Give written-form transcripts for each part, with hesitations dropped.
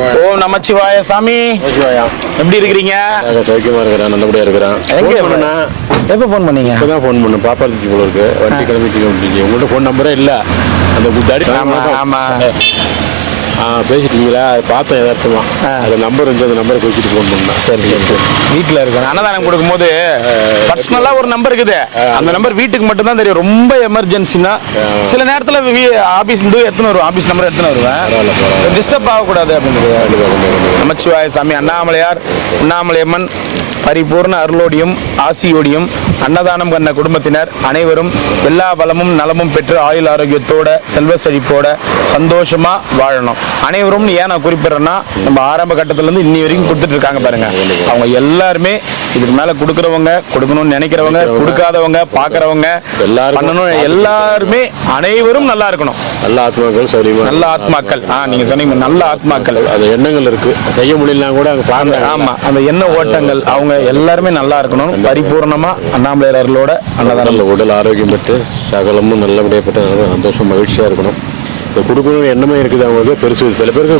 ஓம் நமச்சிவாய சாமி. எப்படி இருக்கிறீங்க? சௌக்கியமா இருக்கிறேன், நல்லபடியா இருக்கிறேன். எப்போ ஃபோன் பண்ணீங்க? இப்பதான் ஃபோன் பண்ணேன். பாப்பா இருக்கு போல இருக்கு, வண்டி கிளம்பிட்டு உங்கள்கிட்ட ஃபோன் நம்பரே இல்லை. அந்த தாடி ஆமா பேசிட்டீங்களா? பார்த்தேன் எதார்த்தமா. அந்த நம்பர் வந்து அந்த நம்பரை குறிச்சிட்டு ஃபோன் பண்ணேன். சரி வீட்டில் இருக்கணும். அன்னதானம் கொடுக்கும்போது பர்சனலாக ஒரு நம்பர் இருக்குது. அந்த நம்பர் வீட்டுக்கு மட்டும்தான் தெரியும். ரொம்ப எமர்ஜென்சினா சில நேரத்தில் ஆஃபீஸ் எத்தனை வரும், ஆஃபீஸ் நம்பர் எத்தனை வருவேன், டிஸ்டர்ப் ஆகக்கூடாது அப்படின்றது. நமச்சிவாய சாமி. அண்ணாமலையார் உண்ணாமலையம்மன் பரிபூர்ண அருளோடியும் ஆசியோடியும் அன்னதானம் கண்ண குடும்பத்தினர் அனைவரும் எல்லா பலமும் நலமும் பெற்று ஆயுள் ஆரோக்கியத்தோட செல்வ செழிப்போட சந்தோஷமா வாழணும். அனைவரும் ஏன் நான் குறிப்பிடுறேன்னா, நம்ம ஆரம்ப கட்டத்திலேருந்து இன்னி வரைக்கும் கொடுத்துட்டு இருக்காங்க பாருங்க. அவங்க எல்லாருமே இதுக்கு மேல கொடுக்குறவங்க, கொடுக்கணும்னு நினைக்கிறவங்க, கொடுக்காதவங்க, பார்க்கறவங்க, பண்ணணும், எல்லாருமே அனைவரும் நல்லா இருக்கணும். நல்ல ஆத்மாக்கள், சௌரியமா நல்ல ஆத்மாக்கள். நீங்க சொன்னீங்க நல்ல ஆத்மாக்கள். அது எண்ணங்கள் இருக்கு, செய்ய முடியலனா கூட அங்க பாருங்க. ஆமா, அந்த எண்ண ஓட்டங்கள் அவங்க எல்லாருமே நல்லா இருக்கணும். பரிபூர்ணமா அண்ணாமலையார் அருளோட அன்னதானம் உடல் ஆரோக்கியம் பெற்று சகலமும் நல்லபடியாக பெற்று சந்தோஷம் மகிழ்ச்சியா இருக்கணும். இப்போ கொடுக்கணும் எண்ணமே இருக்குது அவங்களுக்கு பெருசு. சில பேருக்கு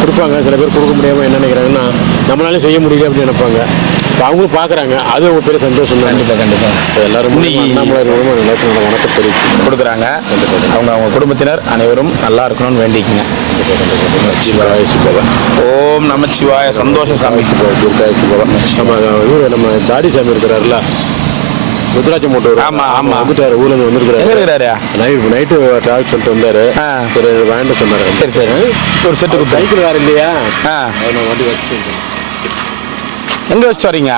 கொடுப்பாங்க, சில பேர் கொடுக்க முடியாமல் என்ன நினைக்கிறாங்கன்னா நம்மளாலே செய்ய முடியல அப்படின்னு நினைப்பாங்க. இப்போ அவங்களும் பார்க்குறாங்க, அது அவங்க பெரிய சந்தோஷம் தான். கண்டிப்பாக எல்லாரும் அண்ணாமலையார் மூலமாக எல்லாத்துக்கும் வணக்கம் தெரிவித்து கொடுக்குறாங்க. அவங்க குடும்பத்தினர் அனைவரும் நல்லா இருக்கணும்னு வேண்டிக்குங்க. ஓம் நமச்சிவாய. சந்தோஷ சாமி. நம்ம தாடி சாமி இருக்கிறாருல, ருத்ராட்சம் போட்டு. ஆமா ஆமா, வந்துட்டாரு, ஊர்ல இருந்து வந்துருக்காரு. நைட்டு டிராவல் சொல்லிட்டு வந்தாரு, வாங்கிட்டு சொன்னாரு. சரி சரி, ஒரு செட்டு சைக்கிள் வேற இல்லையா? நான் வண்டி வச்சு எங்க வச்சுட்டு வரீங்க?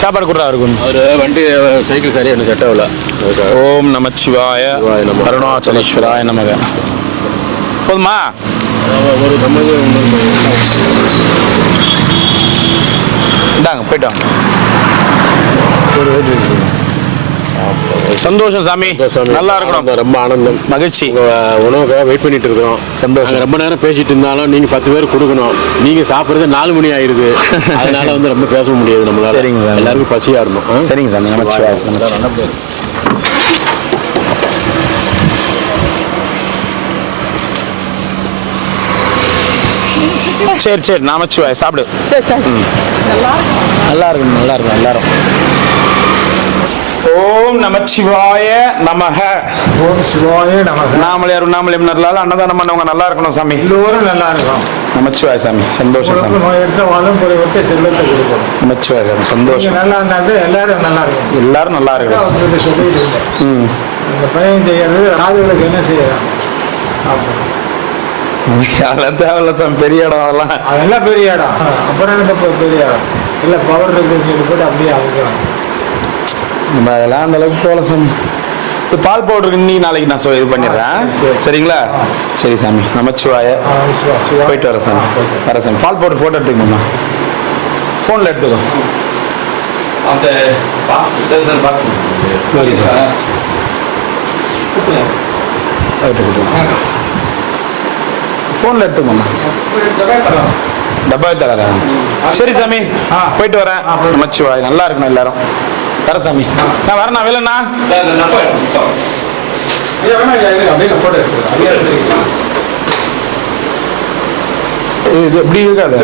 சாப்பாடு கூட இருக்கும். அவரு வண்டி சைக்கிள் சரியா எனக்கு செட் ஆகல. ஓம் நமச்சிவாய அருணாச்சலேஸ்வராய நமக. போதுமா? ஒரு சம்பது இந்தாங்க, போயிட்டு வாங்க. சந்தோஷம் சாமி, நல்லா இருக்கணும். ரொம்ப ஆனந்தம், மகிழ்ச்சி. உணவுக்காக வெயிட் பண்ணிட்டு இருக்கிறோம். சந்தோஷம். ரொம்ப நேரம் பேசிட்டு இருந்தாலும் நீங்க 10 பேர் கொடுக்கணும். நீங்க சாப்பிடுறது 4 மணி ஆயிருது. அதனால ரொம்ப பேச முடியாது நம்மளால. சரிங்க சார், எல்லாருக்கும் பசியா இருந்தோம். சரிங்க சார். நமச்சிவாய. சரி சரி, நமச்சிவாய. சாப்பிடு. நல்லா இருக்கும், நல்லா இருக்கும் எல்லாரும். ஓம் நமச்சிவாய நமக. ஓம் சிவாய நமக. அண்ணாமலையார் உண்ணாமலையம்மன் அன்னதானம் பண்ணவங்க நல்லா இருக்கணும் சாமி. எல்லோரும் நல்லா இருக்கும். நமச்சிவாய சாமி. சந்தோஷம் சாமி. எடுத்த வாழும் குறைவிட்டு செல்வத்தை கொடுக்கணும். நமச்சிவாய சாமி. சந்தோஷம். நல்லா இருந்தால் எல்லாரும் நல்லா இருக்கும். எல்லாரும் நல்லா இருக்கணும். சொல்லிட்டு இருந்தேன். இந்த பையன் செய்யறது ராஜுகளுக்கு என்ன செய்யறான்? அதெல்லாம் தேவையில்ல சாமி, பெரிய இடம் அதெல்லாம் பெரிய இடம். அப்புறம் எனக்கு பெரிய இடம் இல்லை, பவர் இருக்குன்னு போட்டு அப்படியே அமைக்கலாம். நம்ம அதெல்லாம் அந்த அளவுக்கு போகல சாமி. இது பால் பவுடருக்கு இன்னைக்கு நாளைக்கு நான் இது பண்ணிடுறேன். சரிங்களா? சரி சாமி. நமச்சிவாய. போயிட்டு வரேன் சாமி. வரேன் சாமி. பால் பவுடர் ஃபோட்டோ எடுத்துக்கணுமா? ஃபோனில் எடுத்துக்கோ. அந்த ஃபோனில் எடுத்துக்கோமா? டப்பா தர. சரி சாமி, போயிட்டு வரேன். நமச்சிவாய. நல்லா இருக்கணும் எல்லாரும். வர சாமி. நான் வரேண்ணா. வேலைண்ணா. இது எப்படி இருக்காது?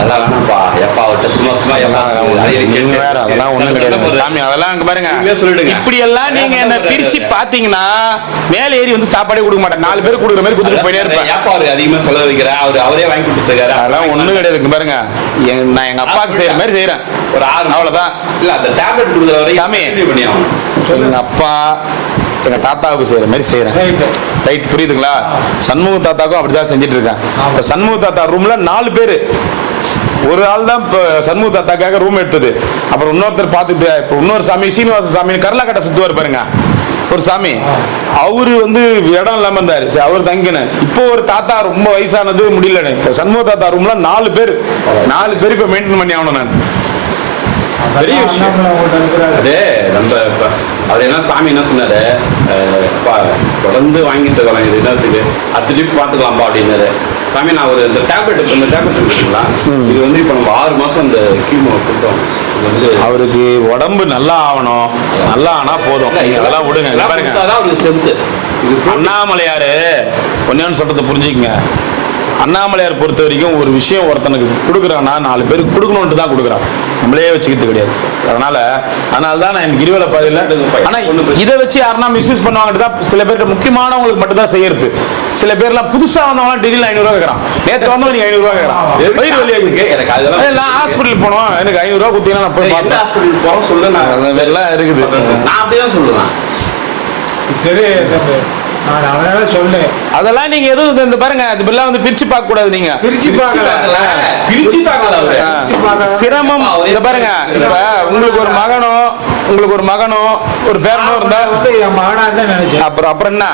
அதெல்லாம் வேணாம்ப்பா. எப்பா அவர்கிட்ட சும்மா அதெல்லாம் ஒண்ணும் கிடையாது சாமி. அதெல்லாம் அங்க பாருங்க, சொல்லிடுங்க. இப்படி எல்லாம் நீங்க என்ன பிரிச்சு பாத்தீங்கன்னா மேல ஏறி வந்து சாப்பாடே கொடுக்க மாட்டேன். 4 பேர் கொடுக்குற மாதிரி கொடுத்துட்டு போயிட்டே இருப்பேன். எப்பா அவரு அதிகமா செலவு வைக்கிறேன், அவரே வாங்கி கொடுத்துருக்காரு. அதெல்லாம் ஒண்ணும் கிடையாது. இங்க பாருங்க, நான் எங்க அப்பாவுக்கு செய்யற மாதிரி செய்யறேன். ஒரு 6 அவ்வளவுதான். இல்ல அந்த டேப்லெட் கொடுக்குற வரை சாமி, பண்ணி ஆகும். எங்க அப்பா எங்க தாத்தாவுக்கு செய்யற மாதிரி செய்யறேன். ரைட், புரியுதுங்களா? சண்முக தாத்தாவுக்கும் அப்படிதான் செஞ்சுட்டு இருக்கேன். இப்ப சண்முக தாத்தா ரூம்ல 4 பேரு. ஒரு ஆள் தான் இப்போ சண்முக தாத்தாக்காக ரூம் எடுத்தது. அப்புறம் இன்னொருத்தர் பார்த்துட்டு, இப்போ இன்னொரு சாமி சீனிவாச சாமி கரலாக்கட்டை சுத்துவார் பாருங்க, ஒரு சாமி. அவரு இடம் இல்லாம இருந்தாரு, அவர் தங்கினேன். இப்போ ஒரு தாத்தா ரொம்ப வயசானது முடியல. இப்போ சண்முக தாத்தா ரூம்ல 4 பேர் இப்ப மெயின்டைன் பண்ணி ஆகணும் நான். பெரிய விஷயம் அது. நம்ம அவர் என்ன சாமி என்ன சொன்னாரு, தொடர்ந்து வாங்கிட்டு இருக்கலாம், இது என்னத்துக்கு அடுத்த டிப் பார்த்துக்கலாம்பா அப்படின்னாரு சாமி. நான் ஒரு இந்த டேப்லெட் இருக்குங்களா, இது வந்து இப்போ நம்ம 6 மாதம் அந்த கீமோ கொடுத்தோம். இது வந்து அவருக்கு உடம்பு நல்லா ஆகணும், நல்லா ஆனா போதும், அதெல்லாம் விடுங்க. பாருங்க அவருக்கு ஸ்ட்ரென்த்து. இது அண்ணாமலையாரு ஒன்னு சொல்றதை புரிஞ்சுக்கங்க. அண்ணாமலையார் பொறுத்த வரைக்கும் ஒரு விஷயம் ஒருத்தனுக்கு கொடுக்குறான்னா 4 பேருக்கு கொடுக்கணும்ட்டு தான் கொடுக்குறான், நம்மளே வச்சுக்கிறது கிடையாது. அதனால தான் நான் எனக்கு கிரிவல பாதையில். ஆனா இதை வச்சு யாருன்னா மிஸ்யூஸ் பண்ணுவாங்கட்டு தான் சில பேர்கிட்ட முக்கியமானவங்களுக்கு மட்டும் தான் செய்யறது. சில பேர்லாம் புதுசா வந்தவங்களாம் டெய்லியில் 500 ரூபா கேட்கறான். நேற்று வந்தவங்க நீங்க 500 ரூபா கேட்கறான். வயிறு வலியாக்கு எனக்கு அதெல்லாம் நான் ஹாஸ்பிட்டல் போனோம், எனக்கு 500 ரூபா கொடுத்தீங்கன்னா நான் போய் பார்த்தேன். ஹாஸ்பிட்டல் போகிறோம் சொல்ல நான் எல்லாம் இருக்குது. நான் அப்படியே தான் சொல்லுவேன். சரி நான் அதனால சொல்லு. அதெல்லாம் நீங்க எதுவும் இந்த பாருங்க, இதெல்லாம் வந்து பிரிச்சு பார்க்க கூடாது. நீங்க பிரிச்சு பார்க்கல சிரமம். இத பாருங்க, இப்ப உங்களுக்கு ஒரு மகனோ ஒரு பேரனோ இருந்தா வந்து என் மகனா தான் நினைச்சேன். அப்புறம் என்ன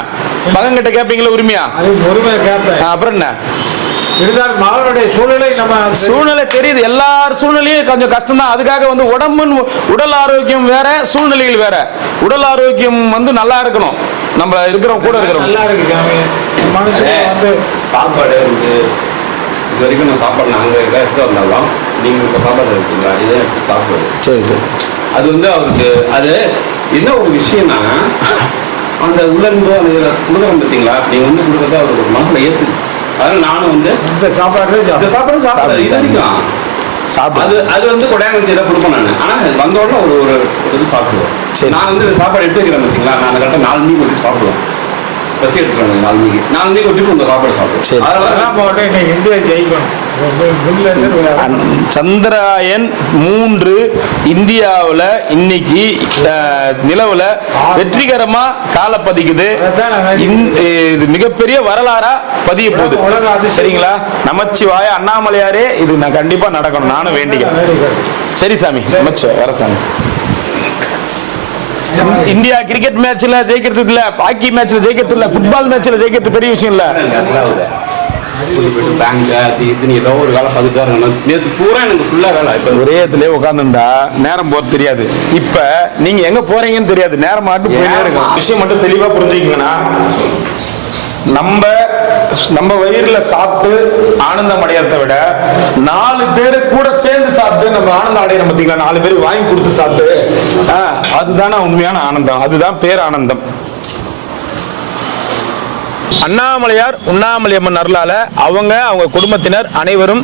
மகன் கிட்ட கேட்பீங்களா உரிமையா? அது உரிமையா கேட்பேன். அப்புறம் என்ன இருந்தாலும் மகனுடைய சூழ்நிலை நம்ம சூழ்நிலை தெரியுது. எல்லார் சூழ்நிலையும் கொஞ்சம் கஷ்டம் தான். அதுக்காக வந்து உடல் ஆரோக்கியம் வேற, சூழ்நிலைகள் வேற. உடல் ஆரோக்கியம் வந்து நல்லா இருக்கணும், நம்ம இருக்கிறோம் கூட இருக்கிறோம். நல்லா இருக்கு மனுஷன் வந்து சாப்பாடு வந்து இது வரைக்கும் நான் சாப்பாடு நாங்கள் எடுத்து வந்தாலும் நீங்கள் இப்போ சாப்பாடு இருக்கீங்களா, இதை எடுத்து சாப்பிடுவோம். சரி அது வந்து அவருக்கு அது என்ன ஒரு விஷயம்னா, அந்த உள்ளன்பு அந்த கொடுக்குறோம் பார்த்தீங்களா, நீங்கள் வந்து கொடுக்குறது அவருக்கு ஒரு மனசில் ஏற்றுக்கு. அதனால நானும் வந்து இந்த சாப்பாடு சாப்பிட்றது இது வரைக்கும் சாப்பிடு. அது வந்து கொடையாங்க இதை கொடுப்பேன் நான். ஆனால் வந்த உடனே ஒரு இது சாப்பிடுவோம். நான் வந்து இந்த சாப்பாடு எடுத்து வைக்கிறேன் பார்த்தீங்களா, நான் அந்த கரெக்டாக 4 மணிக்கு கொட்டி சாப்பிடுவேன். பசி எடுத்துருவாங்க 4 மணிக்கு கொட்டிட்டு இந்த சாப்பாடு சாப்பிடுவோம். அதெல்லாம் போட்டு இன்னைக்கு இந்தியா ஜெயிக்கணும். சந்திராயன் 3 இந்தியாவில் இன்னைக்கு நிலவுல வெற்றிகரமா கால பதிக்குது. இது மிகப்பெரிய வரலாறா பதிய போகுது. சரிங்களா? நமச்சிவாய அண்ணாமலையாரே இது நான் கண்டிப்பா நடக்கணும், நானும் வேண்டிக்கிறேன். சரி சாமி, நமச்சிவாய வர சாமி. இந்தியா கிரிக்கெட் மேட்ச்ல ஜெயிக்கிறது இல்ல, ஹாக்கி மேட்ச்ல ஜெயிக்கிறது இல்ல, ஃபுட்பால் மேட்ச்ல ஜெயிக்கிறது பெரிய விஷயம் இல்ல. பேங்க் ஏதோ ஒரு வேலை பார்த்துட்டு இருக்கணும். நேற்று பூரா எனக்கு ஃபுல்லா வேலை. இப்போ ஒரே இடத்துல உட்காந்துருந்தா நேரம் போறது தெரியாது. இப்ப நீங்க எங்க போறீங்கன்னு தெரியாது, நேரம் மட்டும் போயிட்டே இருக்கும். விஷயம் மட்டும் தெளிவா புரிஞ்சுக்கீங்கன்னா, நம்ம வயிறுல சாப்பிட்டு ஆனந்தம் அடையறத விட 4 பேரு கூட சேர்ந்து சாப்பிட்டு நம்ம ஆனந்தம் அடையிறோம் பார்த்தீங்களா, 4 பேருக்கு வாங்கி கொடுத்து சாப்பிட்டு, அதுதானே உண்மையான ஆனந்தம், அதுதான் பேரானந்தம். அண்ணாமலையார் உண்ணாமலையம்மன் அருளால அவங்க குடும்பத்தினர் அனைவரும்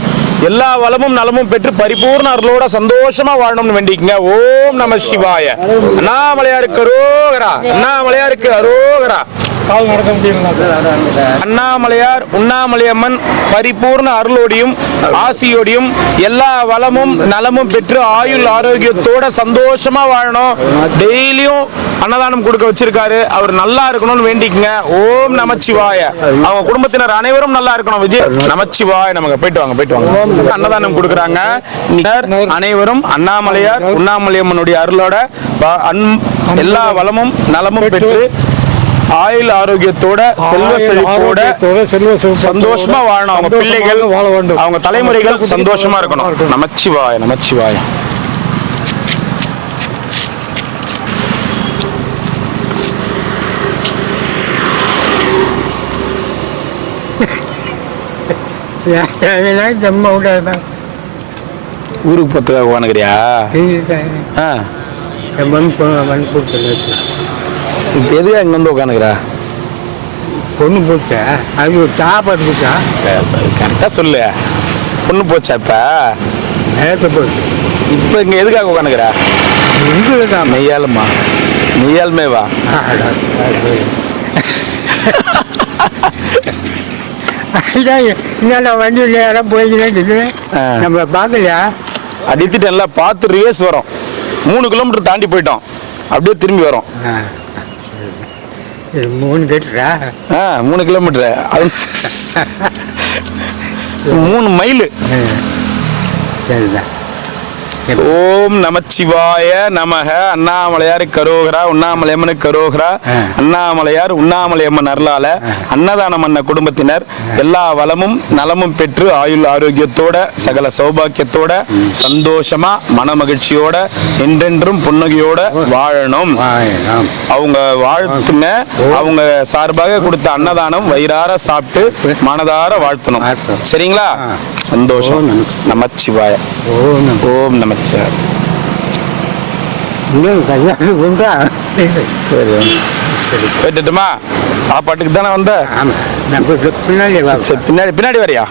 எல்லா வளமும் நலமும் பெற்று பரிபூர்ண அருளோட சந்தோஷமா வாழணும்னு வேண்டிக்கங்க. ஓம் நம சிவாய. அண்ணாமலையாருக்கு அரோகரா, அண்ணாமலையாருக்கு அரோகரா. அண்ணாமலையார் உண்ணாமலையம்மன் பரிபூர்ண அருளோடையும் ஆசியோடையும் எல்லா வளமும் நலமும் பெற்று ஆயுள் ஆரோக்கியத்தோட சந்தோஷமா வாழணும். டெய்லியும் அன்னதானம் கொடுக்க வச்சிருக்காரு, அவர் நல்லா இருக்கணும்னு வேண்டிக்கங்க. ஓம் நமச்சிவாய. அவங்க குடும்பத்தினர் அனைவரும் நல்லா இருக்கணும். விஜய் நமச்சிவாய. நமக்கு போயிட்டு வாங்க. அன்னதானம் கொடுக்குறாங்க. அனைவரும் அண்ணாமலையார் உண்ணாமலையம்மனுடைய அருளோட எல்லா வளமும் நலமும் பெற்று ஆயுள் ஆரோக்கியத்தோட செல்வ செழிப்போட சந்தோஷமா வாழணும். அவங்க பிள்ளைகள், அவங்க தலைமுறைகள் சந்தோஷமா இருக்கணும். நமச்சிவாய, நமச்சிவாய. ஊருக்கு போறதுக்காக உட்காந்துக்கிறியா? இப்போ எதுக்கு அங்கே வந்து உட்காந்துக்கிறா? பொண்ணு போச்சா? அது ஒரு சாப்பாடு போச்சா? கரெக்டாக சொல்லு. பொண்ணு போச்சா? இப்போ நேரத்தை போச்சு. இப்போ இங்கே எதுக்காக உட்காந்துக்கிறா? இங்கே மெய்யாலுமா? மெய்யாலுமே வா. நான் வண்டியில் யாரும் போய்க்கிறேன் நம்மளை பார்க்கலையா? அடித்துட்டு எல்லாம் பார்த்து ரிவேஸ் வரும். 3 கிலோமீட்டர் தாண்டி போயிட்டோம், அப்படியே திரும்பி வரோம். 3 கேட்டுறா? 3 கிலோமீட்டரு, அது 3 மைலு. சரிதான். ஓம் நமச்சிவாய நமக. அண்ணாமலையார் கரோகரா, உண்ணாமலையம்மனுக்கு கரோகரா. அண்ணாமலையார் உண்ணாமலையம்மன் அருளால அன்னதானம் பண்ண குடும்பத்தினர் எல்லா வளமும் நலமும் பெற்று ஆயுள் ஆரோக்கியத்தோட சகல சௌபாக்கியத்தோட சந்தோஷமா மன மகிழ்ச்சியோட என்றென்றும் புன்னகையோட வாழணும். அவங்க வாழ்த்துங்க. அவங்க சார்பாக கொடுத்த அன்னதானம் வயிறார சாப்பிட்டு மனதார வாழ்த்தணும். சரிங்களா? சந்தோஷம். நமச்சிவாய. ஓம் நமச்சிவாய. சரி போயிட்டுமா? சாப்பாட்டுக்கு தானே வந்த? பின்னாடி பின்னாடி வரியா?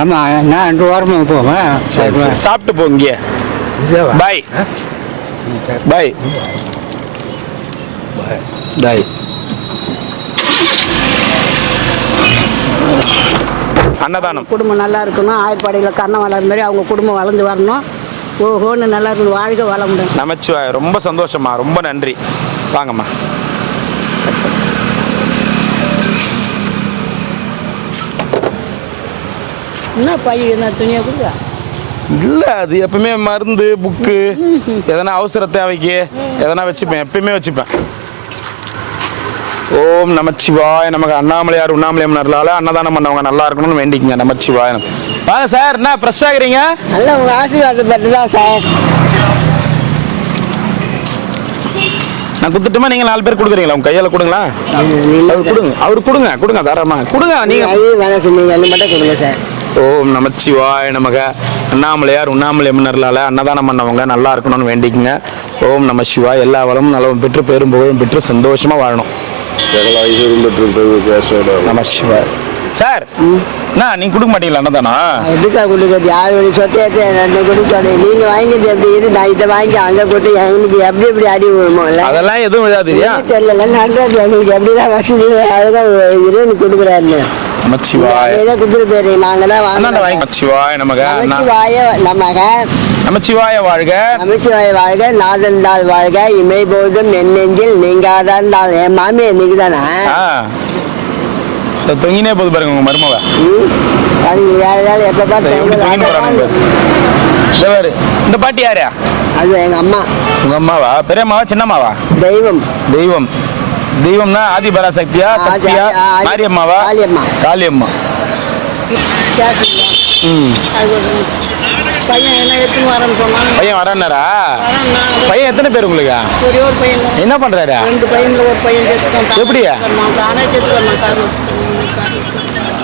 ஆமா, நான் 2 வாரமா போவேன். சாப்பிட்டு போ. இங்கே பாய் பாய் பாய். அன்னதானம். குடும்பம் நல்லா இருக்கணும். ஆயர்பாடியில் கண்ணம் வளர்ந்த மாதிரி அவங்க குடும்பம் வளர்ந்து வரணும். ஓஹோன்னு நல்லா இருக்கணும். வாழ்க வளமுடன். நமச்சிவாய. ரொம்ப சந்தோஷமா, ரொம்ப நன்றி. வாங்கம்மா. என்ன பையன் என்ன துணியா கொடுக்க? இல்லை, அது எப்பவுமே மருந்து புக்கு எதனா அவசர தேவைக்கு எதனா வச்சுப்பேன். எப்பயுமே வச்சுப்பேன். ஓம் நமச்சிவாய நமக்கு. அண்ணாமலையார் உண்ணாமலையம்மன் அருளால அன்னதானம் பண்ணவங்க நல்லா இருக்கணும்னு வேண்டிக்கங்க. நமச்சிவாய. வாங்க சார். என்ன ஃப்ரெஷ் ஆகுறீங்க? நல்லா உங்க ஆசீர்வாதம் பெற்றுதான் சார். நான் கொடுத்துட்டுமா? நீங்கள் 4 பேர் கொடுக்குறீங்களா? உங்க கையால் கொடுங்களா? அவர் கொடுங்க. அவர் கொடுங்க. கொடுங்க தாராளமா கொடுங்க. நீங்கள் மட்டும் கொடுங்க சார். ஓம் நமச்சிவாய நமக. அண்ணாமலையார் உண்ணாமலையம்மன் அருளால அன்னதானம் பண்ணவங்க நல்லா இருக்கணும்னு வேண்டிக்குங்க. ஓம் நம சிவாய். எல்லா வளமும் நலவும் பெற்று பேரும் புகழும் பெற்று சந்தோஷமா வாழணும். நம சிவாய். சார் என்ன நீங்க கொடுக்க மாட்டீங்களா அன்னதானம்? எப்படிக்கா கொடுக்குறது? யார் வழி சொத்தையாச்சு 2 கோடி சொல்லி நீங்க வாங்கிட்டு எப்படி இது நான் இதை வாங்கி அங்கே கொடுத்து எங்களுக்கு எப்படி எப்படி அடி விழுமோல்ல? அதெல்லாம் எதுவும் இதாது தெரியல. நன்றது எங்களுக்கு எப்படிதான் வசதி அழகாக இதுன்னு கொடுக்குறாருன்னு நமச்சிவாய. கொடுத்துட்டு போயிருங்க. நாங்க தான் வாங்க. நமச்சிவாய நமக. நமச்சிவாய நமக. நமச்சிவாய வாழ்க. நமச்சிவாய வாழ்க. நாதந்தாள் வாழ்க. இமை போதும் நெஞ்செஞ்சில் நீங்காதான் தாள். என் மாமியை இன்னைக்கு தானே தொங்கினே போது பாருங்க உங்க மருமவ. அது வேற வேலை எப்ப பார்த்து. இந்த பாட்டி யாரா? அது எங்க அம்மா. உங்க அம்மாவா? பெரியம்மாவா சின்னம்மாவா? தெய்வம். தெய்வம். தெய்வம்னா ஆதி பராசக்தியா சக்தியா? மாரியம்மாவா? காளியம்மா. காளியம்மா. பையன் என்ன எடுத்துன்னு வரேன்னு சொன்னாங்க. பையன் வரானாரா? பையன் எத்தனை பேர் உங்களுக்கு? ஒரே ஒரு பையன். என்ன பண்றாரு? 2 பையன்ல ஒரு பையன் எடுத்துக்கோங்க. எப்படியா? நானே எடுத்துக்கிறேன்.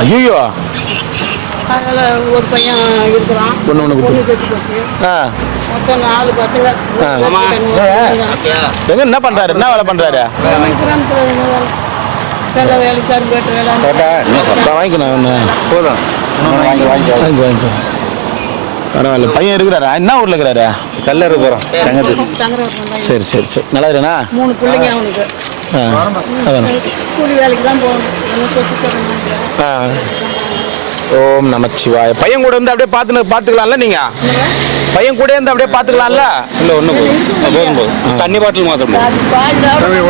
ஐயோ. அதில் ஒரு பையன் இருக்கிறான். ஒன்று பொண்ணு கட்டி போச்சு. மொத்தம் 4 பசங்க. எங்க என்ன பண்றாரு? என்ன வேலை பண்றாரு? வேலை வேலைக்காரு பேட்டு வேலை வாங்கிக்கணும். போதும். வாங்கிக்கோ. பரவாயில்ல. பையன் இருக்கிறாரா? என்ன ஊர்ல இருக்கிறாரு? கல்லர் போகிறோம். சரி சரி சரி. நல்லா இருண்ணா. 3 பிள்ளைங்க அவனுக்கு. கூலி வேலைக்கு தான் போகணும். ஓம் நமச்சிவாய. பையன் கூட இருந்து அப்படியே பார்த்துக்கலாம்ல நீங்க? பையன் கூட இருந்து அப்படியே பார்த்துக்கலாம்ல? இல்லை ஒன்றும் போதும் போதும். தண்ணி பாட்டில் மாத்திரம்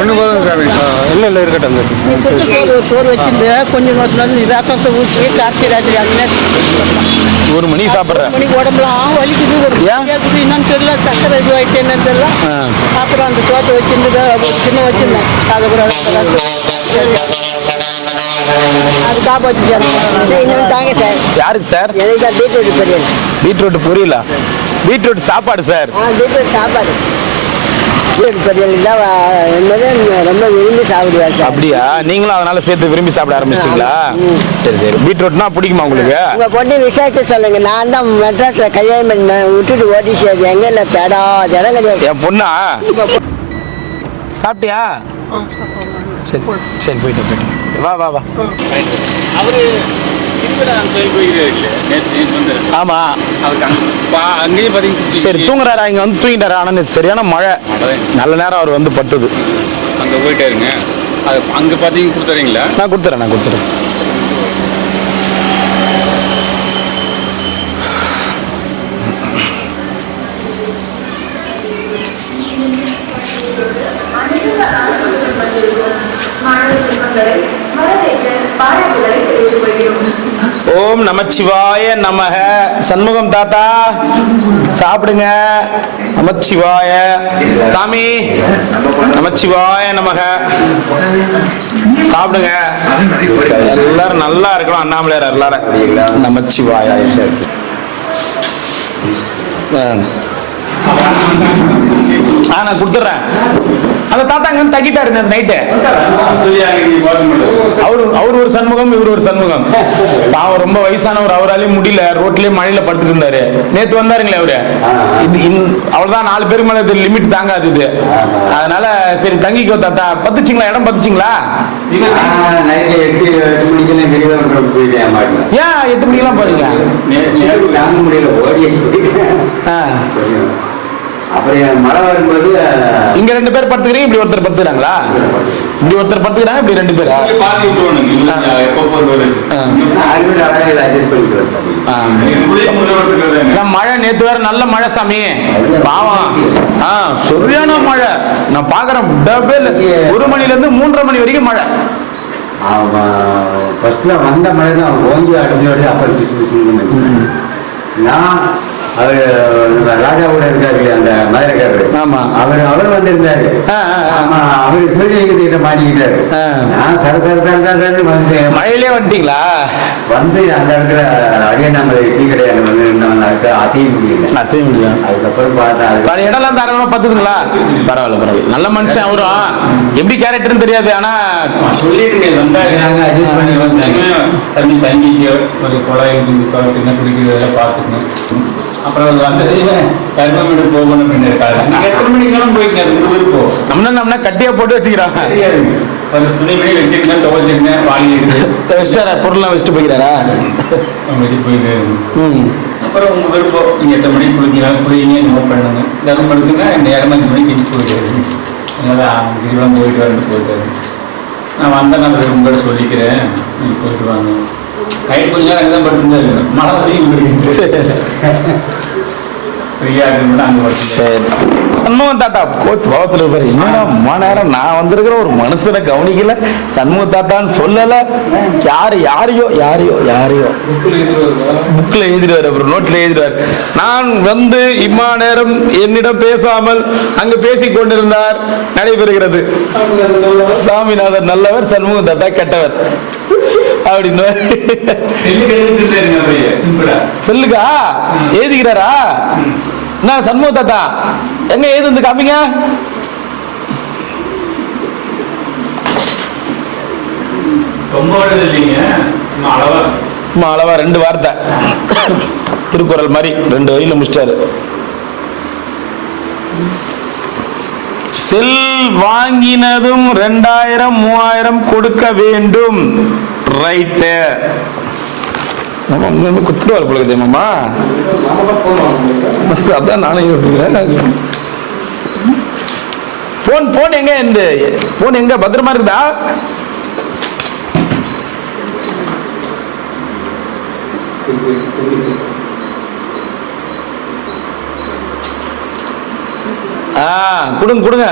ஒன்று போதும் சாமி. இல்லை இல்லை இருக்கட்டும். சோறு வச்சிருந்து கொஞ்சம் ரசத்தை ஊற்றி கார்த்தி ராத்திரி அந்த 1 மணிக்கு சாப்பிட்றேன். மணிக்கு உடம்புலாம் வலிக்குது. என்னன்னு தெரியல. சக்கரை இது ஆயிட்டு என்னன்னு தெரியல. அப்புறம் அந்த சோத்தை வச்சிருந்து சின்ன வச்சிருந்தேன். அதை கூட அது காப்பாற்றிச்சாங்க சார். யாருக்கு சார்? எனக்கு தான் பீட்ரூட் பொரியல். பீட்ரூட் பொரியலா? பீட்ரூட் சாப்பாடு சார். பீட்ரூட் சாப்பாடு. பீட்ரூட் பொரியல் தான் ரொம்ப விரும்பி சாப்பிடுவார் சார். அப்படியா? நீங்களும் அதனால சேர்த்து விரும்பி சாப்பிட ஆரம்பிச்சிட்டீங்களா? சரி சரி. பீட்ரூட்னா பிடிக்குமா உங்களுக்கு? உங்க பொண்ணு விசாரிச்சு சொல்லுங்க. நான் தான் மெட்ராஸ்ல கல்யாணம் பண்ண விட்டுட்டு ஓடிச்சு. எங்க இல்லை தேடா ஜனம் கிடையாது. என் பொண்ணா? சாப்பிட்டியா? சரி சரி. போயிட்டு வா வா வா. ஆமா. அங்கேயும் பார்த்தீங்கன்னா சரி தூங்குறாரா? இங்க வந்து தூங்கிட்டாரா? ஆனால் சரியான மழை. நல்ல நேரம் அவர் வந்து படுத்தது. அங்கே போயிட்டாருங்க. அது அங்கே பார்த்தீங்க கொடுத்துறீங்களா? நான் கொடுத்துறேன். ஓம் நமச்சிவாய. நமச்சிவாய நமக. சண்முகம் தாத்தா சாப்பிடுங்க. நமச்சிவாய. சாமி நமச்சிவாய நமக. சாப்பிடுங்க. எல்லாரும் நல்லா இருக்கணும். அண்ணாமலையார் எல்லாரும் நமச்சிவாய. நான் கொடுத்துட்றேன். அந்த தாத்தா அங்க தக்கிட்டாரு நைட்டு. அவர் ஒரு சண்முகம், இவர் ஒரு சண்முகம். பாவம் ரொம்ப வயசானவர், அவராலையும் முடியல. ரோட்லயே மழையில படுத்துட்டு இருந்தாரு. நேத்து வந்தாருங்களே அவரு. அவ்வளவுதான், 4 பேருக்கு மேல லிமிட் தாங்காது இது. அதனால சரி தங்கிக்கோ தாத்தா. பத்துச்சிங்களா? இடம் பத்துச்சிங்களா? ஏன் 8 மணிக்கெல்லாம் போறீங்க? அப்புறம் மழை வரும்போது இங்க 2 பேர் படுத்துக்கிறீங்க, இப்படி ஒருத்தர் படுத்துக்கிறாங்களா? இப்படி ஒருத்தர் படுத்துக்கிறாங்க, இப்படி 2 பேர். மழை நேத்து வேற நல்ல மழை சாமி. பாவம் சரியான மழை. நான் பாக்குறேன் 1 மணில இருந்து 3:30 மணி வரைக்கும் மழை. ஃபர்ஸ்ட்ல வந்த மழை தான் ஓங்கி அடிச்சு அப்புறம் பிசு பிசுன்னு. நான் அவர் ராஜாவோட இருக்காரு, அந்த மதுரைக்காரரு. ஆமா, அவர் வந்திருந்தாரு. அவரு சூரியகிட்ட மாட்டிக்கிட்டாரு. நான் சரசரன்னு வந்து மழையிலே வந்துட்டீங்களா? வந்து அந்த இடத்துல அடியண்ணாமலை டீ கடையாண்டு வந்து அசைய முடியல. அதுக்கப்புறம் பார்த்தா இடம்லாம் தாராளமா பத்துதுங்களா? பரவாயில்ல. நல்ல மனுஷன் அவரும். எப்படி கேரக்டர்னு தெரியாது, ஆனா சொல்லிட்டு வந்தாங்க. அட்ஜஸ்ட் பண்ணி வந்தாங்க. தண்ணி தண்ணிக்கு ஒரு குழாய் என்ன குடிக்கிறத பார்த்துக்கணும். அப்புறம் வந்தது கருமமீடு போகணும் அப்படின்னு இருக்காது. நீங்க எத்தனை மணிக்கெல்லாம் போயிங்க? அது விருப்பம். நம்மனா கட்டியா போட்டு வச்சுக்கிறாங்க. ஒரு துணி மணி வச்சுருக்கேன், துவைச்சிருக்கேன், பாலி இருக்குது வச்சுட்டாரா? பொருள்லாம் வச்சுட்டு போய்க்கிறாரா? வச்சுட்டு போயிட்டு. அப்புறம் உங்க விருப்பம். நீங்க எத்தனை மணிக்கு குளிக்கலாம், குளிங்க, நோட் பண்ணுங்க. தர்மம் எடுக்குன்னா நேரமாக 5 மணிக்கு போயிட்டு அதனால கிரிவலம் போயிட்டு வரணும். போயிட்டு நான் வந்தால் நான் உங்கள்கிட்ட சொல்லிக்கிறேன், நீங்கள் போயிட்டு வாங்க. கைட் கொஞ்ச நேரம் அங்கே தான் படுத்துருந்தாரு. மழை வந்து ஃப்ரீயாக இருக்கு அங்கே வச்சு. சரி சண்முகம் தாத்தா போச்சு கோவத்தில் இருப்பாரு. என்னடா அம்மா நேரம் நான் வந்திருக்கிற ஒரு மனுஷனை கவனிக்கல, சண்முக தாத்தான்னு சொல்லல. யாரையோ புக்ல எழுதிடுவார், அப்புறம் நோட்ல எழுதிடுவார். நான் வந்து இம்மா நேரம் என்னிடம் பேசாமல் அங்கு பேசிக் கொண்டிருந்தார். நடைபெறுகிறது. சாமிநாதன் நல்லவர், சண்முக தாத்தா கெட்டவர் அப்படின்னு செல்லுக்கா எழுதிக்கிறாரா? என்ன சண்முக தாத்தா எங்க எழுது காமிங்க. அளவா 2 வார்த்தை திருக்குறள் மாதிரி 2 வரியில முடிச்சிட்டாரு. செல் வாங்கினதும் 2000 3000 கொடுக்க வேண்டும். ரைட்டு. குத்துருவார் போல மாமா. அதான் நானும் யோசிக்கிறேன். போன் எங்க? இந்த போன் எங்க? பத்திரமா இருக்குதா? கொடுங்க.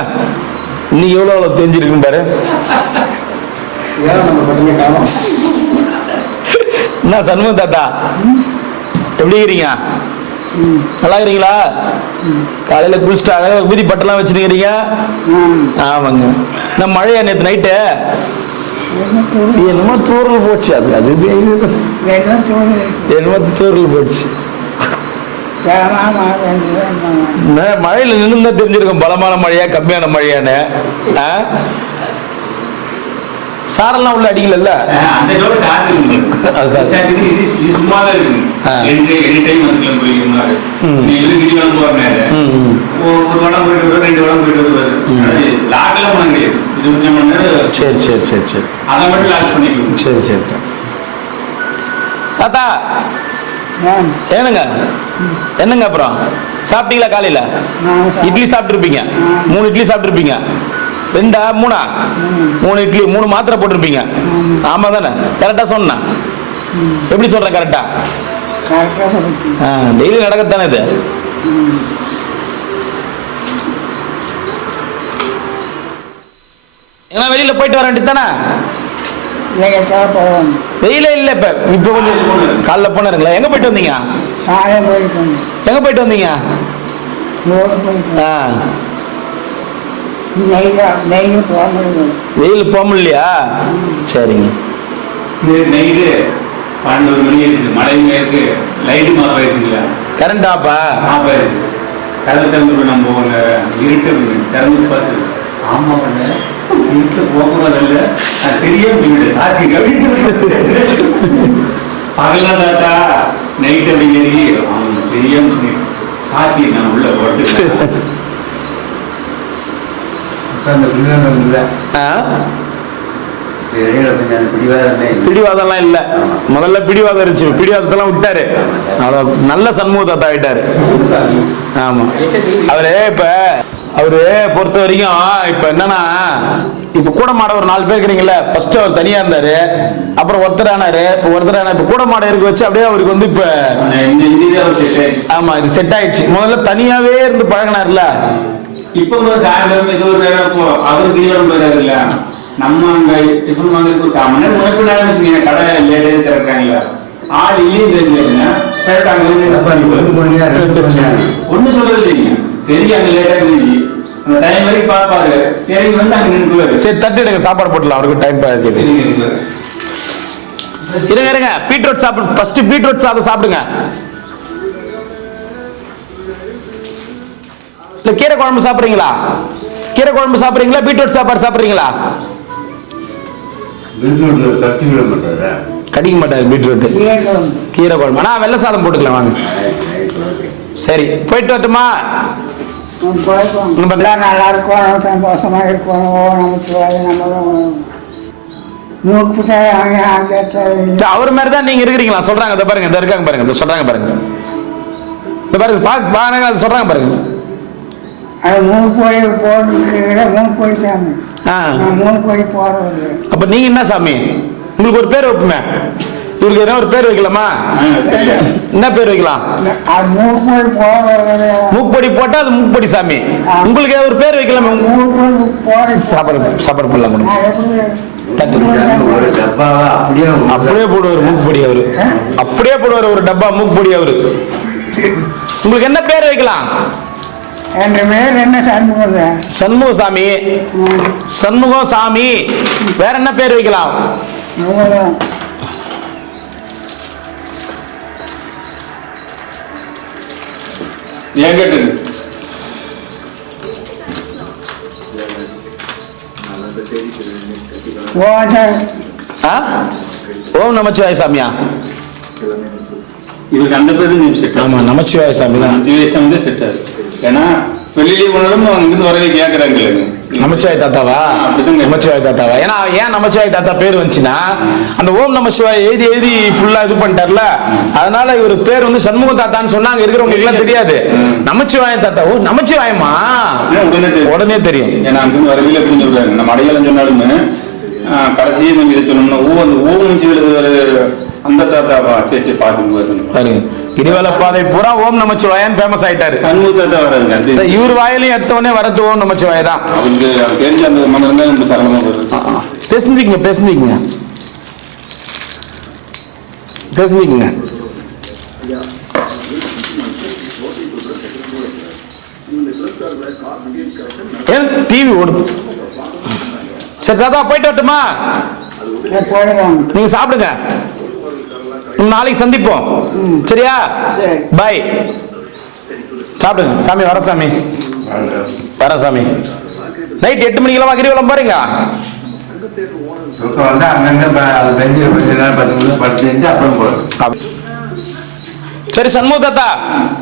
இன்னைக்கு எவ்வளவு தெரிஞ்சிருக்கு பாரு. என்ன சண்முக தாத்தா எப்படி இருக்கிறீங்க? நல்லா இருக்கிறீங்களா? காலையில குளிச்சுட்டாங்க, ஊதி பட்டெல்லாம் வச்சுருக்கிறீங்க. ஆமாங்க. நம்ம மழையா நேற்று நைட்டு என்னமோ தூரல் போச்சு. அது என்னமோ தூரல் போச்சு. மழையில நின்று தெரிஞ்சிருக்கும் பலமான மழையா கம்மியான மழையான்னு. சாரெல்லாம் உள்ள அடிக்கல. சரி தாத்தா என்னங்க அப்புறம் சாப்பிட்டீங்களா? காலையில இட்லி சாப்பிட்டுருப்பீங்க. 3 இட்லி சாப்பிட்டுருப்பீங்க. 2 3 இட்லி 3 மாத்திரை போட்டிருப்பீங்க. ஆமா தானே? கரெக்டா சொன்ன? எப்படி சொல்றேன்? கரெக்டா? டெய்லி நடக்கத்தானே இது? ஏன்னா வெளியில போயிட்டு வர வேண்டியது தானே? வேகத்தாக போகணும். வெயிலே இல்லை இப்போ கொஞ்சம் காலைல போனாருங்களா? எங்கே போயிட்டு வந்தீங்க? காலையில் போயிட்டு வந்தேன். எங்கே போயிட்டு வந்தீங்க? ரோடு போயிட்டு ஆ நெய்யில் போக முடியும். வெயில் போக முடியலையா? சரிங்க. நைட்டு 12 மணி இருக்குது, மழை இருக்கு, லைட்டு மாப்பா இருக்குங்களா? கரண்ட் ஆப்பா? மாப்பா இருக்கு. கதவு திறந்து நம்ம ஒரு இருட்டு திறந்து பார்த்து ஆமா பண்ண இருட்டில் போக்குவதில்ல தெரியாம சாத்தி பகலாம் தாத்தா நைட்டு அப்படிங்கிறி அவன் தெரியாம சாத்தி நான் உள்ள போட்டு அந்த பிடிவாதம் இல்லை, இடையில கொஞ்சம் அந்த பிடிவாதமே இல்லை. பிடிவாதம்லாம் இல்லை. முதல்ல பிடிவாதம் இருந்துச்சு, பிடிவாதத்தெல்லாம் விட்டாரு. நல்ல சண்முக தாத்தா ஆயிட்டாரு. ஆமா, அவரு பொறுத்த வரைக்கும் இப்ப என்னன்னா, இப்ப கூட மாட ஒரு 4 பேர் இருக்கிறீங்கல்ல. ஃபர்ஸ்ட் அவர் தனியா இருந்தாரு, அப்புறம் ஒருத்தர் ஆனாரு, இப்ப கூட மாட இருக்க வச்சு அப்படியே அவருக்கு வந்து இப்ப ஆமா இது செட் ஆயிடுச்சு. முதல்ல தனியாவே இருந்து பழகினார்ல. இப்போ சாயந்தரம் ஏதோ ஒரு நேரம் போறோம், அவரு தீவிரம் போயிடாது இல்ல. நம்ம அங்க டிஃபன் வாங்கி ஒரு 1/4 மணி நேரம் முனைப்பு நேரம் வச்சுக்கீங்க, கடை லேட்டே திறக்காங்கள ஆள் இல்லையும் தெரிஞ்சுங்க. ஒண்ணு சொல்றது இல்லைங்க, சரி அங்க லேட்டா இருந்துச்சு அந்த டைம் வரைக்கும் பாப்பாரு, சரி வந்து அங்க நின்றுவாரு. சரி தட்டு எடுங்க, சாப்பாடு போட்டலாம், அவருக்கு டைம் பாருங்க. இருங்க பீட்ரூட் சாப்பிடு, ஃபர்ஸ்ட் பீட்ரூட் சாதம் சாப்பிடுங்க. இல்ல கீரை குழம்பு சாப்பிடுறீங்களா? கீரை குழம்பு சாப்பிடுறீங்களா? பீட்ரூட் சாப்பாடு சாப்பிடுறீங்களா? கடிக்க மாட்டாரு பீட்ரூட். கீரை குழம்பு ஆனா வெள்ளை சாதம் போட்டுக்கலாம் வாங்க. சரி போயிட்டு வரட்டுமா? நல்லா இருக்கணும், சந்தோஷமா இருக்கணும். அவர் மாதிரி தான் நீங்க இருக்கிறீங்களா? சொல்றாங்க இதை பாருங்க, இதை இருக்காங்க பாருங்க, இதை சொல்றாங்க பாருங்க, இந்த பாருங்க பாருங்க, அதை சொல்றாங்க பாருங்க. அது 3 கோடி போடுறது, 3 கோடி சாமி. 3 கோடி போடுறது. அப்ப நீங்க என்ன சாமி? உங்களுக்கு ஒரு பேர் வைப்போமே, இவருக்கு என்ன ஒரு பேர் வைக்கலாமா? என்ன பேர் வைக்கலாம்? மூப்பொடி போட்டா அது மூப்பொடி சாமி. உங்களுக்கு ஒரு பேர் வைக்கலாமா? சாப்பாடு பண்ணலாம் கொடுங்க. அப்படியே போடுவார் மூக்குப்பொடி அவரு, அப்படியே போடுவார் ஒரு டப்பா மூக்குப்பொடி அவரு. உங்களுக்கு என்ன பேர் வைக்கலாம்? சண்முக சாமி. சண்முகம் சாமி. வேற என்ன பேர் வைக்கலாம்? ஏன் கேட்டது? ஓம் நமச்சிவாய சாமியா? இவருக்கு அந்த பேரு ஆமா நமச்சிவாய சாமி தான். 5 வயசு வந்து செட் ஆகுது. ஏன்னா வெளியிலே போனாலும் அங்கிருந்து வரவே கேட்கறாங்க. நமச்சிவாய தாத்தாவா? நமச்சிவாய தாத்தாவா? ஏன்னா ஏன் நமச்சிவாய தாத்தா பேர் வந்துச்சுன்னா, அந்த ஓம் நமச்சிவாய எழுதி ஃபுல்லா இது பண்ணிட்டார்ல, அதனால இவர் பேர் வந்து சண்முக தாத்தான்னு சொன்னா அங்க இருக்கிறவங்களுக்கு எல்லாம் தெரியாது. நமச்சிவாய தாத்தா. ஓ நமச்சிவாயமா? உடனே தெரியும். ஏன்னா அங்கிருந்து வரவே அப்படின்னு சொல்றாங்க. நம்ம அடையாளம் சொன்னாலுமே கடைசியே நம்ம இதை சொன்னோம்னா அந்த ஓம் எழுதுவாரு அந்த தாத்தாவா? சரி பாத்துக்கு கிரிவல பாதை பூரா ஓம் நமச்சிவாயன் ஃபேமஸ் ஆயிட்டாரு. சண்முக தாத்தா வராதுங்க. இவர் வாயிலையும் எடுத்தவனே வரது ஓம் நமச்சிவாய தான். அவருக்கு தெரிஞ்ச அந்த மந்திரம் தான் ரொம்ப சரளமா வருது. பேசுந்தீங்க ஏன் டிவி ஓடுது? சரி தாத்தா போயிட்டு வரட்டுமா? நீங்க சாப்பிடுங்க, நாளைக்கு சந்திப்போம். சரியா? பாய். சாப்பிடுங்க சாமி. வர சாமி, வர சாமி. நைட் 8 மணிக்கெல்லாம் கிரிவலம் போறீங்க? சரி சண்முக தாத்தா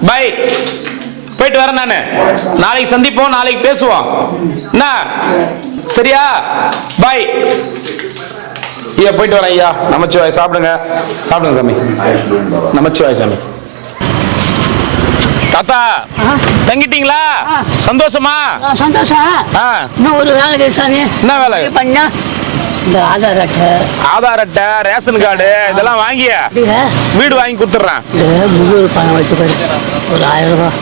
பாய், போயிட்டு வரேன் நானு. நாளைக்கு சந்திப்போம், நாளைக்கு பேசுவோம் என்ன? சரியா? பாய். ஐயா போயிட்டு வரேன் ஐயா. நமச்சிவாய். சாப்பிடுங்க சாமி. நமச்சிவாய் சாமி. தாத்தா தங்கிட்டீங்களா? சந்தோஷமா? சந்தோஷம். இன்னும் ஒரு வேலை சாமி. என்ன வேலை பண்ணா? இந்த ஆதார் அட்டை, ரேஷன் கார்டு இதெல்லாம் வாங்கிய வீடு வாங்கி கொடுத்துட்றேன். முதியோர் பணம் வச்சு ஒரு 1000 ரூபாய்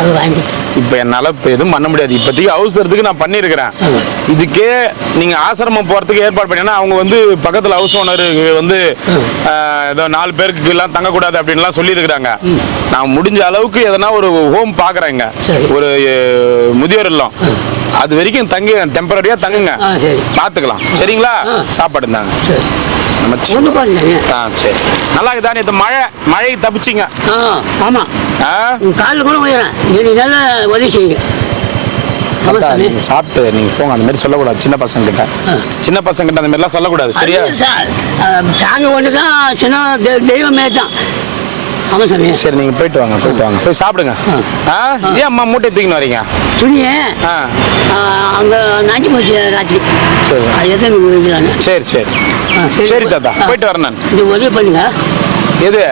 அது வாங்கிட்டு இப்போ என்னால் இப்போ எதுவும் பண்ண முடியாது. இப்போதைக்கு அவசரத்துக்கு நான் பண்ணியிருக்கிறேன். இதுக்கே நீங்கள் ஆசிரமம் போகிறதுக்கு ஏற்பாடு பண்ணீங்கன்னா அவங்க வந்து பக்கத்தில் ஹவுஸ் ஓனர் வந்து ஏதோ 4 பேருக்கு எல்லாம் தங்கக்கூடாது அப்படின்லாம் சொல்லியிருக்கிறாங்க. நான் முடிஞ்ச அளவுக்கு எதனா ஒரு ஹோம் பார்க்குறேங்க, ஒரு முதியோர் இல்லம், அது வரைக்கும் தங்கி டெம்பரரியாக தங்குங்க, பார்த்துக்கலாம். சரிங்களா? சாப்பாடு தாங்க. சரி, நல்லா இருக்குதா? நேற்று மழை தப்பிச்சிங்க. ஆமாம், காலில் கூட உயரேன், நல்லா உதவி செய்யுங்க. நீங்க சாப்பிட்டு நீங்க போங்க. அந்த மாதிரி சொல்லக்கூடாது சின்ன பசங்க கிட்ட. சின்ன பசங்க கிட்ட அந்த மாதிரிலாம் சொல்லக்கூடாது. சரியா? சாமி ஒன்று தான், சின்ன தெய்வமே தான். ஆமாம் சாமி. சரி, நீங்கள் போயிட்டு வாங்க, போய் சாப்பிடுங்க. ஏன் அம்மா மூட்டை தூக்கின்னு வரீங்க? துணியை அங்கே நாட்டி போச்சு ராத்திரி. சரி, எத்தனை வைக்கிறாங்க. சரி சரி சரி தாத்தா, போயிட்டு வரேன் நான். இது உதவி பண்ணுங்க. எது?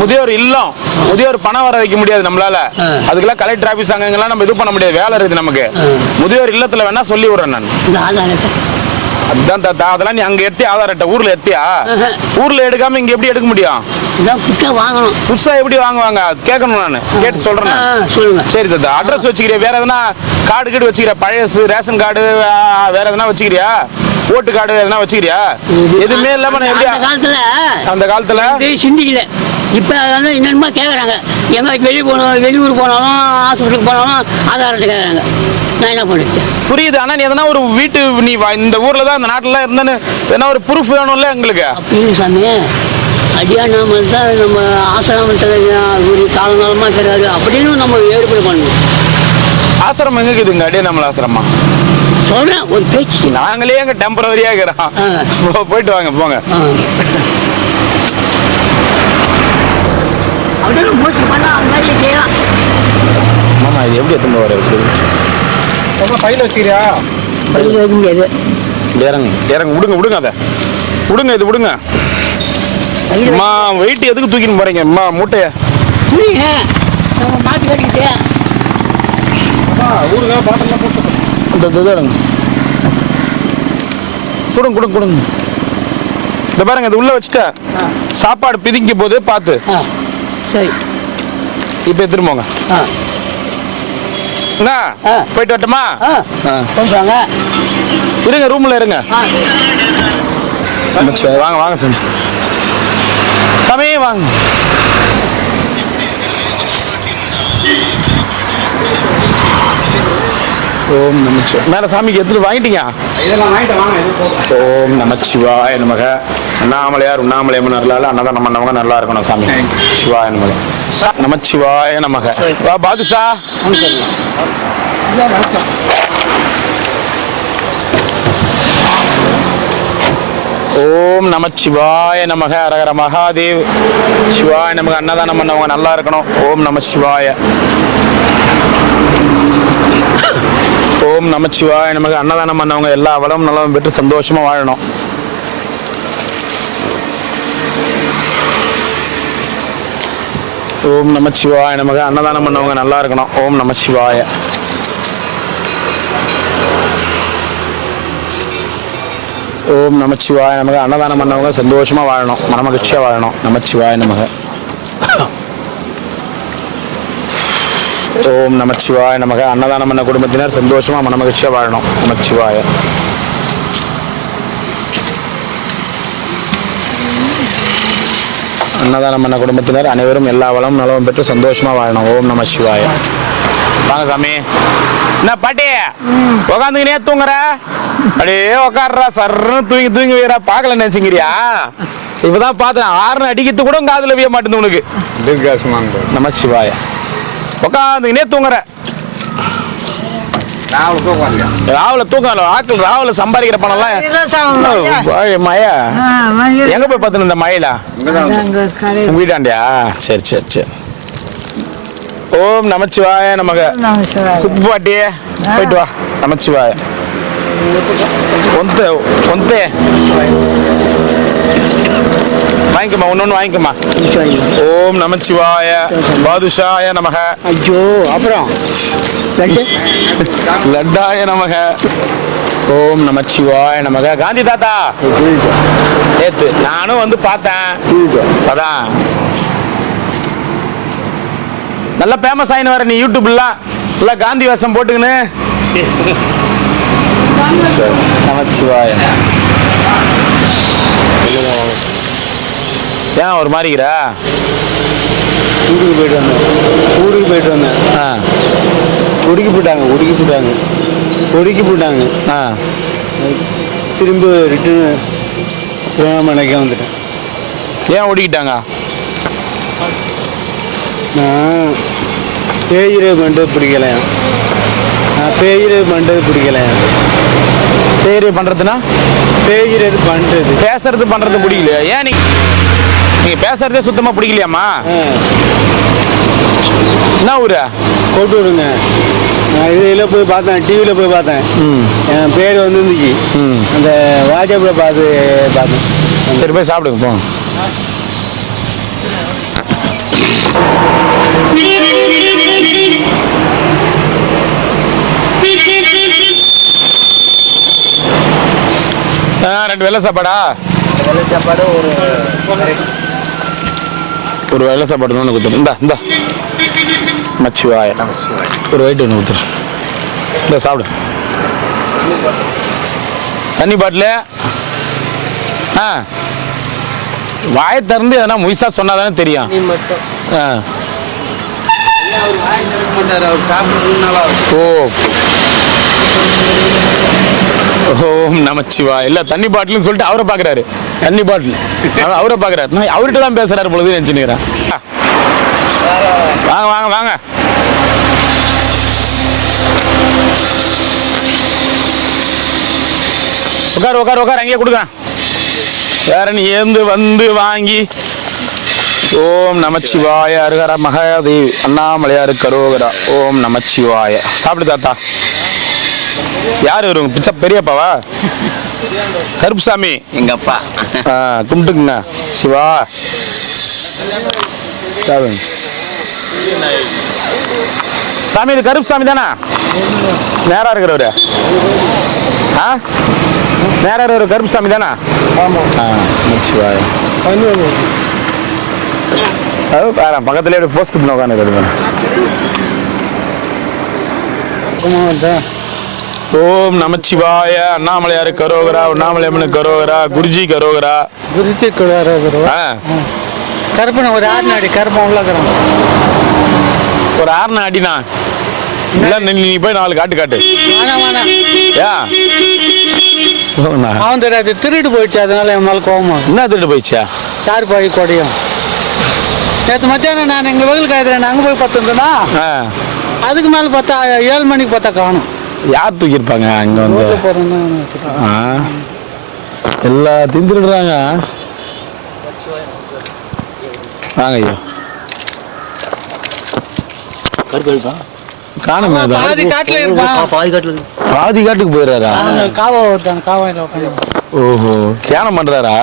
முதியோர் இல்லம். முதியோர் பணம் வர வைக்க முடியாது நம்மளால. அதுக்கெல்லாம் கலெக்டர் ஆபீஸ் அங்கெல்லாம் நம்ம இது பண்ண முடியாது, வேலை இருக்குது நமக்கு. முதியோர் இல்லத்துல வேணா சொல்லி விடுறேன் நான். அதுதான் தாத்தா, அதெல்லாம் நீ அங்க எடுத்தி ஆதார் அட்டை ஊர்ல எடுத்தியா? ஊர்ல எடுக்காம இங்க எப்படி எடுக்க முடியும்? வாங்கணும். புதுசா எப்படி வாங்குவாங்க? கேட்கணும், நான் கேட்டு சொல்றேன். சரி தாத்தா, அட்ரஸ் வச்சுக்கிறியா? வேற எதனா கார்டு கீடு வச்சுக்கிறியா? பழைய ரேஷன் கார்டு வேற எதனா வச்சுக்கிறியா? ஓட்டு கார்டு எதனா வச்சுக்கிறியா? எதுவுமே இல்லாம அந்த காலத்துல சிந்திக்கல. இப்போ என்னென்னமா கேட்குறாங்க, எங்க வெளியூர் போனாலும் ஹாஸ்பிட்டலுக்கு போனாலும் ஆதார் அட்டை கேட்குறாங்க. நான் என்ன பண்ணிட்டேன்? புரியுது. ஆனா நீ எதனா ஒரு வீட்டு நீ இந்த ஊர்ல தான் இந்த நாட்டுல இருந்தேன்னு எதனா ஒரு ப்ரூஃப் வேணும்ல எங்களுக்கு. அப்படின்னு சாமி, அடியானாமல் தான் நம்ம ஆசிரமத்தில் ஒரு காலங்காலமாக கிடையாது அப்படின்னு நம்ம ஏற்பாடு பண்ணணும். ஆசிரமம் எங்க இருக்குதுங்க? அடியானாமல் ஆசிரமம் சொல்றேன், ஒரு பேச்சு. நாங்களே எங்க டெம்பரவரியா இருக்கிறோம். போயிட்டு வாங்க, போங்க. அப்படியே போட்டு பண்ணா அந்த மாதிரி செய்யலாம். மாமா, இது எப்படி எத்தனை வர இருக்கு? பையில வச்சுக்கிறியா? பையில வைக்க முடியாது. இறங்க விடுங்க அதை விடுங்க, இது விடுங்க. அம்மா, வெயிட் எதுக்கு தூக்கின்னு போறீங்க? அம்மா, மூட்டைய புரியுங்க, நம்ம மாற்றி கட்டிக்கிட்டு ஊருக்கா பாட்டெல்லாம் போட்டு கொடுங்க. இந்த பாருங்க, இது உள்ள வச்சுட்டா சாப்பாடு பிதிக்க போது பார்த்து. சரி, இப்ப எடுத்துட்டு போங்க. போயிட்டு வரட்டுமா? வாங்க, இருங்க, ரூம்ல இருங்க. வாங்க சாமி. சாமி வாங்க. ஓம் நமச்சிவாய. மேல சாமிக்கு எடுத்துட்டு வாங்கிட்டீங்க? இதெல்லாம் வாங்கிட்டு வாங்க. ஓம் நமச்சிவாய நமக. அண்ணாமலையார் உண்ணாமலையம்மன் அருளால அன்னதானம் பண்ணவங்க நல்லா இருக்கணும் சாமி. சிவாய நமக. நமச்சிவாய நமக. வா பாதுஷா. ஓம் நமச்சிவாய நமக. அரகர மகாதேவ். சிவாய நமக. அன்னதானம் பண்ணவங்க நல்லா இருக்கணும். ஓம் நமச்சிவாய. ஓம் நமச்சிவாய நமக. அன்னதானம் பண்ணவங்க எல்லா வளமும் நலமும் பெற்று சந்தோஷமா வாழணும். ஓம் நமச்சிவாய நமக. அன்னதானம் பண்ணவங்க நல்லா இருக்கணும். ஓம் நமச்சிவாய. ஓம் நமச்சிவாய நமக. அன்னதானம் பண்ணவங்க சந்தோஷமா வாழணும், மனமகிழ்ச்சியா வாழணும். நமச்சிவாய நமக. ஓம் நமச்சிவாய நமக. அன்னதானம் பண்ண குடும்பத்தினர் சந்தோஷமா மனமகிழ்ச்சியா வாழணும். நமச்சிவாய. அன்னதானம் பண்ண குடும்பத்தினர் அனைவரும் எல்லா வளமும் நலமும் பெற்று சந்தோஷமா வாழணும். ஓம் நமச்சிவாய. வாங்க சாமி. என்ன பாட்டி உக்காந்துக்கினே தூங்குற? அப்படியே உக்காடுறா, சர்ன்னு தூங்கி வைக்கிறா. பார்க்கல நினைச்சுங்கிறியா? இப்பதான் பார்த்தேன், ஆறுன்னு அடிக்கிறது கூட காதுல விய மாட்டேங்குது உனக்கு. நமச்சிவாய. உக்காந்துக்கினே தூங்குற. ராவுல தூக்கம் ஆட்கள் ராவுல சம்பாதிக்கிற பணம்லாம் மயா எங்க போய் பார்த்து இந்த மயிலா வீட்டாண்டியா? சரி சரி சரி. ஓம் நமச்சிவாய நமக. குப்பு பாட்டி போயிட்டு வா. நமச்சிவாய. ஒந்தே வாங்கிக்கமா, ஒன்னு வாங்கிக்கமா. ஓம் நமச்சிவாய. பாதுஷாய நமக. ஐயோ, அப்புறம் லட்டாய நமக. ஓம் நமச்சிவாய நமக. காந்தி தாத்தா நேத்து நானும் வந்து பார்த்தேன். அதான் நல்லா ஃபேமஸ் ஆயின்னு வர நீ யூடியூப்லாம் எல்லாம் காந்தி வேஷம் போட்டுக்கின்னு. நமச்சிவாய. ஏன் ஒரு மாதிரிக்கிறா? ஊருக்கு போயிட்டு வந்தேன். ஒடுக்கி போட்டாங்க. திரும்ப ரிட்டர்ன் திருவண்ணாமலைக்கு வந்துட்டேன். ஏன் ஒடுக்கிட்டாங்க? நான் பேஜில் பண்ணுறது பிடிக்கலையா? பேரு பண்றதுன்னா பேசுறது பண்றது பிடிக்கலையா? ஏன் நீங்க பேசுறதே சுத்தமா பிடிக்கலையாமா? என்ன ஊரு? கோட்டூருங்க. நான் இதில் போய் பார்த்தேன், டிவியில் போய் பார்த்தேன். என் பேர் வந்துருந்துச்சு. அந்த வாட்ஸ்அப்பில் பார்த்தேன். சரி போய் சாப்பிடுங்க போங்க. ரெண்டு வெள்ளை சாப்பாடா? ஒரு வெள்ளை சாப்பாடு ஒன்று கொடுத்துரு. இந்த மச்சிவாய ஒரு வெயிட் ஒன்று கொடுத்துரு. இந்த சாப்பிடு. தண்ணி பாட்டில் வாயை திறந்து எதனா முயசா சொன்னாதானே தெரியும். ஓம் நமச்சிவாய. இல்ல தண்ணி பாட்டில்னு சொல்லிட்டு அவரை பாக்குறாரு. தண்ணி பாட்டில் அவரை பாக்குறாரு. நான் அவர்கிட்ட தான் பேசுறாரு பொழுது நினைச்சுக்கிறேன். வாங்க வாங்க வாங்க. உட்கார் அங்கேயே கொடுங்க. வேற நீ ஏந்து வந்து வாங்கி. ஓம் நமச்சிவாய. அருகர மகாதேவி அண்ணாமலையாரு கரோகரா. ஓம் நமச்சிவாய. சாப்பிடு தாத்தா. யாரு வருங்க? பிச்சை பெரியப்பாவா? கருப்புசாமி எங்க அப்பா. கும்பிட்டுக்குங்க. சிவா சாமி. இது கருப்புசாமி தானே? நேரா இருக்கிறவரு? நேரா இருக்கிற கருப்புசாமி தானே? சிவாய. பக்கத்துல போஸ்ட் குத்துன உட்காந்து. ஓம் நமச்சிவாய. அண்ணாமலையாரு கரோகரா. அண்ணாமலையம்மனு கரோகரா. குருஜி கரோகரா. கருப்பன் ஒரு 6 நாடி கருப்பன் உள்ளக்கிறோம். ஒரு 6 நாடினா இல்ல நீ போய் 4 காட்டு. அவன் தெரியாது திருட்டு போயிடுச்சு. அதனால என் மேல கோவமா. என்ன திருட்டு போயிடுச்சா? யார் போய் கொடையும் நேற்று மத்தியானம் நான் எங்க வெயில் காய்க்கிறேன். அங்கே போய் பார்த்துருந்தேன்னா அதுக்கு மேலே பார்த்தா 7 மணிக்கு பார்த்தா காணும். யார் தூக்கியிருப்பாங்க? அங்கே வந்து எல்லாத்தையும் திருடுறாங்க. வாங்க ஐயோ. காணுமே. பாதி காட்டுல இருப்பான். பாதி காட்டுக்கு போயிடுறாரா? காவா ஒருத்தாங்க. காவாயில் உட்காந்து. ஓஹோ. தியானம் பண்றாரா?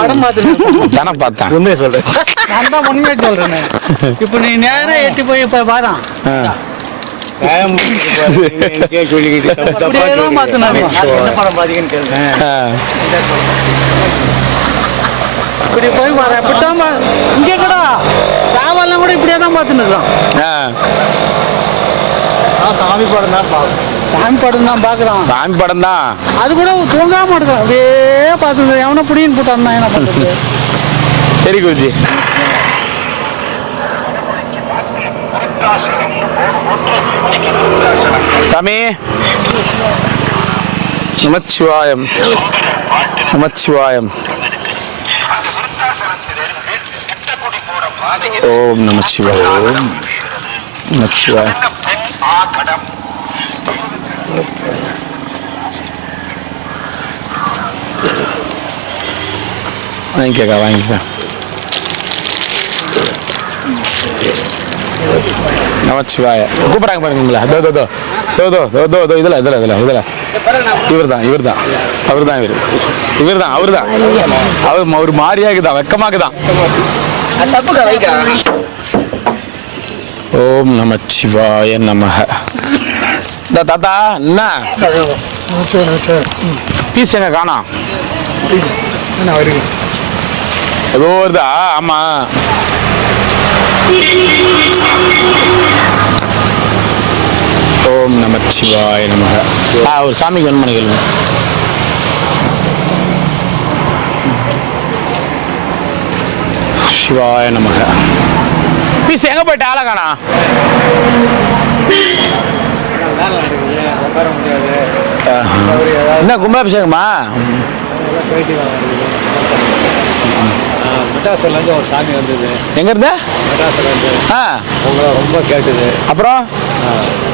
படம் பார்த்துட்டு தியானம் பார்த்தேன். உண்மையை சொல்றேன். நான் தான் உண்மையை சொல்றேன். இப்போ நீ நேரம் எட்டி போய் இப்போ பாரான் இப்படி போய் பாரு. இப்படித்தான் இங்கே கூட காவெல்லாம் கூட இப்படியே தான் பார்த்துன்னு இருக்கான். சாமி படம் தான் பார்க்குறான். சாமி படம் தான். அது கூட தூங்காம எடுக்கிறான். அப்படியே பார்த்து எவனை புடின்னு போட்டான். என்ன பண்ணுறது? சரி குருஜி. சாமி நமச்சிவாயம். நமச்சிவாயம். ஓம் நமச்சிவாயம். நமச்சிவாயம். வாங்கிக்கா வாங்கிக்க. நமச்சிவாய. கூப்பிட்றாங்க பாருங்களா. இதில் இவர் அவர் மாறியாக்குதான் வெக்கமாக்குதான். ஓம் நமச்சிவாய நமஹ. இந்த தாத்தா என்ன பீஸ் எங்க காணோம்? ஏதோ வருதா? ஆமா ஓம் நமச்சிவாய நமக. ஒரு சாமிக்கு ஒன்று மணி கேளுங்க. சிவாய நமக. பீஸ் எங்க போயிட்டு ஆளை காணா? என்ன கும்பாபிஷேகமா? மெட்ராஸ்லேருந்து ஒரு சாமி வந்தது. எங்க இருந்த? மெட்ராஸ்லேருந்து. உங்களை ரொம்ப கேட்டுது. அப்புறம்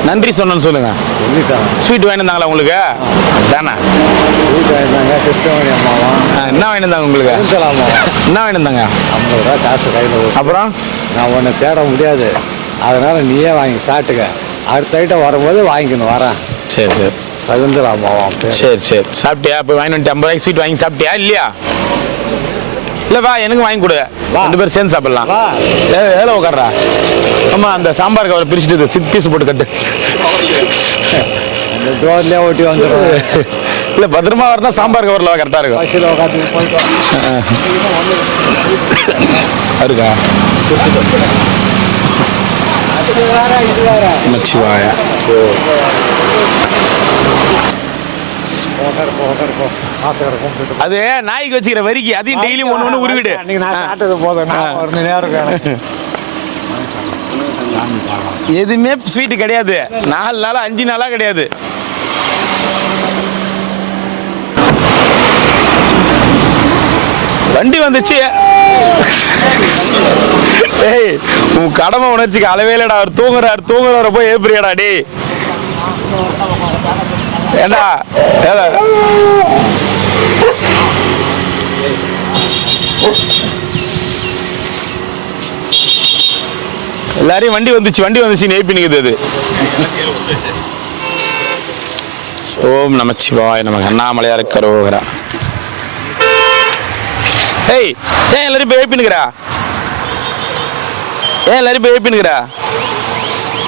நன்றி சொன்னு சொல்லுங்க. சொல்லிட்டாங்க. ஸ்வீட் வாங்கி வந்தாங்களா உங்களுக்கு? தானே ஸ்வீட் வாங்கினாங்க. கிருஷ்ணமணி அம்மாவும். என்ன வாங்கி வந்தாங்க உங்களுக்கு? என்ன வாங்கி வந்தாங்க? 50 ரூபா காசு கையில். அப்புறம் நான் உன்னை தேட முடியாது, அதனால நீயே வாங்கி சாப்பிட்டுக்க. அடுத்த ஐட்டம் வரும்போது வாங்கிக்கணும். வரேன். சரி சரி. சகுந்தலா அம்மாவும். சரி சரி. சாப்பிட்டியா? இப்போ வாங்கி வந்துட்டு 50 ரூபாய்க்கு ஸ்வீட் வாங்கி சாப்பிட்டியா இல்லையா? இல்லை வா, எனக்கு வாங்கி கொடு. 2 பேரும் சேர்ந்து சாப்பிடலாம். ஏழை உட்கார்றா. ஆமாம், அந்த சாம்பார் கவரை பிரிச்சுட்டு பீஸ் போட்டு கட்டு. அந்த டோர்லேயே ஓட்டி வந்துடும். இல்லை பத்திரமா வரனா சாம்பார் கவரில் கரெக்டாக இருக்கும். பஸ்ஸில் உட்காந்து போயிட்டோம். இருக்கா? நமச்சிவாய. அது நாய்க்கு வச்சுக்கிற வரிக்கு அதையும் டெய்லியும் ஒன்று உருவிடு. எதுவுமே ஸ்வீட்டு கிடையாது. 4 நாளா 5 நாளா கிடையாது. வண்டி வந்துச்சு. ஏய், உன் கடமை உணர்ச்சிக்கு அளவே இல்லடா. அவர் தூங்குறாரு போய் ஏப்பிரியாடா டே. ஏண்டா எல்லாரையும் வண்டி வந்துச்சு ஏப்பி நிக்குது அது. ஓம் நமச்சிவாய நமக. அண்ணாமலையார் கரோகரா. ஏய், ஏன் எல்லாரும் போய் ஏப்பினுக்கிறா?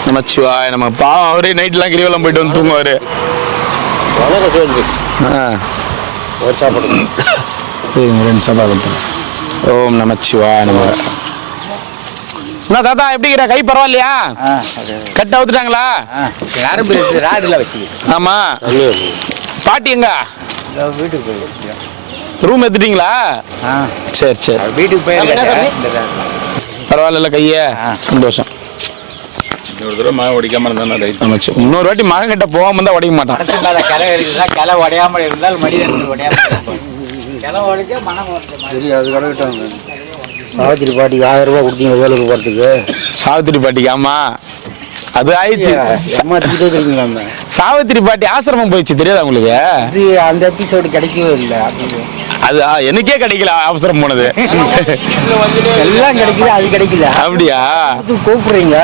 நமச்சிவாய நம்ம. பாவம் அவரே நைட்லாம் கிரிவலம் போயிட்டு வந்து தூங்குவாரு. ஓம் நமச்சிவாய நமக. என்ன தாத்தா எப்படிங்கிற? கை பரவாயில்லையா? கட்ட அவுத்துட்டாங்களா? ஆமா. பாட்டி எங்க? வீட்டுக்கு ரூம் எடுத்துட்டீங்களா? சரி சரி. வீட்டுக்கு போய் பரவாயில்ல கைய. சந்தோஷம். இன்னொரு தடவை மழை உடைக்காம இருந்தா இன்னொரு வாட்டி மகன் கிட்ட போகாம இருந்தா உடைக்க மாட்டான். கிளை உடையாமல் இருந்தால் மனிதன் உடையாமல். சாவித்திரி பாட்டிக்கு 1000 ரூபா கொடுத்தீங்க வேலூர் போகிறதுக்கு. சாவித்திரி பாட்டிக்கு? ஆமா, அது ஆயிடுச்சு. சாவித்திரி பாட்டி ஆசிரமம் போயிடுச்சு, தெரியாதா உங்களுக்கு? அந்த எபிசோடு கிடைக்கவே இல்லை. அது எனக்கே கிடைக்கல. அவசரம் போனது எல்லாம் கிடைக்கல, அது கிடைக்கல. அப்படியா? கூப்பிடுறீங்க.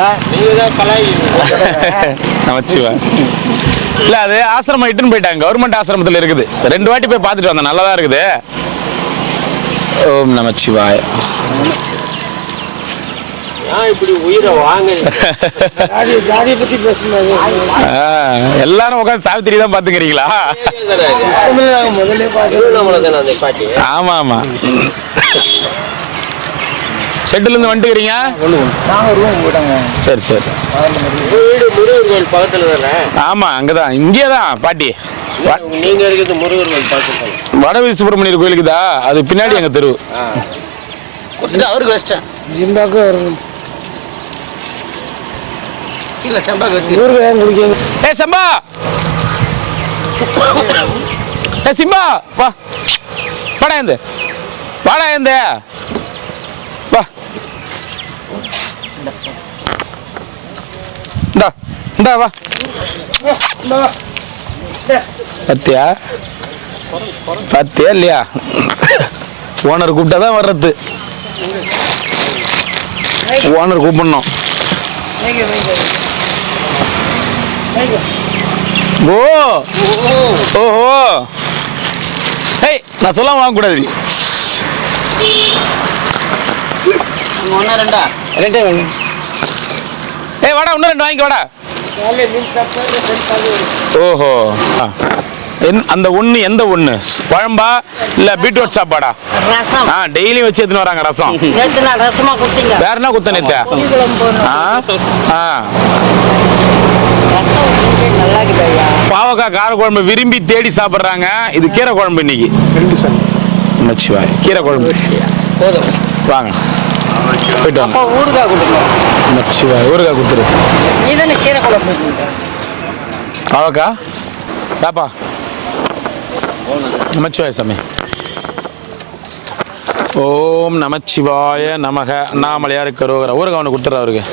நமச்சிவா. இல்ல, அது ஆசிரமம் இட்டுன்னு போயிட்டாங்க. கவர்மெண்ட் ஆசிரமத்தில் இருக்குது. 2 வாட்டி போய் பார்த்துட்டு வந்தேன். நல்லாதான் இருக்குது. ஓம் நமச்சிவாய. எல்லாரும் உட்காந்து சாவித்திரி தான் பாத்துக்கிறீங்களா? ஆமா ஆமா. ஷெட்ல இருந்து வந்துட்டுக்கிறீங்க? சரி சரி. முருகர் கோயில் பக்கத்துல தானே? ஆமா, அங்கதான். இங்கேதான் பாட்டி. நீங்க இருக்கிறது முருகர் கோயில் பக்கத்துல. வடவீதி சுப்பிரமணியர் கோயிலுக்குதா? அது பின்னாடி எங்க தெரு. அவருக்கு வச்சிட்டேன். ஜிம்பாக்கு வரும். இல்லை செம்பாக்கு வச்சு. ஏ செம்பா, ஏ சிம்பா, வா வாடா இந்த வா. இந்தா வா. பத்தியா இல்லையா? ஓனர் கூப்பிட்டாதான் வர்றது. ஓனர் கூப்பிடணும். ஓஹோ. ஏய், நான் சொல்லாம வாங்க கூடாது. ஏய் வாடா, இன்னும் 2 வாங்கிக்க வாடா. ஓஹோ. அந்த ஒன்று எந்த ஒன்று? குழம்பா இல்லை பீட்ரூட் சாப்பாடா? ரசம் டெய்லி வச்சு எடுத்துன்னு வராங்க ரசம். நேற்று நான் ரசமா கொடுத்தீங்க. வேற என்ன குத்த நேத்து? ரசம் நல்லா இருக்குதுயா. பாவக்காய் கார குழம்பு விரும்பி தேடி சாப்பிட்றாங்க. இது கீரை குழம்பு இன்னைக்கு. நமச்சிவாய். கீரை குழம்பு போதும். வாங்க போயிட்டு வாங்க. அப்போ ஊறுகாய் கொடுக்கணும். நமச்சிவாய். ஊறுகாய் கொடுத்துரு. நீ தானே கீரை குழம்பு. பாவக்காய் பாப்பா. நமச்சிவாய சாமி. ஓம் நமச்சிவாய நமக. அண்ணாமலையார் கரோகரா. ஊறுகாய் ஒன்று கொடுத்துட்றா அவருக்கு.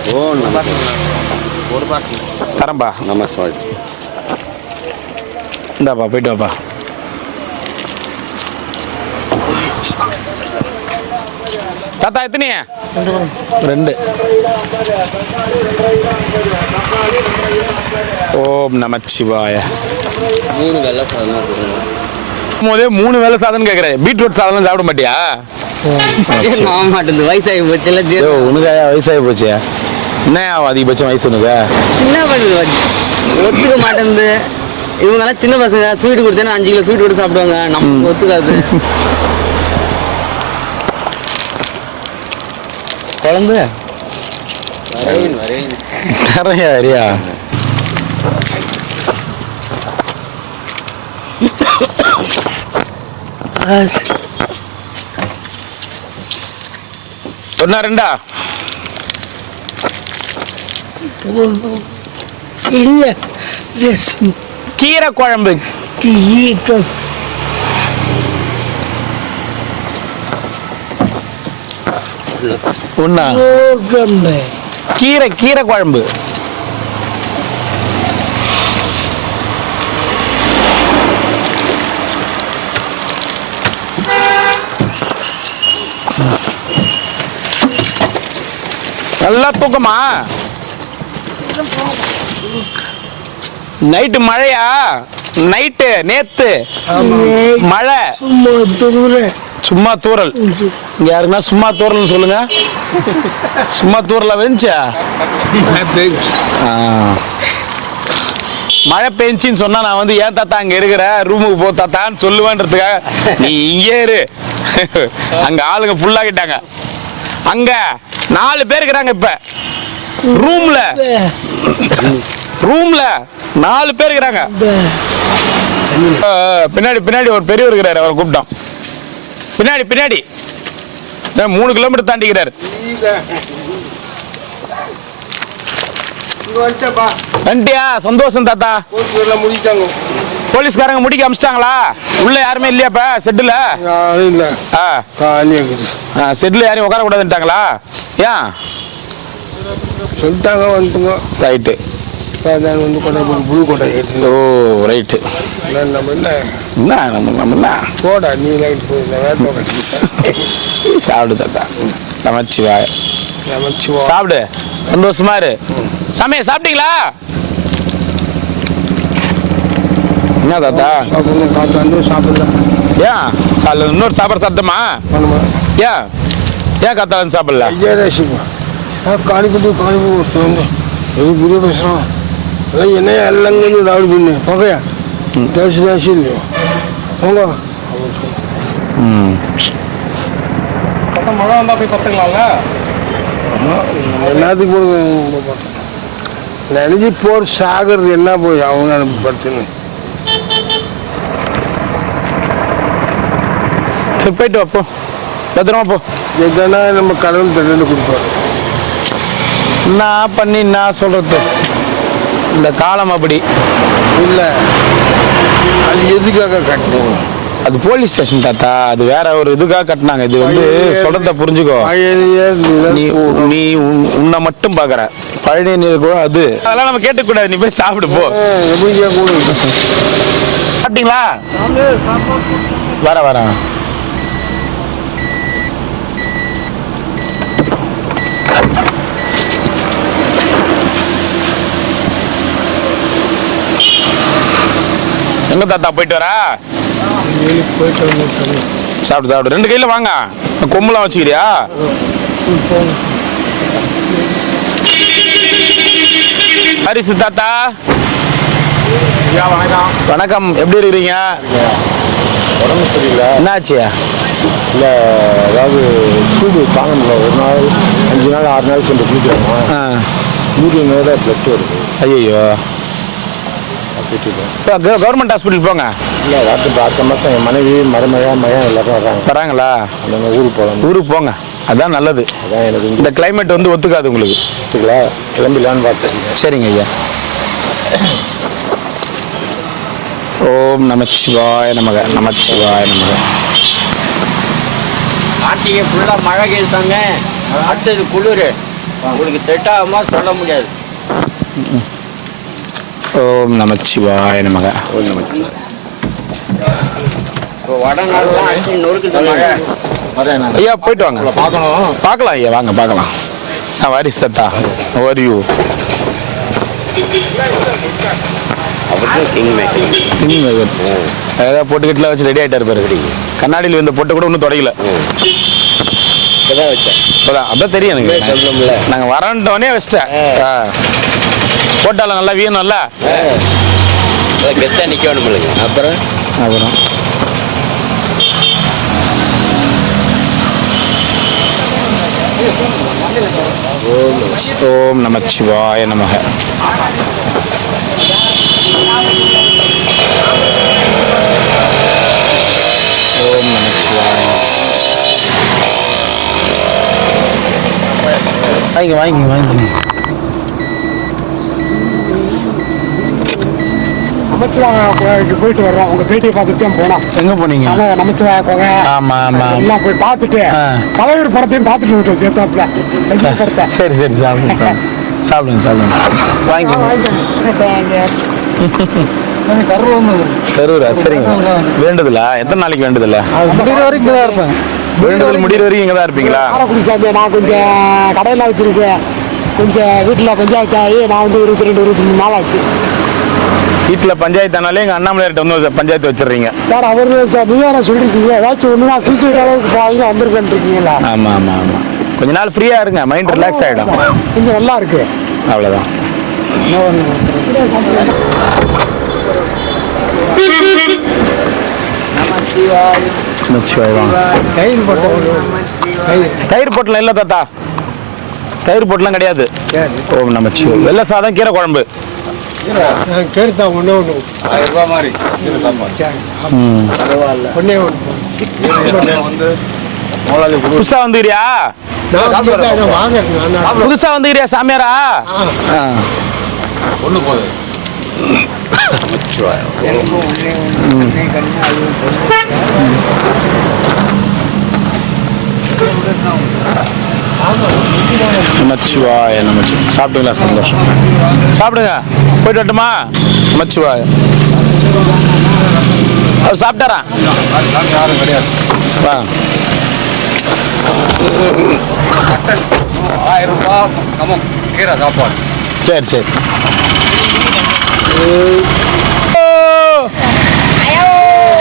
தரம்பா. நமஸ்வாய். இந்தாப்பா போயிட்டு வாப்பா. தாத்தா எத்தனை? 2. ஓம் நமச்சிவாய. 3 வெள்ளை சாதம் போதே 3 வேளை சாதம் கேட்குறேன். பீட்ரூட் சாதம் சாப்பிட மாட்டியா? மாட்டேன். வயசாகி போச்சு. உனக்காயா வயசாகி போச்சு? என்ன அதிகபட்சம் வயசு உனக்கு? என்ன பண்ணுது? ஒத்துக்க மாட்டேங்குது. இவங்கெல்லாம் சின்ன பசங்க. ஸ்வீட் கொடுத்தேன்னா 5 கிலோ ஸ்வீட் கூட சாப்பிடுவாங்க. நம்ம ஒத்துக்காது. குழம்பு நிறையா அறியா. ஒன்னா 2? இல்லை கீரை குழம்பு. ஒன்னா கீரை குழம்பு. நல்லா தூக்கமா? நைட்டு மழையா? நைட்டு நேத்து மழை. சும்மா தூறல். இங்க யாருக்குன்னா சும்மா தூறல்னு சொல்லுங்க. சும்மா தூறல வெஞ்சா? மழை பெஞ்சின்னு சொன்னா நான் வந்து ஏன் தாத்தா அங்க இருக்கிற ரூமுக்கு போ தாத்தான்னு சொல்லுவேன்றதுக்காக நீ இங்கே இரு. அங்க ஆளுங்க ஃபுல்லாகிட்டாங்க. அங்க 4 பேர் இருக்கிறாங்க. இப்ப ரூம்ல 4 பேர் இருக்கிறாங்க. பின்னாடி ஒரு பெரியவர் இருக்கிறாரு. அவரை கூப்பிட்டோம். பின்னாடி 3 கிலோமீட்டர் தாண்டிக்கிறாரு. வந்துட்டியா? சந்தோஷம் தாத்தா. போலீஸ்காரங்க முடிக்க அமிச்சிட்டாங்களா? உள்ள யாருமே இல்லையாப்ப செட்டுல? செட்டுல யாரையும் உட்கார கூடாதுட்டாங்களா? ஏன் சொல்லிட்டாங்க? வந்துங்க ரைட்டு. வந்து கொண்டை புழு கொண்டை. ஓ ரைட்டு. நம்ம போடா நீ லைட் போய் சாப்பிடு தாத்தா. நமச்சிவாய. சாப்பிடு. சந்தோஷமா இரு. சாமி சாப்பிட்டீங்களா? என்ன தாத்தா சாப்பிடல? ஏன் காலைல இன்னொரு சாப்பாடு சாப்பிட்டோமா? ஏன் காத்தாலும் சாப்பிடல? காணிப்பட்டு எது புரிய பேசுகிறோம். அதான் என்ன எல்லாம் கொஞ்சம் தாடி பண்ணு போகையா தேசி இல்லையோ போங்க. மழை வந்தால் போய் பத்துக்கலாம்ல? எல்லாத்துக்கும் போடுங்க. நினைஞ்சு போர் சாகிறது என்ன போய் அவங்க படுத்துன்னு போயிட்டு வாப்போ. பத்திரமா போ. எதனா நம்ம கடவுள் தண்டு கொடுப்பாரு. நான் பண்ணி நான் சொல்றது இந்த காலம் அப்படி இல்லை. அது எதுக்காக கட்டணும்? அது போலீஸ் ஸ்டேஷன் தாத்தா. அது வேற ஒரு இதுக்காக கட்டினாங்க. இது வந்து சொல்றத புரிஞ்சுக்கோ. நீ உன்னை மட்டும் பாக்குற. பழைய நீர் கூட அது அதெல்லாம் நம்ம கேட்டுக்கூடாது. நீ போய் சாப்பிடு போ. சாப்பிட்டீங்களா? வர எங்க தாத்தா போயிட்டு வரா? சாப்பிடு 2 கையில வாங்க. கொம்புலாம் வச்சுக்கிறியா? பரிசு தாத்தா வணக்கம், எப்படி இருக்கிறீங்க? உடம்பு சரியில்லை. என்னாச்சு? இல்லை, அதாவது சூடு தாங்க முடியல. ஒரு நாள் 5 நாள் 6 நாள் கொண்டு குளிக்கிறோம். யூரினோட பிளட் வருது. ஐயோ, இப்போ கவர்மெண்ட் ஹாஸ்பிட்டல் போங்க. இல்லை, அடுத்த மாதம் என் மனைவி மருமகன் எல்லாரும் வராங்களா? அந்த ஊருக்கு போகலாம். ஊருக்கு போங்க, அதான் நல்லது. அதான் எனக்கு இந்த கிளைமேட் வந்து ஒத்துக்காது உங்களுக்கு. கிளம்பிடலான்னு பார்த்தேன். சரிங்க ஐயா. ஓம் நமச்சிவாய நமக, நமச்சிவாய நமக. நாட்டிಗೆ ஃபுல்லாக மழை கேட்டாங்க. அடுத்தது குளிர். உங்களுக்கு செட் ஆகுமா சொல்ல முடியாது. ஓம் நமச்சிவாய நமக. ஓம் நமச்சிவாய. இப்போ வடநாடுலாம் அடிச்சு நொறுக்குது மழை. ஐயா போயிட்டு வாங்க, பார்க்கலாம் ஐயா, வாங்க பார்க்கலாம். வாரி சத்தா ஓரியு ஏதாவது பொட்டுக்கிட்டுலாம் வச்சு ரெடி ஆகிட்டாரு பாரு. கண்ணாடியில் இந்த பொட்டு கூட ஒன்றும் தொடங்கல. இப்போதான் வச்சேன். இப்போதான் அதான் தெரியும் எனக்கு. சொல்லணும்ல, நாங்கள் வரண்டோடனே வச்சிட்டேன். போட்டால நல்லா வீணும்ல, கெத்தா நிற்க வேணும் இல்லைங்க. அப்புறம் ஓம் நமச்சிவாய நமக. ஓம் நமச்சிவாய. வாங்கிங்க. நமச்சிவாய கோயிலுக்கு போயிட்டு வர்றோம். உங்க பேட்டியை பார்த்துட்டு தான் போனோம். எங்க போனீங்க? நமச்சிவாய கோகை ஆமா எல்லாம் போய் பார்த்துட்டு தலைவர் படத்தையும் பார்த்துட்டு விட்டோம் சேர்த்தாப்புல படத்தை. சரி சாப்பிடுங்க. கரூரா? சரிங்க. வேண்டுதலா? எத்தனை நாளைக்கு வேண்டுதல? வேண்டுதல் முடிகிற வரைக்கும் இங்கே தான் இருப்பீங்களா? காரைக்குடி சாமி, நான் கொஞ்சம் கடையில் வச்சிருக்கேன். கொஞ்சம் வீட்டில் பஞ்சாயத்து ஆகி நான் வந்து 22-23 நாள் ஆச்சு. வீட்டில் பஞ்சாயத்து ஆனாலே எங்கள் அண்ணாமலையார்ட்ட வந்து பஞ்சாயத்து வச்சிடுறீங்க சார். அவர் சார் நீங்க சொல்லிருக்கீங்க ஏதாச்சும் ஒன்றுனா சூசைட் அளவுக்கு போய் வந்திருக்கேன் இருக்கீங்களா? ஆமாம். கொஞ்ச நாள் ஃப்ரீயாக இருங்க, மைண்ட் ரிலாக்ஸ் ஆகிடும். கொஞ்சம் நல்லா இருக்கு, அவ்வளோதான். தயிர் போட்டலாம் இல்லை தாத்தா, தயிர் போட்டலாம் கிடையாது. ஓம் நமச்சிவாய. வெள்ளை சாதம், கீரை குழம்பு. கேட்டுதான் ஒன்று மாதிரி ஒன்றே புதுசா வந்துக்கிறியா? புதுசா வந்துக்கிறியா சாமியாரா? ஒன்று போகுது. நமச்சிவாய நமச்சிவாய. சாப்பிட்டீங்களா? சந்தோஷம், சாப்பிடுங்க. போயிட்டு வரட்டுமா? நமச்சிவாய. அவர் சாப்பிட்டாரா? யாரும் கிடையாது. வா. 1000 ரூபாய் கீரை சாப்பாடு. சரி.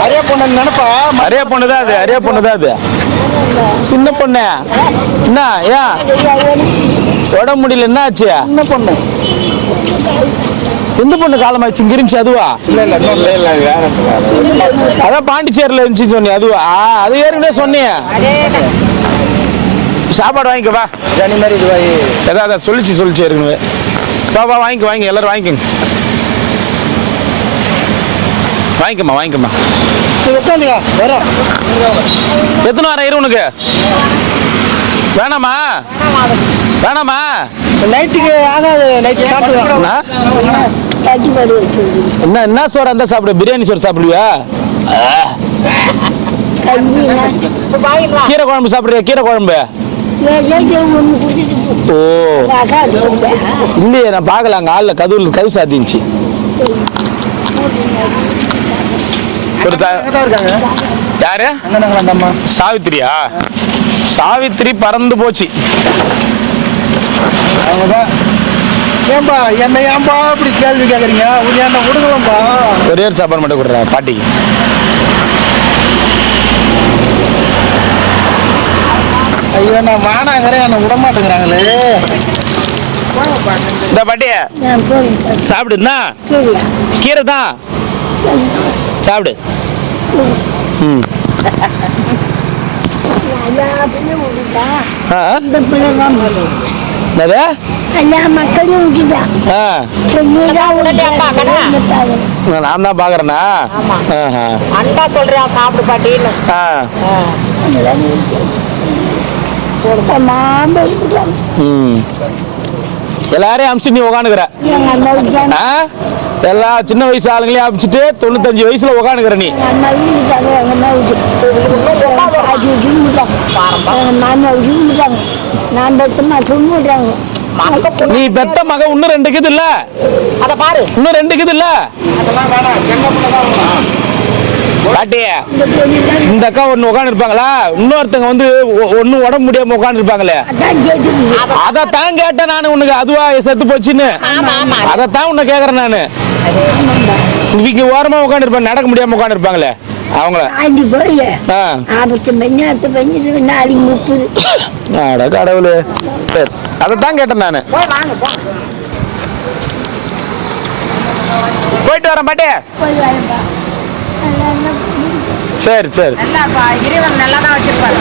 அரியா பொண்ணு நினைப்பா. அரியா பொண்ணு தான் அது. சின்ன பொண்ணு என்ன ஏன் உடம்பு முடியல? என்ன ஆச்சு? சின்ன பொண்ணு. எந்த பொண்ணு காலமாச்சு? இங்க இருந்துச்சு அதுவா? இல்ல வேற. அதான் பாண்டிச்சேரியில் இருந்துச்சு சொன்னி, அதுவா? அது ஏற்கனவே சொன்னீங்க. சாப்பாடு வாங்கிக்க வா. ஜனி மாதிரி இதுவாயி ஏதாவது சொல்லிச்சு ஏற்கனவே. வா வாங்கிக்க, எல்லாரும் வாங்கிக்கம்மா. உட்காந்துங்க வரோம். எத்தனை வாரம் இரு உனக்கு? வேணாமா? நைட்டுக்கு ஆகாது. நைட்டு சாப்பிடுவேன். என்ன சோறு அந்த சாப்பிடு? பிரியாணி சோறு சாப்பிடுவியா? கீரை குழம்பு சாப்பிடுறியா? கீரை குழம்பு? ஓ இல்லையே, நான் பார்க்கல. அங்கே ஆளில் கதவு சாத்திச்சு. யாரு? சாவித்திரியா? சாவித்திரி பறந்து போச்சு. ஏன்பா என்ன ஏன்பா இப்படி கேள்வி கேட்குறீங்க? என்ன விடுங்கப்பா. ஒரே ஒரு சாப்பாடு மட்டும் கொடுறா பாட்டிக்கு. ஐயோ, நான் வானாங்கிறேன், என்னை விட மாட்டேங்கிறாங்களே. இந்த பாட்டிய சாப்பிடுனா கீரை தான் சாப்பிடு. ம். நான் தான் பாக்குறேன்னா அண்டா சொல்றியா சாப்பிடு பாட்டின்னு. எல்லாரையும் அமிச்சிட்டு நீ உட்காந்துக்கிற. எல்லா சின்ன வயசு ஆளுங்களையும் அமிச்சிட்டு 95 வயசுல உட்காந்துக்கிற நீ. நீ பெத்த மக இன்னும் 2 இருக்குது இல்ல? அத பாரு, இன்னும் 2 இருக்குது இல்ல? பாட்டி இந்த அக்கா ஒண்ணு உட்காந்து இருப்பாங்களா, இன்னொருத்தங்க வந்து ஒன்னும் உடம்பு முடியாம உட்காந்து இருப்பாங்களே, அதத்தான் கேட்டேன் நானு உனக்கு. அதுவா செத்து போச்சுன்னு அதத்தான் உன்னை கேக்குறேன் நானு. இங்க ஓரமா உட்காந்து இருப்பாங்க, நடக்க முடியாம உட்காந்து இருப்பாங்களே அவங்கள. கடவுளு, சரி அதத்தான் கேட்டேன் நானு. போயிட்டு வரேன் பாட்டி. சரி சரி. இறைவன் நல்லா தான் வச்சிருப்பாரு.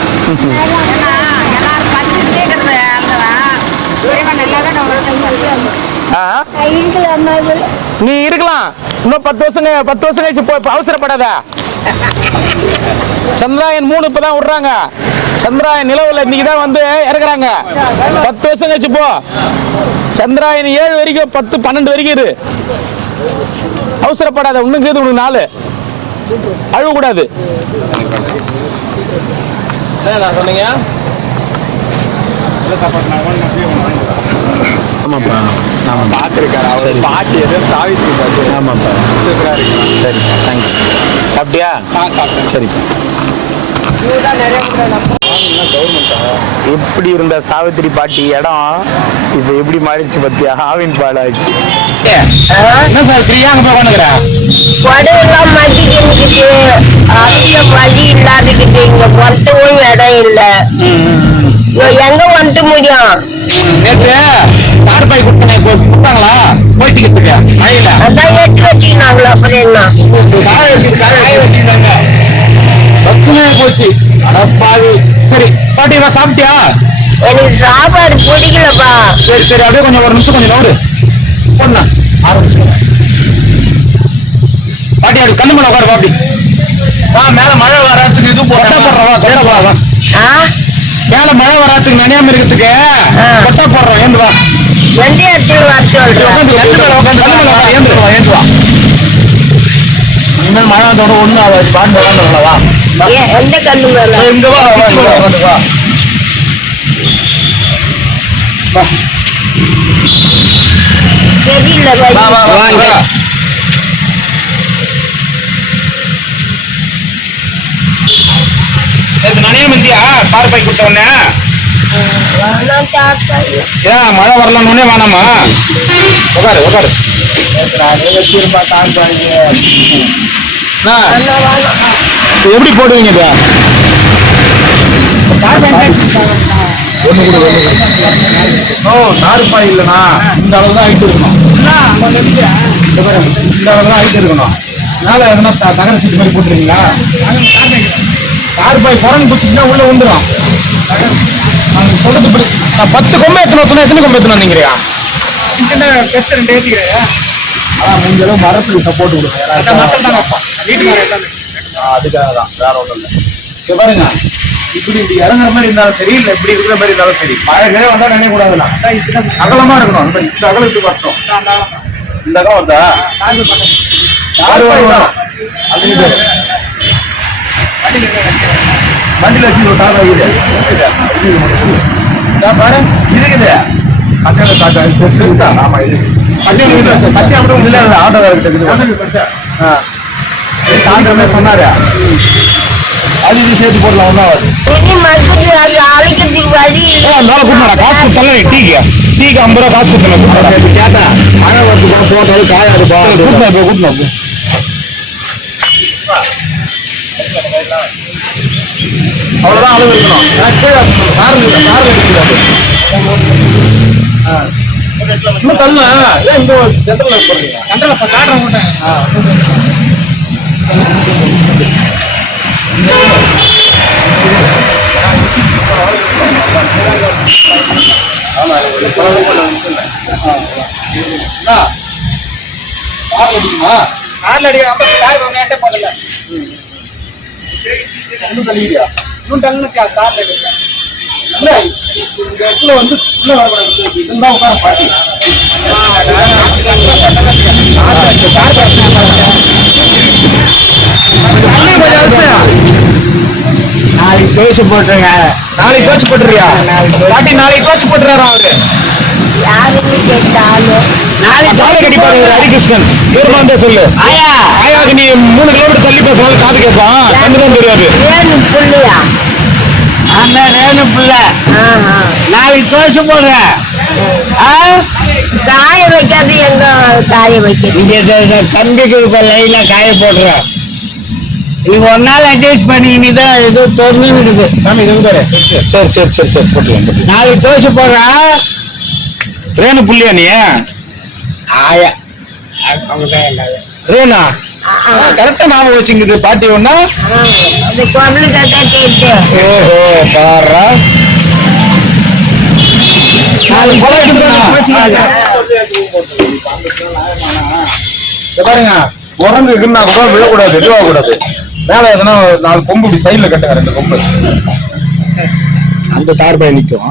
எல்லாரும் பசி கேட்கறது இறைவன் நல்லா தான் வச்சிருப்பாரு. நீ இருக்கலாம் இன்னும் 10 வருஷம் கழிச்சு அவசரப்படாத. சந்திராயன் 3 இப்பதான் விடுறாங்க. சந்திராயன் நிலவுல இன்னைக்கு தான் வந்து இறக்குறாங்க. 10 வருஷம் கழிச்சு போ. சந்திராயன் 7 வரைக்கும் 10 12 வரைக்கும் இரு. அவசரப்படாத. இன்னும் உனக்கு 4 அழுவக்கூடாது. சொன்னீங்க ஆமாப்பா. நான் பார்த்துருக்கேன். அவர் பாட்டி எதோ சாவித்திரி பாட்டி. ஆமாப்பா, சூப்பராக இருக்கு. சரி, தேங்க்ஸ். சாப்பிட்டியா? சாப்பிட்டேன். சரிப்பா. எப்படி இருந்த சாவித்திரி பாட்டி இடம் இப்ப எப்படி மாறிடுச்சு பத்தியா? ஆவின் பால் ஆயிடுச்சு. என்ன சாவித்திரியா அங்க போய் பண்ணுகிற? வடவெல்லாம் மாட்டிக்கிட்டு அதிக வழி இல்லாதக்கிட்டு இங்க பொறுத்தவும் இடம் இல்ல. எங்க வந்துட்டு முடியும்? நேற்று கார் பை கொடுத்தாங்களா போயிட்டு மழையில? அதான் எட்டு வச்சுக்கினாங்களா? அப்புறம் என்ன காய வச்சுக்கிட்டாங்க. பத்துமே போச்சு. அடப்பாவி. சரி பாட்டி சாப்பிட்டியா? எனக்கு சாப்பாடு பிடிக்கலப்பா. சரி சரி, அப்படியே கொஞ்சம் ஒரு நிமிஷம் கொஞ்சம் நவரு பொண்ணா ஆரம்பிச்சு. பாட்டி அப்படி கண்ணு மேல உட்காரு பாட்டி. மேல மழை வராதுக்கு இது போடுறவா மேல மழை வராதுக்கு நினையாம இருக்கிறதுக்கு கொட்டை போடுறோம். ஏந்துவா எந்த இடத்துல வர சொல்றேன். ஏந்துவா. இனிமேல் மழை வந்தோட ஒண்ணு ஆகாது. பாட்டு வளர்ந்துடலவா? எந்த கண்ணு மேல? இங்க வா. தெரியல. நனைய மந்தியா கார் பை கொடுத்த உடனே ஏன் மழை வரலான்னு வேணாமா? உட்காரு உட்காரு. வச்சிருப்பா கார் பாய்க்கு எப்படி போடுவீங்க? நார்பாய் இல்லைண்ணா, இந்த அளவு தான் ஹைட் இருக்கணும். இந்த அளவு தான் ஹைட் இருக்கணும். மேலே எதனா தகர சீட்டு மாதிரி போட்டுருக்கீங்களா? நார்பாய் குரங்கு பிடிச்சிச்சுன்னா உள்ள வந்துடும். நாங்கள் சொல்றது இப்படி. நான் 10 கொம்பை எத்தனை சொன்னா எத்தனை கொம்பை எத்தனை வந்தீங்கயா? சின்ன பெஸ்ட் 2 ஏற்றிக்கிறேன். அதான் முடிஞ்ச அளவு மரத்துக்கு சப்போர்ட் கொடுங்க. அதுக்காக தான், வேற ஒன்றும் இல்லை. இங்க பாருங்க, இப்படி இறங்குற மாதிரி இருந்தாலும் சரி, இல்லை இப்படி இருக்கிற மாதிரி இருந்தாலும் சரி, மழை கிழே வந்தா நினைக்கூடாதுண்ணா. அகலமா இருக்கணும். அந்த மாதிரி இந்த அகலத்துக்கு வரட்டும். இந்த அகம் வந்தா வண்டியில் வச்சு ஒரு தாக்கா இது பாரு இருக்குது. பச்சை தாக்கா பெருசா. ஆமா, இது பச்சை மட்டும் இல்லை, ஆட்டோக்காரர்கிட்ட தாண்டுற மாதிரி சொன்னாரு. அது இது சேர்த்து போடலாம். ஒன்றும் காசு கொடுத்தாலும் டீக்கு 50 ரூபா காசு கொடுத்தேன். கேட்டா மழை வரது கூட போட்டாலும் காயாதுப்பா. கூட்டணும் அவ்வளவுதான் அளவு இருக்கணும். இன்னும் தள்ளா ஏன் இங்க சென்டர்ல போடுறீங்க? சென்டர்ல இப்ப காட்டுற மாட்டேன். கார்ல அடிக்க கார் நேட்டே போடல. இன்னும் தள்ளிக்கிறியா? இன்னும் தள்ளுன்னு கார்ல அடிக்க. இல்ல இந்த இடத்துல வந்து உள்ள வரக்கூடாது. இதுதான் உட்கார பாட்டி. நாளைக்கு பேசி போட்டுருங்க. நாளைக்கு கோச்சு போட்டுறியா? பாட்டி நாளைக்கு கோச்சு போட்டுறாரா அவரு? யாருன்னு கேட்டாலும் நாளைக்கு காதை கட்டிப்பாரு ஹரிகிருஷ்ணன். பெருமாண்டே சொல்லு. ஆயா ஆயாவுக்கு நீ 3 கிலோமீட்டர் தள்ளி பேசினாலும் காது கேட்பான். கண்டுதான் தெரியாது. ரேணு புள்ளையா? அந்த ரேணு பிள்ளை நாளைக்கு தோசை போடுறேன். காய வைக்காது எங்க காய வைக்கிறது? இங்க கம்பிக்கு இப்ப லைன்ல காய போடுறேன். நீ ஒரு நாள் அட்ஜஸ்ட் பண்ணிக்கிட்டுதான் ஏதோ தொடர்ந்து இருக்குது. சாமி இது பாரு. சரி சரி சரி சரி போட்டுக்கலாம். நாளைக்கு தோசை போடுறேன். ரேணு புள்ளியா நீ? ஆயா ரேணா கரெக்டா ஞாபகம் வச்சுங்குது பாட்டி ஒண்ணா. அந்த குரலுக்கு அதான் கேட்டு ஓஹோ பாரா. பாருங்க உரங்கு இருக்குன்னா கூட விழக்கூடாது, எதுவாக கூடாது. மேல எதனா 4 கொம்பு இப்படி சைட்ல கட்டுங்க, 2 கொம்பு. அந்த தார் பாய் நிக்கும்.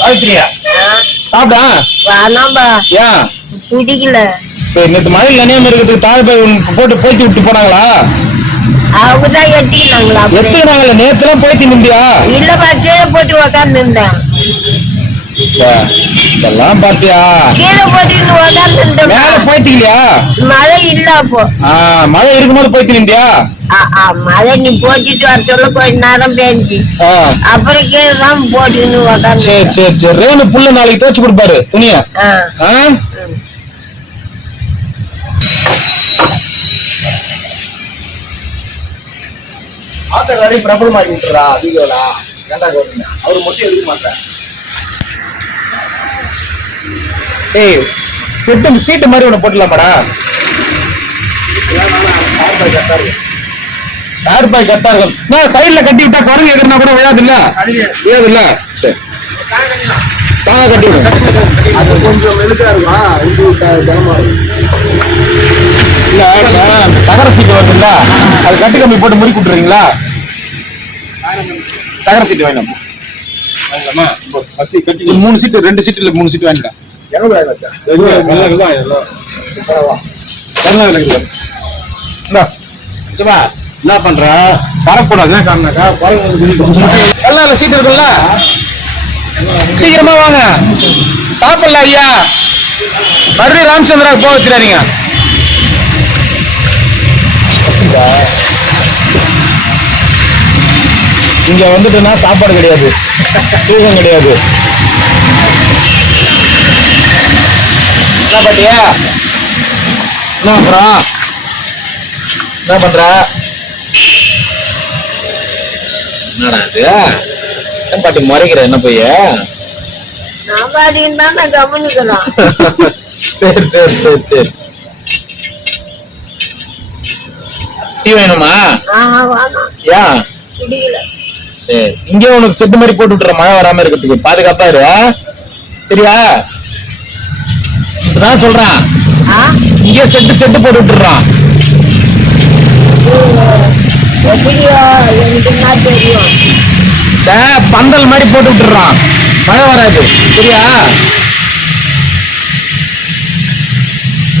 சாவித்திரியா சாப்பிட்டா? வேணாம்பா, ஏன் பிடிக்கல. சரி, நேற்று மழையில் நனையாம இருக்கிறதுக்கு தார் பாய் போட்டு போய்த்தி விட்டு போனாங்களா? அவங்கதான் எட்டிக்கினாங்களா? எத்துக்கினாங்கல்ல, நேத்துலாம் போய்த்தி நிந்தியா? இல்லப்பா, கீழே போட்டு உக்காந்து இருந்தேன். இதெல்லாம் பாத்தியா? கீழே போட்டு உக்காந்து இருந்தேன். மேல போய்த்திக்கலையா? மழை இல்ல அப்போ. மழை இருக்கும்போது போய்த்தி நிந்தியா? மழை நீ போட்டுட்டு வர சொல்ல கொஞ்ச நேரம் பேஞ்சு, அப்புறம் கீழே தான் போட்டுன்னு உக்காந்து. சரி சரி சரி. ரேணு புள்ள நாளைக்கு துவச்சு கொடுப்பாரு துணிய. ஆத்தக்காரையும் பிரபலமாக்கி விட்டுறா வீடியோலா. ஏண்டா கவனிங்க, அவரு மட்டும் எடுக்க மாட்டேன். ஏய் சீட்டு மாதிரி ஒண்ணு போட்டுலாமாடா? டயர் பாய் கரெக்டா இருக்கும். நான் சைட்ல கட்டி விட்டா குரங்கு எதுனா கூட விழாது இல்ல? விழாது இல்ல? சரி தாங்க கட்டி விடு. அது கொஞ்சம் மெழுக்கா இருக்குமா? இல்ல தகர சீட்டு வருது இல்ல, அது கட்டி கம்பி போட்டு முடி விட்டுறீங்களா? தகர சீட்டு வேணும். 3 சீட்டு 2 சீட்டு இல்ல 3 சீட்டு வாங்கிட்டேன். என்ன பண்ற? வரக்கூடாது எல்லாம் சீட்டு இருக்குல்ல, சீக்கிரமா வாங்க. சாப்பிடல ஐயா, மறுபடியும் ராமச்சந்திரா போக வச்சிடாதீங்க. இங்க வந்துட்டுனா சாப்பாடு கிடையாது, தூக்கம் கிடையாது. என்ன பாட்டியா? என்ன பண்றான்? என்ன பண்ற? என்னடா இது? என்ன பாட்டி முறைக்கிற? என்ன பைய? நான் பாட்டின்னு தான் நான் கவனிக்கலாம். சரி சரி சரி சரி. டீ வேணுமா? ஏன்? பிடிக்கல. சரி, இங்கே உனக்கு செட்டு மாதிரி போட்டு விட்டுற, மழை வராம இருக்கிறதுக்கு பாதுகாப்பா இரு. சரியா? இப்பதான் சொல்றான், இங்கே செட்டு போட்டு விட்டுறான். எப்படியோ எனக்கு என்ன தெரியும். பந்தல் மாதிரி போட்டு விட்டுறான், மழை வராது. சரியா?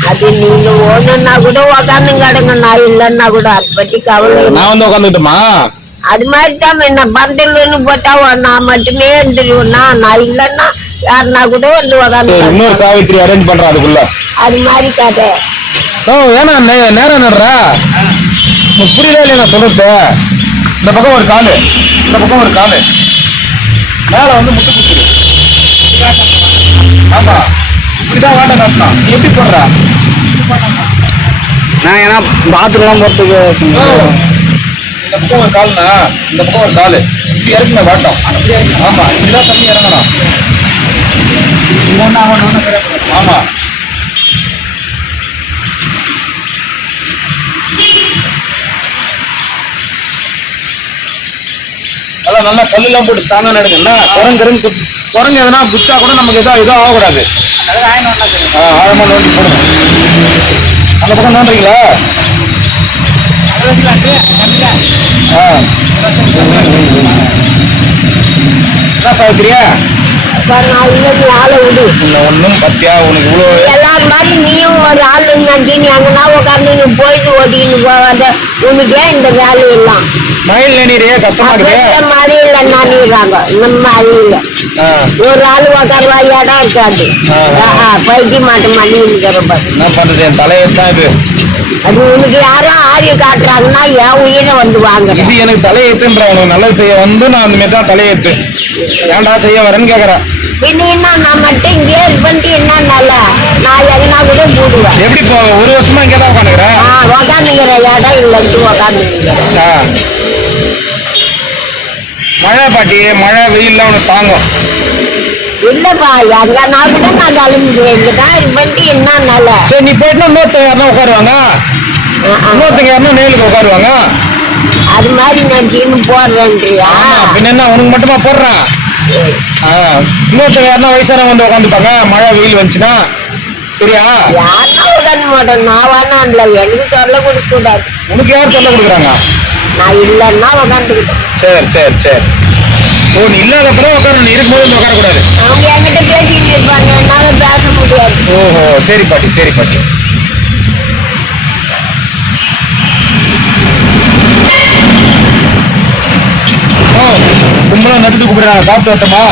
அது நீங்க ஒண்ணுன்னா கூட உக்காந்து கிடங்க, நான் இல்லைன்னா கூட அதை பத்தி கவலை. நான் வந்து உட்காந்துட்டுமா? அது மாதிரி தான் என்ன பந்தல்னு போட்டா நான் மட்டுமே இருந்துருவேன்னா, நான் இல்லைன்னா யாருன்னா கூட வந்து உக்காந்து. இன்னொரு சாவித்திரி அரேஞ்ச் பண்றான் அதுக்குள்ள. அது மாதிரி கதை. ஏன்னா நேரம் நடுறா புரியல இல்லையா நான் சொல்றது? இந்த பக்கம் ஒரு காலு, இந்த பக்கம் ஒரு காலு, மேல வந்து முட்டு குத்துரு. ஆமா, இப்படிதான் வாட்ட காட்டலாம். நீ எப்படி போடுற? நான் ஏன்னா பாத்ரூம்லாம் போறதுக்கு இந்த பக்கம் ஒரு காலுனா இந்த பக்கம் ஒரு காலு, இப்படி இறக்குன வாட்டம். ஆமா, இப்படிதான் தண்ணி இறங்கணும். ஆமா. அதான் நல்லா கல்லெல்லாம் போட்டு தானே நடக்குல்ல. குரங்கு எதனா குச்சா கூட நமக்கு எதுவும் ஆகக்கூடாது. ஆழமா நோண்டி போடுங்க. அந்த பக்கம் நோண்டுறீங்களா? என்ன சாப்பிட்றியா? ஆளை விடு. ஒன்னும் பத்தியா உனக்கு இவ்வளவு எல்லாரும் மாதிரி நீயும் ஒரு ஆள் இருந்தாண்டி நீ அங்கன்னா உட்காந்து நீங்க போயிட்டு ஓட்டின்னு போவாத. உனக்கே இந்த வேலையெல்லாம் மயில் நீரே கஷ்டமா இருக்கு. மாதிரி இல்லை நானிடுறாங்க. நம்ம மாதிரி இல்லை. ஒரு ஆள் உட்காருவா இடம் இருக்காது. பைக்க மாட்டோம் மணி இருக்கிறப்ப என்ன பண்றது? என் தலையத்தான் இது. அது உனக்கு யாரும் ஆரிய காட்டுறாங்கன்னா என் உயிரை வந்து வாங்க. இது எனக்கு தலையேத்துன்ற உனக்கு நல்லது செய்ய வந்து நான் அந்த மாதிரி தான் தலையேத்து. ஏன்டா செய்ய வரேன்னு கேக்குறேன். என்ன நான் மட்டும் இங்கே பண்ணிட்டு என்ன நல்லா நான் எங்கன்னா கூட போடுவேன். எப்படி இப்போ ஒரு வருஷமா இங்கே தான் உட்காந்துக்கிறேன். உக்காந்துங்கிற இடம் இல்லைன்ட்டு உக்காந்துக்கிறேன். மழை பாட்டி, மழை வெயில்லாம் உனக்கு தாங்கும் இல்லப்பா. எங்கன்னா கூட நான் கிளம்பிடுவேன். இங்கதான் பண்ணிட்டு என்ன நல்லா. சரி நீ போயிட்டு இன்னொருத்தங்க யாருன்னா உட்காருவாங்க. இன்னொருத்தங்க யாருன்னா நேலுக்கு உட்காருவாங்க. அது மாதிரி நான் டீம் போடுறேன்றியா? பின்ன என்ன உனக்கு மட்டுமா போடுறான்? இன்னொருத்தங்க யாருன்னா வயசானவங்க வந்து உட்காந்துப்பாங்க மழை வெயில் வந்துச்சுன்னா. சரியா? யாருன்னா உட்காந்து மாட்டேன். நான் வேணாம்ல. எனக்கு சொல்ல கொடுக்க கூடாது. உனக்கு யார் சொல்ல கொடுக்குறாங்க? நான் இல்லைன்னா உட்காந்துக்கிட்டேன். சரி சரி சரி. ஓ நீ இல்லாதப்பறம் உட்காரணும். நீ இருக்கும்போது உட்காரக்கூடாது. அவங்க என்கிட்ட பேசிட்டு இருப்பாங்க. என்னால பேச முடியாது. ஓஹோ சரி பாட்டி சரி பாட்டி. கும்பலா நட்டுட்டு கூப்பிடுறாங்க. சாப்பிட்டு வரட்டுமா?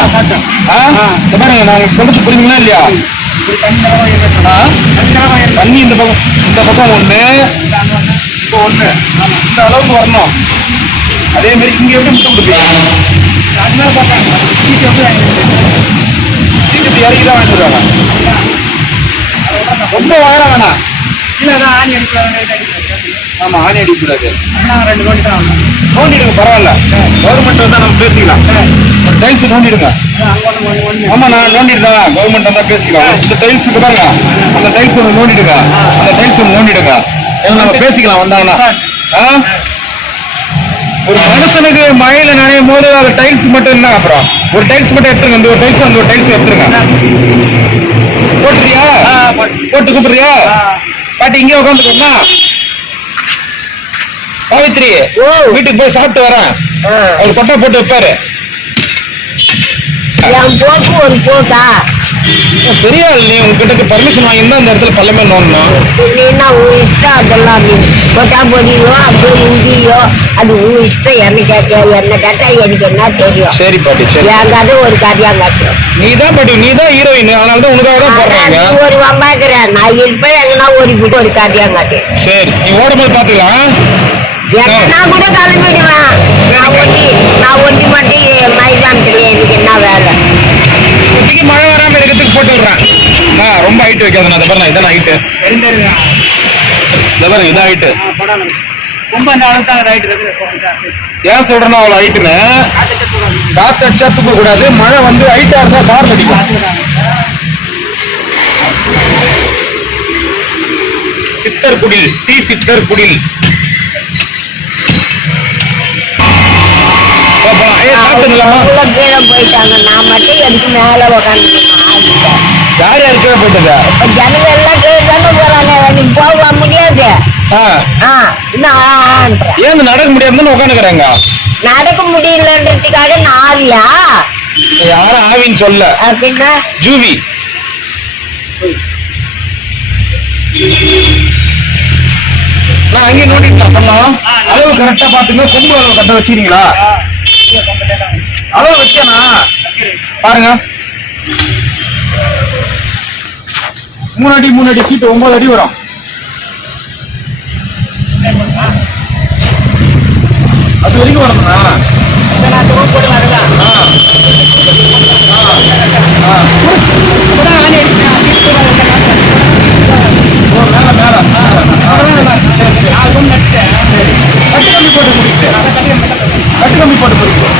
பாருங்க நான் உங்களுக்கு சொல்றது புரியுங்களா இல்லையா? தண்ணி இந்த பக்கம் ஒண்ணு, இப்போ ஒண்ணு. இந்த அளவுக்கு வரணும். அதே மாதிரி இங்க எப்படி முட்டை கொடுப்பீங்க? இறக்கிதான் வாங்கிட்டு வருவாங்க. ரொம்ப வயரம் வேணாம். ஆமா ஆணி அடிக்கூடாது. நோண்டிடுங்க பரவாயில்ல. கவர்மெண்ட் வந்தா நம்ம பேசிக்கலாம். ஒரு டைல்ஸ் நோண்டிடுங்க. ஆமா நான் நோண்டிடுறேன். கவர்மெண்ட் வந்தா பேசிக்கலாம். இந்த டைல்ஸ் பாருங்க. அந்த டைல்ஸ் ஒன்று நோண்டிடுங்க. அந்த டைல்ஸ் ஒன்று நோண்டிடுங்க. நம்ம பேசிக்கலாம் வந்தாங்கன்னா. ஒரு மனுஷனுக்கு மழையில நனையும் போது அது டைல்ஸ் மட்டும் இல்லை. அப்புறம் ஒரு டைல்ஸ் மட்டும் எடுத்துருங்க. இந்த ஒரு டைல்ஸ் அந்த ஒரு டைல்ஸ் எடுத்துருங்க. போட்டுறியா? போட்டு கூப்பிடுறியா? பாட்டி இங்கே உட்காந்துக்கோமா? சாவித்ரி வீட்டுக்கு போய் சாப்பிட்டு வரேன். அவர் கொட்டை போட்டு வைப்பாரு. என் போக்கு ஒரு போக்கா? பெரிய ஆள் நீ. உங்ககிட்ட பர்மிஷன் வாங்கியிருந்தா அந்த இடத்துல பள்ளமே நோண்டணும். இல்லைன்னா உன் இஷ்டம். அதெல்லாம் கொட்டா பொடியோ அப்படியே இந்தியோ அது உன் இஷ்டம். என்ன கேட்டா எனக்கு என்ன தெரியும்? சரி பாட்டி சரி. என் கதை ஒரு கதையா காட்டும். நீ தான் பாட்டி, நீ தான் ஹீரோயின். அதனால தான் உனக்காக தான் போடுறாங்க. ஒரு வம்பாக்குறேன். நான் இருப்பேன் எங்கன்னா ஒரு கதையா காட்டேன். சரி நீ ஓடும்போது பாத்துக்கலாம். நான் கூட கிளம்பிடுவேன். நான் ஒண்டி மட்டும் மைதானத்துல எனக்கு என்ன வேலை? இப்போதைக்கு மழை வராம இருக்கிறதுக்கு போட்டு விடுறேன். ரொம்ப ஹைட் வைக்காது. நான் பாருங்க இதான் ஹைட்டு. பாருங்க இதான் ஹைட்டு. ஏன் சொல்றேன்னா அவ்வளவு ஹைட்டுன்னு காத்து அடிச்சா தூக்க கூடாது. மழை வந்து ஹைட்டா இருந்தா சார் அடிக்கும். சித்தர் குடில், டி சித்தர் குடில். கீழே போயிட்டாங்க. நான் மட்டும் எதுக்கு மேல உட்காந்து யார் யார் கீழே போயிட்டதா? ஜனங்க எல்லாம் கீழே தானே போறாங்க. நீ போக முடியாது. ஏன் நடக்க முடியாதுன்னு உட்காந்துக்கிறாங்க. நடக்க முடியலன்றதுக்காக நான் ஆவியா? யாரும் ஆவின்னு சொல்ல. அப்படின்னா ஜூவி. நான் அங்கே நோட்டிட்டேன் பண்ணலாம். அளவு கரெக்டா பாத்துங்க. கொம்பு அளவு கரெக்டா வச்சுக்கிறீங்களா? அளவு வச்சேனா பாருங்க. 3 அடி 3 அடி சீட்டு 9 அடி வரும். அது வரைக்கும் வரணும்னா கட்டுக்கம்பி போட்டு முடிக்கும்.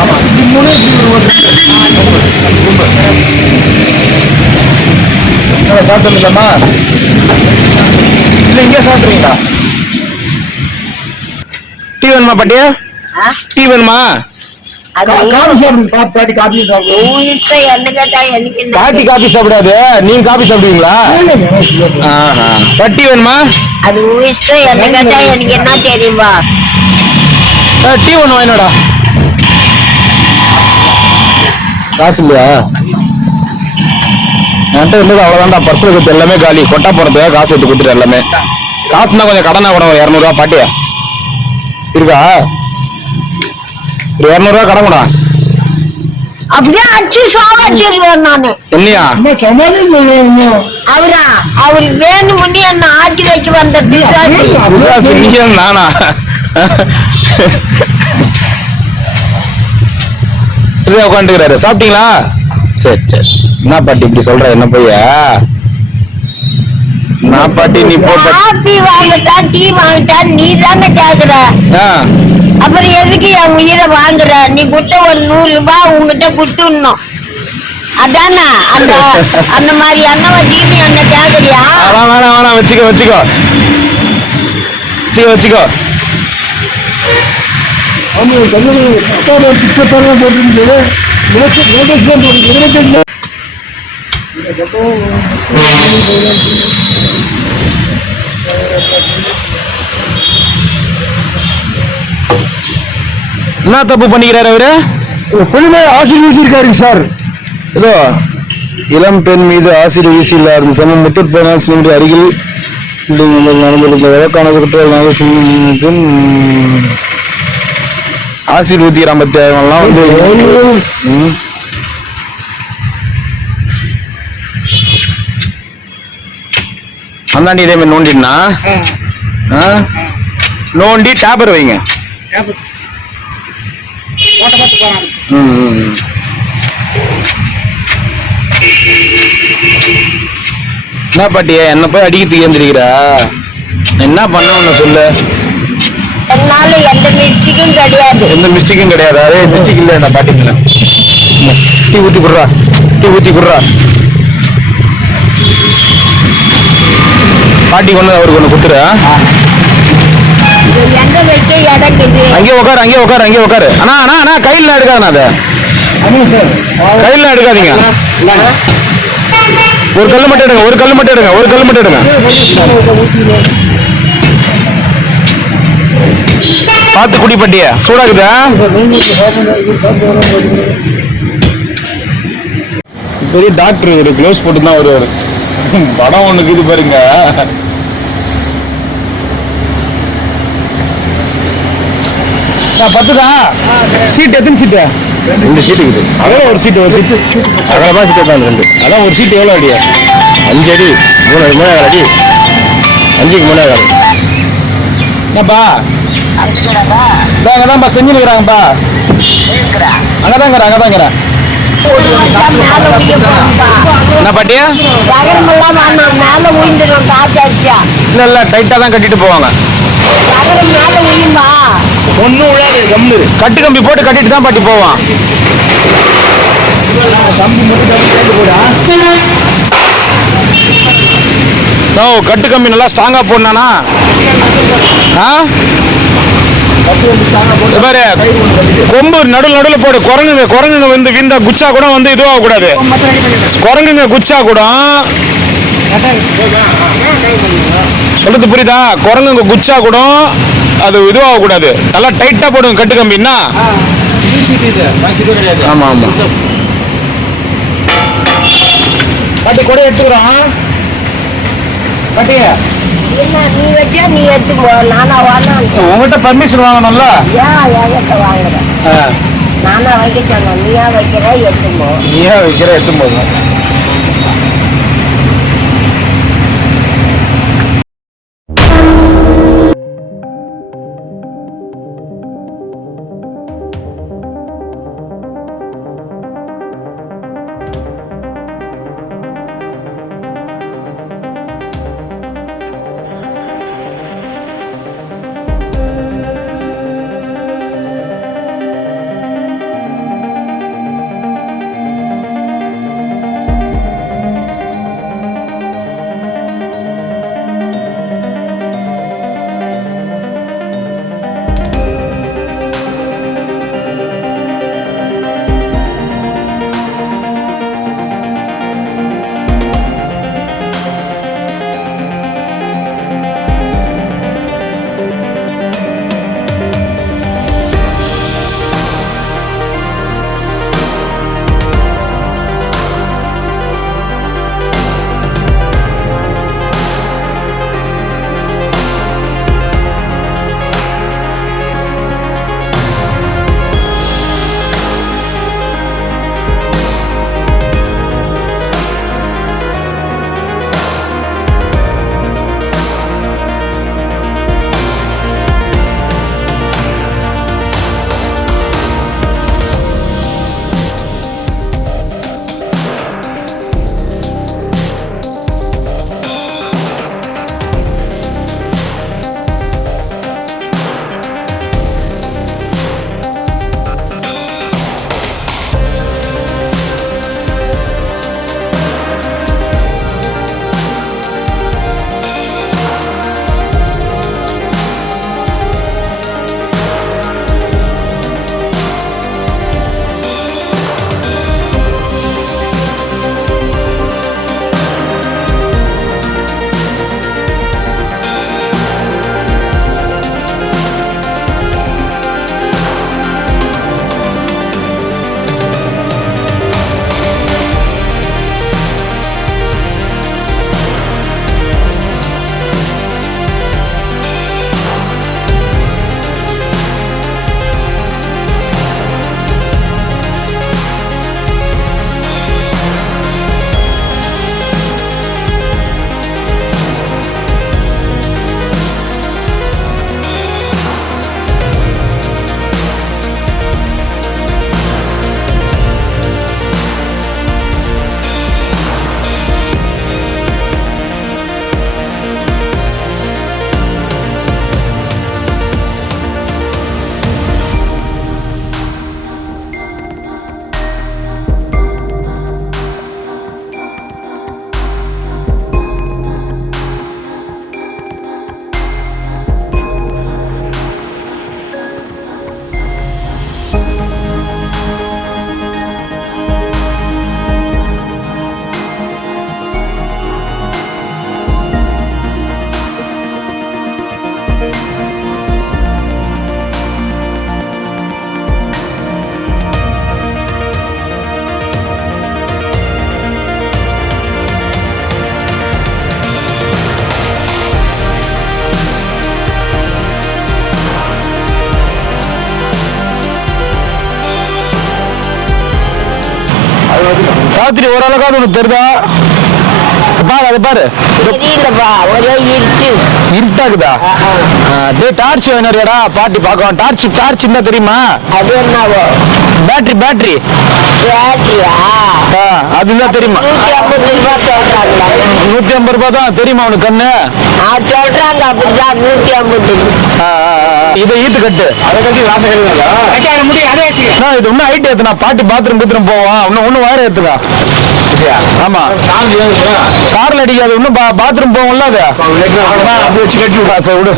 ஆமா இது 3 இது 1. சாப்பிட்டுலாமா இல்லை இங்கே சாப்பிட்றீங்களா? டீ வேணுமா பாட்டி? டீ வேணுமா? பாட்டி காபி சாப்பிடாது, நீங்க காபி சாப்பிடுவீங்களா? டீ வேணுமா? அது இஷ்டம், என்ன கேட்டா எனக்கு என்ன தெரியுமா? டீ ஒன்று வாங்கினோடா. காசு இல்லையா? என்கிட்ட இருந்தது அவ்வளோதான்டா. பர்சனல் கொடுத்து எல்லாமே காலி. கொட்டா போகிறதுக்காக காசு எடுத்து கொடுத்துட்டு எல்லாமே. காசுனா கொஞ்சம் கடனா கூட 200 ரூபா பாட்டியா இருக்கா? ஒரு 200 ரூபா கடன் கூட. அப்படியே அச்சு சாவாச்சிருவேன் நானு. என்னையா? அவரா அவர் வேணும்னு என்ன ஆட்டி வைக்க வந்த பிசாசு. நீங்க நானா? உட்காந்துக்கிறாரு. சாப்பிட்டீங்களா? சரி சரி. என்ன பாட்டி இப்படி சொல்ற? என்ன பையா? நான் பாட்டி நீ காபி வாங்கட்டா டீ வாங்கட்டா நீ தானே கேக்குற. அப்புறம் எதுக்கு என் உயிரை வாங்குற? நீ கொடுத்த ஒரு 100 ரூபாய் உங்ககிட்ட கொடுத்துடணும். அதானே அந்த அந்த மாதிரி அண்ணன் வச்சுக்கிட்டு என்ன கேக்குறியா? வேணாம் வேணாம், வச்சுக்கோ வச்சுக்கோ வச்சுக்கோ வச்சுக்கோ. என்ன தப்பு பண்ணிக்கிறாரு அவரு? பொதுவாக ஆசீர்வதிச்சிருக்காருங்க சார். ஏதோ இளம் பெண் மீது ஆசிரியர் வீசியுள்ளார். சம முத்தூட் பைனான்ஸ் அருகில் நடந்திருந்த வழக்கான குற்றவாளி ஆசீர்வதிக்கிறான் பத்தியா? இவன்லாம் வந்து அந்தாண்டி இதே மாதிரி நோண்டினா நோண்டி டேப்பர் வைங்க. என்ன பாட்டியா என்ன போய் அடிக்கிறதுக்கு ஏந்திருக்கிறா? என்ன பண்ண ஒண்ணு சொல்லு. என்னால எந்த மிஸ்டேக்கும் கிடையாது. எந்த மிஸ்டேக்கும் கிடையாது. அதே மிஸ்டேக் இல்ல. என்ன பாட்டி இல்ல. டீ ஊத்தி குடுறா, டீ ஊத்தி குடுறா. பாட்டி கொண்டு அவருக்கு ஒண்ணு குடுத்துரு. எங்க வச்சு இடக்குது? அங்கே உட்காரு, அங்கே உட்காரு, அங்கே உட்காரு. அண்ணா அண்ணா அண்ணா கையில எடுக்காதுண்ணா. அதை கையில எடுக்காதீங்க. ஒரு கல்லு மட்டும் எடுங்க, ஒரு கல்லு மட்டும் எடுங்க, ஒரு கல்லு மட்டும் எடுங்க. பார்த்து குடி பட்டிய சூடாக்குதா? பெரிய டாக்டர் ஒரு க்ளோஸ் போட்டு தான் வருவாரு. படம் ஒண்ணுக்கு இது பாருங்க. பத்துதா? சீட் எத்தனை சீட்டு? 2 சீட்டு இருக்குது. அதான் ஒரு சீட்டு, ஒரு சீட்டு அகலமா சீட்டு தான் 2. அதான் ஒரு சீட்டு எவ்வளோ அடியா? 5 அடி 3 அடி 5க்கு 3 அடி. என்னப்பா அங்கதான்ப்பா செஞ்சுருக்குறாங்கப்பா. அங்கதாங்கிறேன் அங்கதாங்கிறேன். என்ன பாட்டியா? இல்ல இல்ல டைட்டா தான் கட்டிட்டு போவாங்க. ஒன்னும் விழாது. கம்பு கட்டு கம்பி போட்டு கட்டிட்டு தான் பாட்டி போவான். கட்டு கம்பி நல்லா ஸ்ட்ராங்கா போடனானா? பாரு கொம்பு நடுல போடு. குரங்குங்க வந்து விந்த குச்சா கூட வந்து இதுவாக கூடாது. குரங்குங்க குச்சா கூட சொல்றது புரியுதா? குரங்குங்க குச்சா கூட அது இதுவாக கூடாது. நல்லா டைட்டா போடுங்க கட்டு கம்பின்னா. ஆமா ஆமா பாட்டி கூட எடுத்துக்கிறோம். பாட்டி நீ வச்சா நீ எடுத்துக்கோ. நானா வாங்க உங்ககிட்ட பர்மிஷன் வாங்கணும்ல. என்கிட்ட வாங்குறேன். நானா வைக்க சொன்னேன். நீயா வைக்கிற எடுத்துக்கோ. நீயா வைக்கிற எடுத்தும் போதும். சாவித்திரி ஓரளவுக்காவது உனக்கு தெரியுதா? பாரு அது பாரு தெரியலப்பா, ஒரே இருட்டு. இருட்டாக்குதா? டே டார்ச் வேணுறியாடா? பாட்டி பார்க்கலாம். டார்ச் இருந்தா தெரியுமா? அது என்னவோ பேட்டரி பேட்டரியா? அதுதான் தெரியுமா? 150 ரூபாய் சொல்றாங்களா? 150 ரூபாய் தான் தெரியுமா உனக்கு கண்ணு? சொல்றாங்க அப்படிதான் 150. இதை ஈத்து கட்டு. அதை கட்டி ராச இது இன்னும் ஹைட் ஏத்துனா பாட்டி பாத்ரூம் போவான். இன்னும் வயர் ஏத்துக்கா. ஆமா சார்ல அடிக்காது. இன்னும் பாத்ரூம் போகும்ல அது அப்படி வச்சு கட்டி விடா. சார் விடு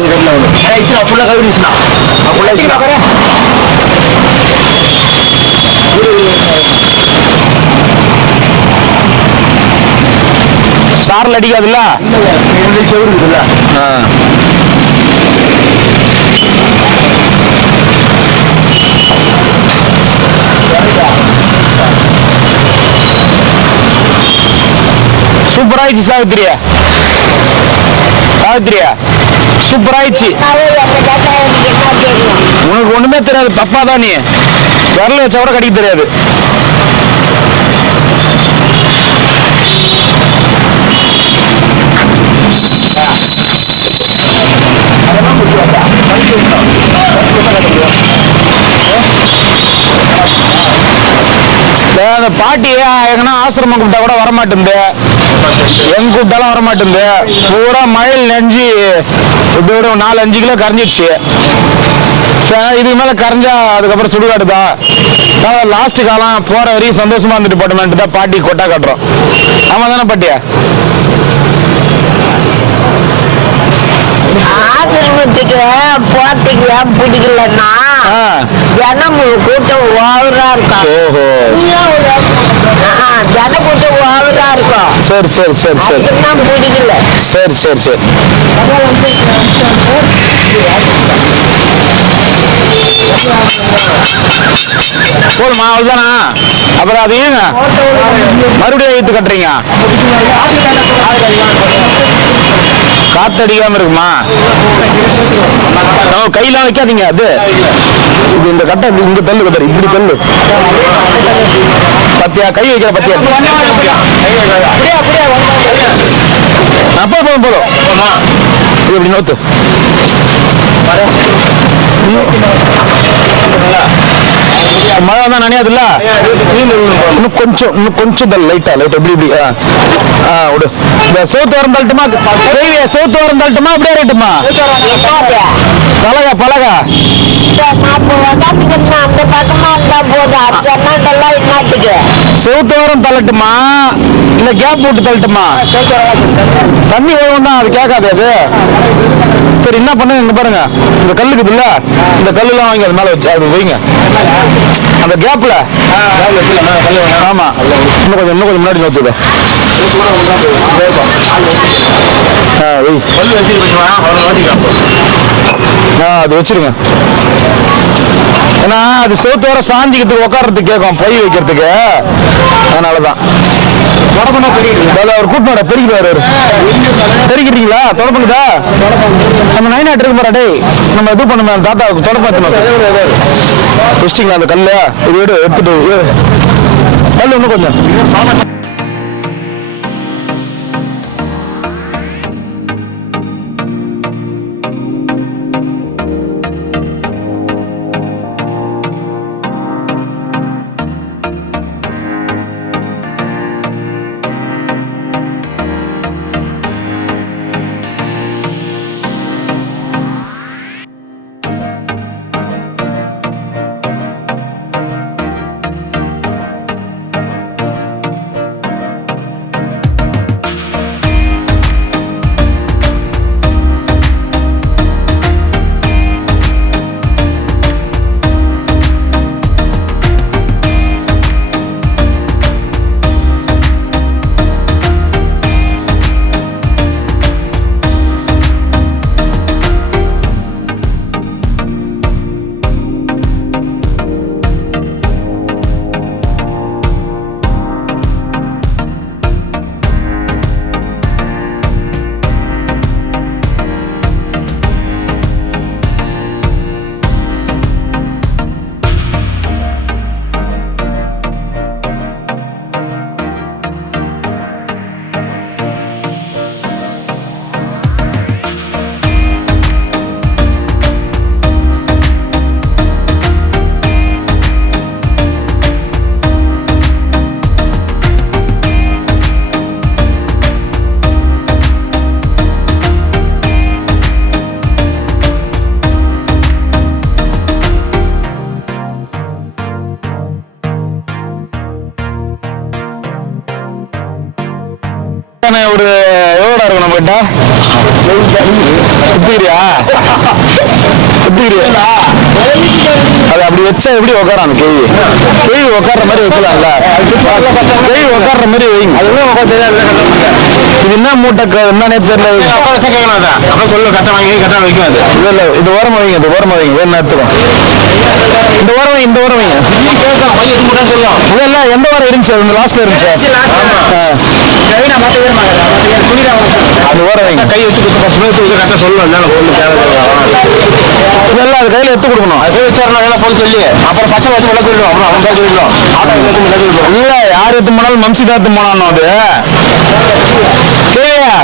ஃபுல்லா கவிரிச்சுனா சார்ல அடிக்காதுல்ல செவரு இருக்குல்ல. சூப்பராயிடுச்சு சாவித்திரியா. சூப்பராயிடுச்சு. உனக்கு ஒண்ணுமே தெரியாது. தப்பாதான் நீ விரல வச்சா கூட கடிக்க தெரியாது. அந்த பாட்டி எங்கன்னா ஆசிரமம் கூப்பிட்டா கூட வரமாட்டேங்குது. எங்க கூப்பிட்டாலும் வரமாட்டேங்குது. பூரா மழையில் நெஞ்சு இதோட 4-5 கிலோ கரைஞ்சிடுச்சு. இதுக்கு மேல கரைஞ்சா அதுக்கப்புறம் சுடுகாடு தான். லாஸ்ட் காலம் போற வரையும் சந்தோஷமா இருந்துட்டு போட்டோமேன்ட்டு தான் பாட்டி கொட்டா கட்டுறோம். ஆமா தானே பாட்டியா? ஆசிரமத்துக்கு போறதுக்கு ஏன் பிடிக்கலன்னா ஜனம் கூட்டம் ஓவரா இருக்கும். ஜன கூட்டம் ஓவரா இருக்கும். சரி பிடிக்கல. சரி போதுமா? அவ்வளவுதானா? அப்புறம் அது ஏங்க மறுபடியும் இழுத்து கட்டுறீங்க? காத்தடிக்காம இருக்குமா? கையெல்லாம் வைக்காதீங்க. அது இது இந்த கட்டை இங்க தள்ளு கட்டுற இப்படி தள்ளு. பத்தியா கை வைக்கிற பத்தியா? அப்போ போதும் இது இப்படி நோத்து. மழை தான் நனையாதுல்ல. இன்னும் கொஞ்சம் லைட்டா இப்படி விடு. இந்த செவுத்து வரம் தள்ளட்டுமா? செவுத்து வரம் தள்ளட்டுமா? அப்படியே ரைட்டுமா? பலகா செவுத்து வரம் தள்ளட்டுமா இல்ல கேப் விட்டு தள்ளட்டுமா? தண்ணி வரும் தான். அது கேட்காது அது. சரி என்ன பண்ணுங்க, இங்க பாருங்க இந்த கல்லுக்கு இல்ல, இந்த கல்லுலாம் வாங்கி அது மேல வச்சு அது வைங்க. அந்த கேப்ல ஆமா இன்னும் கொஞ்சம் முன்னாடி நோத்துது. அது வச்சிருங்க. ஏன்னா அது செவுத்து வர சாஞ்சிக்கிறதுக்கு உட்கார்றதுக்கு கேட்கும் பை வைக்கிறதுக்கு. அதனாலதான் அவர் கூட்டினார பெருக்கிடுவாரு. பெருக்கிறீங்களா? தொடப்புக்குதா? நம்ம நைனாட்டு இருக்கு பாரு. டே நம்ம இது பண்ணுமே தாத்தாவுக்கு தொடப்பாத்தணும். வச்சிட்டீங்களா அந்த கல்ல? இது எடுத்துட்டு கல் இன்னும் கொஞ்சம் ஒரு எவ்வளோடா இருக்கும் நம்ம கிட்ட குத்துக்கிறியா குத்துக்கிறியா அது அப்படி வச்சா எப்படி உட்காரம் அந்த கேள்வி உட்கார்ற மாதிரி வைக்கலாம்ல கேள்வி உட்கார்ற மாதிரி வைங்க இது என்ன மூட்டை என்னன்னே தெரியல அப்ப சொல்ல கட்ட வாங்கி கட்ட வைக்கும் அது இல்ல இது ஓரமா வைங்க இது ஓரமா வைங்க வேணும் நேரத்துக்கும் இந்த ஓரம் வைங்க இந்த ஓரம் வைங்க சொல்லும் இல்ல இல்ல எந்த வாரம் இருந்துச்சு அந்த லாஸ்ட்ல இருந்துச்சு அது ஓரம் வைங்க கை வச்சு குத்து கட்ட சொல்லணும் இதெல்லாம் அது கையில எடுத்து கொடுக்கணும் அது வச்சாருனா போல சொல்லி அப்புறம் பச்சை வச்சு விளக்கு விடுவோம் அப்புறம் அவன் தான் சொல்லிடுவோம் ஆட்டோ விளக்கு விடுவோம் இல்ல யார் எடுத்து போனாலும் மம்சி தான் எடுத்து போனானோ அது கேயா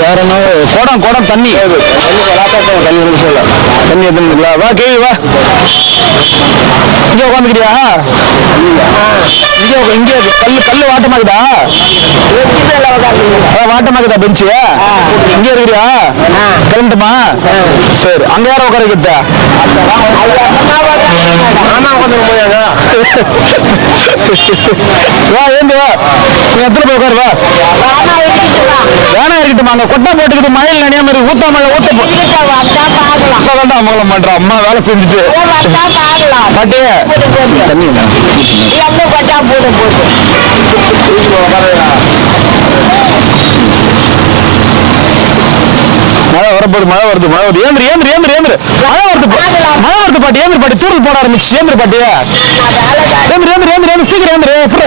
வேற என்ன குடம் தண்ணி தண்ணி எடுத்துங்களா வா கேவி வா இங்க உட்காந்துக்கிறியா இங்க கல்லு வாட்டமாக்குதா வாட்டமாக்குதா பெஞ்சு இங்க இருக்கிறியா கிளம்பட்டுமா சரி அங்க யாரும் உட்கார கிட்ட வா ஏந்து வா நீ எத்தனை போய் உட்காரு வா வேணா இருக்கட்டும் அங்க கொட்டை போட்டுக்கிட்டு மழையில் நினைய மாதிரி ஊத்தா மழை ஊத்த மங்களம் பண்ற அம்மா வேலை செஞ்சுட்டு பட்டே தண்ணி மழை வருது ஏந்திரு மழை வருது பாட்டி ஏந்திரு பாட்டி தூரல் போட ஆரம்பிச்சு ஏந்திரு பாட்டி ஏந்திரு சீக்கிரம் ஏந்திரு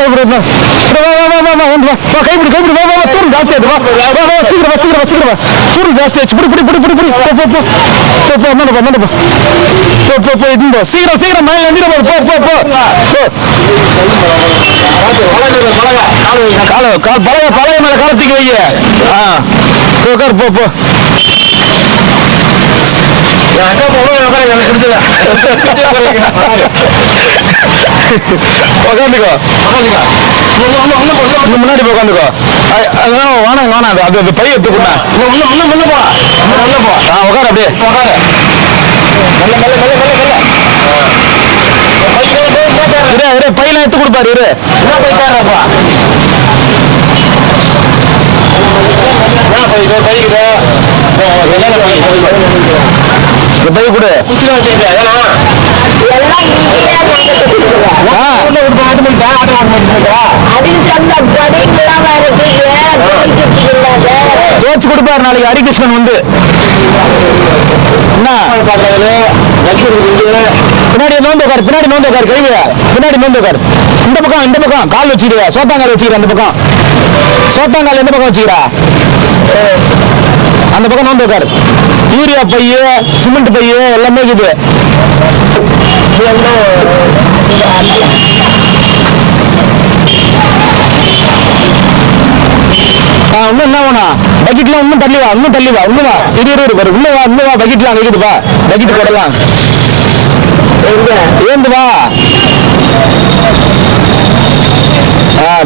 கைப்பிடி தூரல் ஜாஸ்தி ஆயிடுவா சீக்கிரம் தூரல் ஜாஸ்தி ஆச்சு சீக்கிரம் மழை எழுந்திர பழைய மேல காலத்துக்கு வைய உட்கார் போ அக்கா எனக்கு பிடிச்சல உட்காந்துக்கோ முன்னாடி போய் உட்காந்துக்கோ வேணாம் அது அது பை எடுத்து கொடுத்தா உட்கார அப்படியே பையெல்லாம் எடுத்து கொடுப்பாரு இரு என்ன போய்க்காரப்பா பை கொடு தோச்சு கொடுப்பாரு நாளைக்கு ஹரிகிருஷ்ணன் வந்து என்ன பின்னாடி நோந்து உட்காரு கழிவு பின்னாடி நோந்து உட்காரு இந்த பக்கம் கால் வச்சுக்கிறியா சோத்தாங்கால் வச்சுக்கிற அந்த பக்கம் சோத்தாங்கால் எந்த பக்கம் வச்சுக்கிறா அந்த பக்கம் நோந்து உட்காரு யூரியா பைய சிமெண்ட் பைய எல்லாமே இருக்குது இன்னும் என்ன வேணும் பக்கெட்லாம் இன்னும் தள்ளி வா இன்னும் வா இரு உள்ள வா பக்கெட்லாம் இருக்குதுப்பா பக்கெட் போடலாம் ஏந்து வா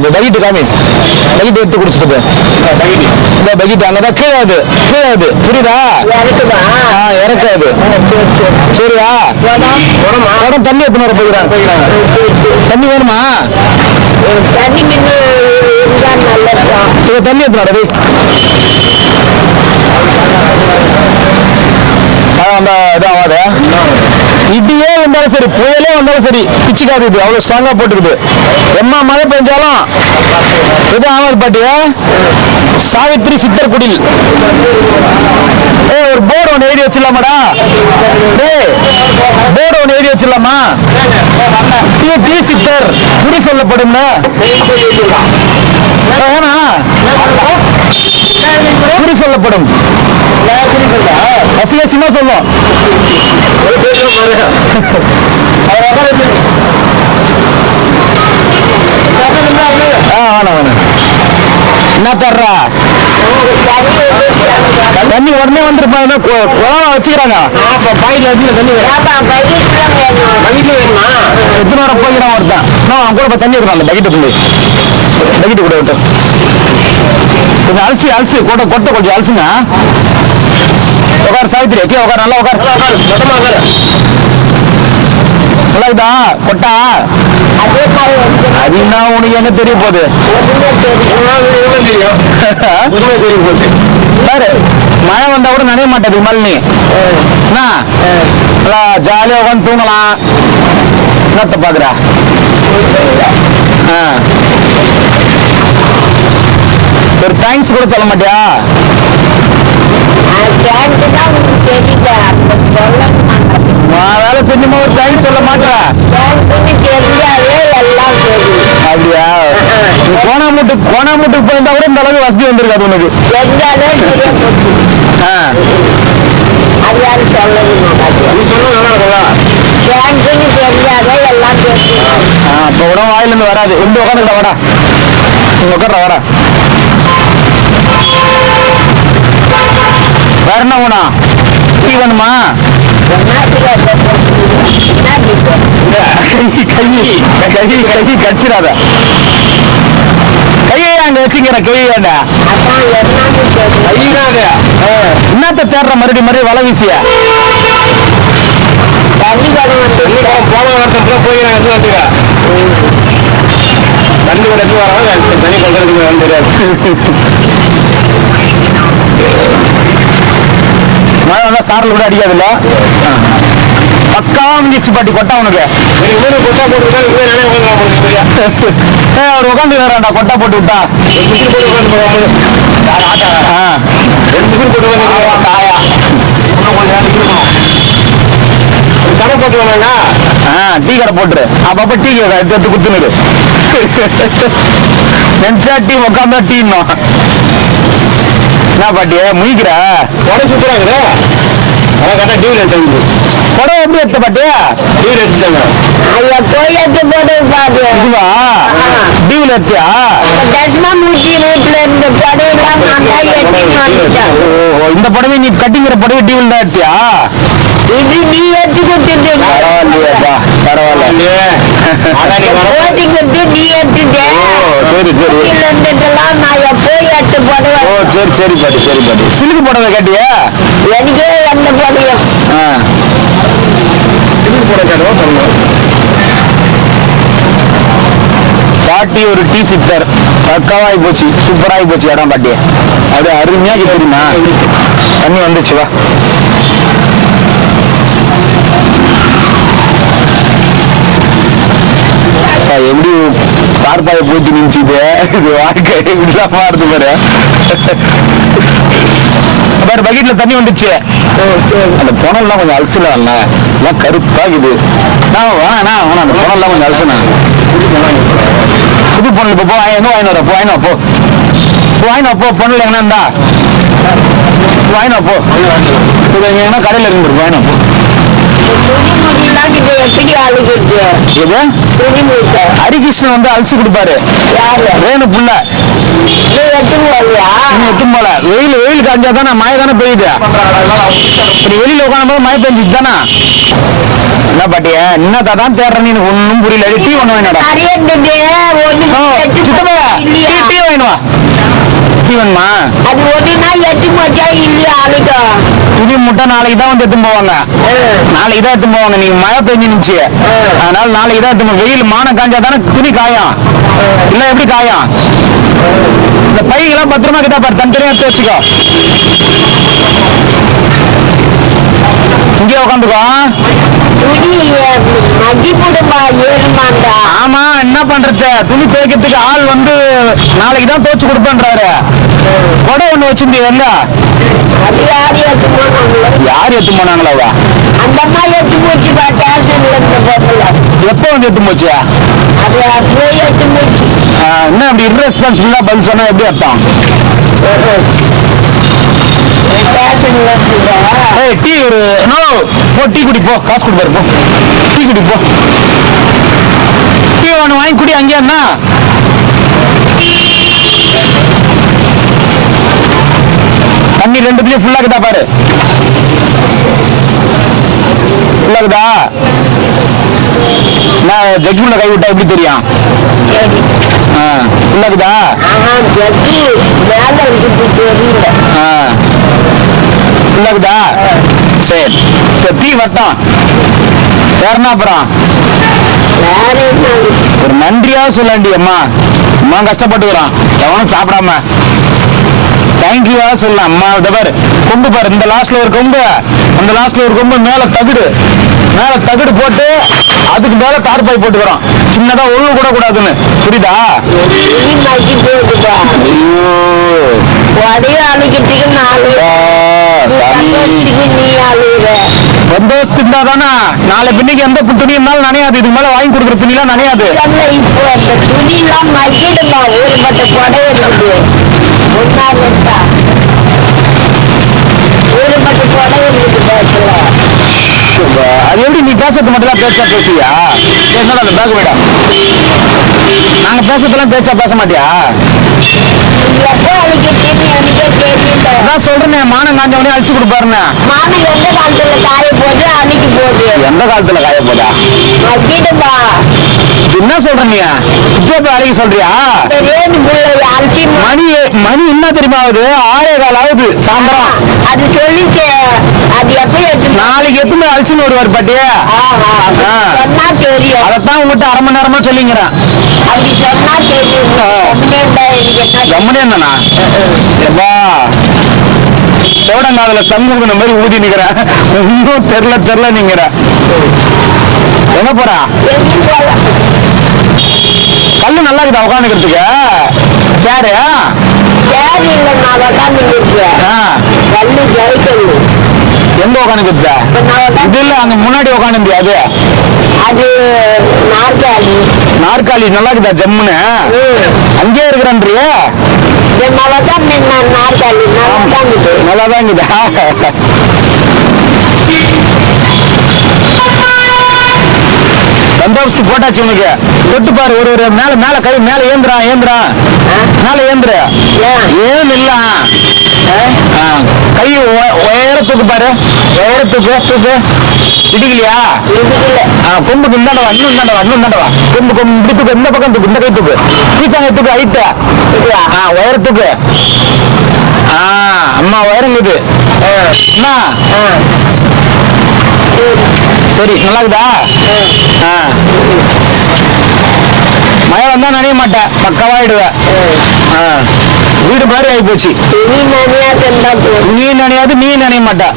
பக்கெட்டு காமி பக்கெட் எடுத்து குடிச்சிட்டு போ இந்த பக்கெட் அங்கதான் கீழாது புரியுதா இறக்காது சரியா உடம்பு தண்ணி எத்தனை வர போகிறாங்க தண்ணி வேணுமா தண்ணி எத்தனை வர அந்த இதாவாத இடியே வந்தாலும் சரி புயலே வந்தாலும் சரி பிச்சுக்காது இது அவ்வளவு ஸ்ட்ராங்கா போட்டுக்குது எம்மா மழை பெஞ்சாலும் எதுவும் ஆகாது பாட்டியா சாவித்திரி சித்தர் குடில் ஒரு போர்டு ஒன்று எழுதி வச்சிடலாமாடா போர்டு ஒன்று எழுதி வச்சிடலாமா டி சித்தர் குடி சொல்லப்படும் குடி சொல்லப்படும் அசிங்கமா சொல்லும் என்ன தர்றா தண்ணி உடனே வந்துருப்பாங்க வச்சுக்கிறாங்க எத்தனை நேரம் போய்கிறான் ஒருத்தன் அவன் கூட தண்ணி இருக்கணும் அந்த பக்கெட்டு கூட விட்டு கொஞ்சம் அலசி கொட்டை கொஞ்சம் அலசுங்க உட்கார் சாவித்திரி நல்லா உட்கார் நல்லாக்குதா கொட்டா? அதே மாதிரி வந்து அது என்ன உனக்கு என்ன தெரிய போகுது? தெரியும். தெரிய போகுது பாரு. மழை வந்தா கூட நனைய மாட்டேது மல்லி. என்ன நல்லா ஜாலியா உட்காந்து தூங்கலாம். என்னத்த பாக்குறா? ஒரு தேங்க்ஸ் கூட சொல்ல மாட்டியா? வேலை செஞ்சுமா ஒரு தேங்க்ஸ் சொல்ல மாட்டேன். அப்படியா? நீ கோணாமூட்டுக்கு போயிருந்தா கூட இந்த அளவுக்கு வசதி வந்திருக்காது உனக்கு. அப்ப கூட வாயில இருந்து வராது. எந்த உட்காந்துக்கிட்ட வாடா, உட்கார வாடா. வேற என்ன வேணா? டீ வேணுமா? கை கடிச்சிடாத. கையை அங்க வச்சுக்கிற கையாண்ட என்னத்த தேடுற மறுபடியும் வலை வீசிய தண்ணி கூட வராங்க. தண்ணி கொள்றதுக்கு தெரியாது. மழை வந்தா சாரில் கூட அடிக்காதுல்ல. பக்கா மிஞ்சிச்சு பாட்டி கொட்டா உனக்கு. கொட்டா போட்டு அவர் உட்காந்துக்கிறாண்டா கொட்டா போட்டு விட்டா. கடை போட்டு வேணாங்க. டீ கடை போட்டுரு. அப்பப்ப டீ எடுத்து குத்துனுரு. நெஞ்சா டீ உட்காந்தா டீ இன்னும் என்ன பாட்டிய முழிக்கிற? கொடை சுத்துறாங்க. அதான் கரெக்டா டிவில எடுத்து கொடை எப்படி எடுத்த பாட்டியா? டிவில எடுத்துட்டாங்க. இதுவா டிவில எடுத்தியா? இந்த புடவை நீ கட்டிங்கிற புடவை டிவில தான் எடுத்தியா? இது நீ எடுத்து கொடுத்தது. பரவாயில்லையாப்பா, பரவாயில்ல. சரி சரி பாட்டி, சரி பாட்டி. சிலுக்கு புடவை கட்டியா? எனக்கே அந்த புடவை சிலுக்கு புடவை கட்டவா சொல்லணும். பாட்டி ஒரு டீ சித்தர். பக்காவாகி போச்சு, சூப்பராகி போச்சு இடம் பாட்டி. அப்படியே அருமையாக்கி தெரியுமா? தண்ணி வந்துச்சு வா. எப்படி பார்ப்பாய போட்டு நின்றுது. இது வாழ்க்கை இப்படிதான் மாறுது பாரு. பாரு பக்கெட்ல தண்ணி வந்துச்சு. அந்த புனல்லாம் கொஞ்சம் அலசல எல்லாம் கருப்பாகுது. வேணா அந்த புனல்லாம் கொஞ்சம் அலசுனா. புது பொண்ணு இப்போ வாங்கினா போ பொண்ணுல எங்கன்னா இருந்தா வாங்கினா போ. எங்கன்னா கடையில இருந்து வாங்கினா போ. ஹரிகிருஷ்ணன் வந்து அழிச்சு கொடுப்பாரு. வேணு புள்ள எட்டும் போல. வெயில் காஞ்சாதானே மழை தானே பெய்யுது. வெளியில உட்காந்து போது மழை பெஞ்சிச்சு தானே. என்ன பாட்டிய என்னதான் தேடுற நீ? ஒன்னும் புரியல. டீ ஒண்ணு வேணாடா. டீ வேணுமா? டீ வேணுமா? அது ஒண்ணுனா எட்டு போச்சா இல்லையா? துணி முட்டை நாளைக்கு தான் வந்து எடுத்து போவாங்க. நாளைக்கு தான் எடுத்து போவாங்க. நீங்க மழை பெஞ்சிருந்துச்சு, அதனால நாளைக்கு தான் எடுத்து. வெயில் மானம் காஞ்சா தானே துணி காயும். இல்ல எப்படி காயும்? இந்த பையெல்லாம் பத்திரமா கிட்ட பாரு, தனித்தனியா எடுத்து வச்சுக்கோ. இங்கே உட்காந்துக்கோ. ஆமா என்ன பண்றது? துணி துவைக்கிறதுக்கு ஆள் வந்து நாளைக்கு தான் துவைச்சு கொடுப்பேன்றாரு. கொடை ஒண்ணு வச்சிருந்தீங்க. யார் எடுத்து போனாங்களாவா? அந்த அம்மா எடுத்து போச்சு. எப்போ வந்து எடுத்து போச்சு? என்ன அப்படி இர்ரெஸ்பான்சிபிளா பதில் சொன்னா எப்படி அர்த்தம்? டீ ஒரு போ, டீ குடி போ. காசு கொடுப்பாரு போ. டீ குடி போ. டீ ஒன்று வாங்கி குடி. அங்கேயா தண்ணி ரெண்டுத்துலயும் ஃபுல்லா கிட்டா பாரு. ஃபுல்லா கிட்டா. நான் ஜட்ஜ்மெண்ட்ல கை விட்டா எப்படி தெரியும்? ஃபுல்லா கிட்டா. ஃபுல்லா கிட்டா. சரி டீ வட்டம். வேறனா அப்புறம் வேற என்ன ஒரு நன்றியா சொல்லாண்டி அம்மா அம்மா கஷ்டப்பட்டுக்கிறான் எவனும் சாப்பிடாம தேங்க்யூவா சொல்லலாம் அம்மா. இதை பாரு கொம்பு பாரு, இந்த லாஸ்ட்ல ஒரு கொம்பு, அந்த லாஸ்ட்ல ஒரு கொம்பு, மேல தகுடு போட்டு அதுக்கு மேல தார்பாய் போட்டுக்கிறோம். சின்னதா ஒழுங்கு கூட கூடாதுன்னு, புரியுதா? துணி மக்கி போகுதுப்பா. உடைய அழுக்கிறதுக்கு நாலு நீ அழுகுற. பந்தோஸ்து இருந்தா தானே நாளை பின்னைக்கு எந்த துணி இருந்தாலும் நனையாது. இதுக்கு மேல வாங்கி கொடுக்குற துணி எல்லாம் நனையாது. இப்போ அந்த துணி எல்லாம் மக்கிடுமா. ஒரு பட்ட புடவை இருக்குது முன்னாள் ஒரு பட்ட புடவை இருக்குது பேசல. அது எப்படி நீ பேசுறது மட்டும் தான் பேச்சா பேசுவியா? என்னடா அந்த பேக் வேடா, நாங்க பேசுறதெல்லாம் பேச்சா பேச மாட்டியா? எப்போ அழிக்கிறதுன்னு எனக்கே தெரியல. அதான் சொல்றேன், மானம் காஞ்சவனே அழிச்சு கொடுப்பாருன்னு. மானம் எந்த காலத்துல காய போது அன்னைக்கு போகுது. எந்த காலத்துல காய போதா? மக்கிடுமா. என்ன சொல்ற நீ? இப்ப அழைக்க சொல்றியா? அரிசி மணி என்ன தெரியுமா ஆகுது? 6:15 ஆகுது சாயந்தரம். அது சொல்லிச்சு. அது எப்படி நாளைக்கு எத்தனை அழிச்சுன்னு வருவார் பாட்டி. சொன்னா தெரியும். அதைத்தான் உங்ககிட்ட அரை மணி நேரமா சொல்லிங்கிறேன். அப்படி சொன்னா தெரியும். கம்மனே என்னண்ணா சோடங்காதுல சண்முகன மாதிரி ஊதி நிக்கிறேன். இன்னும் தெரியல நீங்கிற எங்க போறா? கல்லு நல்லா இருக்குதா உட்காந்துக்கிறதுக்கு? சேரு சேரு இல்ல, நான் உட்காந்து கல்லு ஜெயிக்கல்லு. எங்க உட்காந்துக்கிட்ட? இது இல்ல, அங்க முன்னாடி உட்காந்துந்தியா? அது நாற்காலி. நாற்காலி நல்லா இருக்குதா ஜம்முன்னு? அங்கேயே இருக்கிறேன்றிய நாற்காலி நல்லாதான் இருக்குதா? பந்தோபஸ்து போட்டாச்சு உனக்கு. தொட்டு பாரு, ஒரு மேல கை மேல ஏந்திரா மேல ஏந்திர. ஏன் இல்ல கை உயரத்துக்கு பாரு, உயரத்துக்கு இடிக்கலையா? கொம்புக்கு இந்தாண்டவா, இன்னும் தாண்டவா. கொம்பு இப்படி தூக்கு, இந்த பக்கம் தூக்கு, இந்த கை தூக்கு, பீச்சாங்க தூக்கு, ஹைட்டு உயரத்துக்கு. அம்மா உயரங்குது. சரி, நல்லா இருக்குதா? மழை வந்தா நனைய மாட்டேன், பக்கவாயிடுவேன். வீடு மாதிரி ஆகி போச்சு. நீ நனையாது, நீ நனைய மாட்டேன்.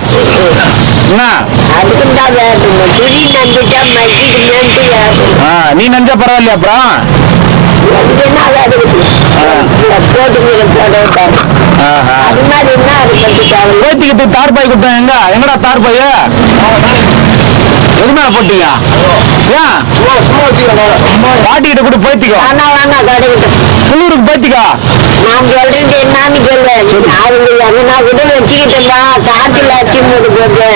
நீ நஞ்சா பரவாயில்லையா? அப்புறம் பேத்திக்கிட்டு தார்பாய் கொடுத்தேன். எங்கடா தார்பாய்? எது மேல போட்டீங்க? பாட்டிக்கிட்ட கூட போய்த்திக்கோ. குளூருக்கு போய்த்திக்கோ. நான் சொல்றது என்னன்னு சொல்ல. நான் கூட வச்சுக்கிட்டேன்பா. காத்துல அச்சு மூடு போட்டு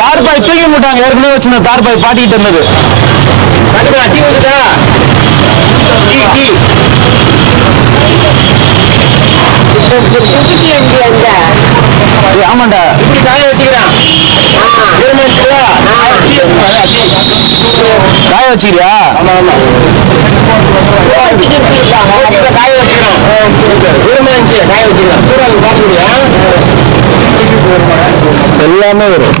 தார்பாய் தூக்கி மூட்டாங்க. ஏற்கனவே வச்சிருந்த தார்பாய் பாட்டிக்கிட்டு இருந்தது. ஆமாண்டா, இப்படி காய வச்சுக்கிறேன். காய வச்சுக்கிறியா? காய வச்சுக்கிறோம். காய வச்சுக்கிறோம். எல்லாமே வரும்.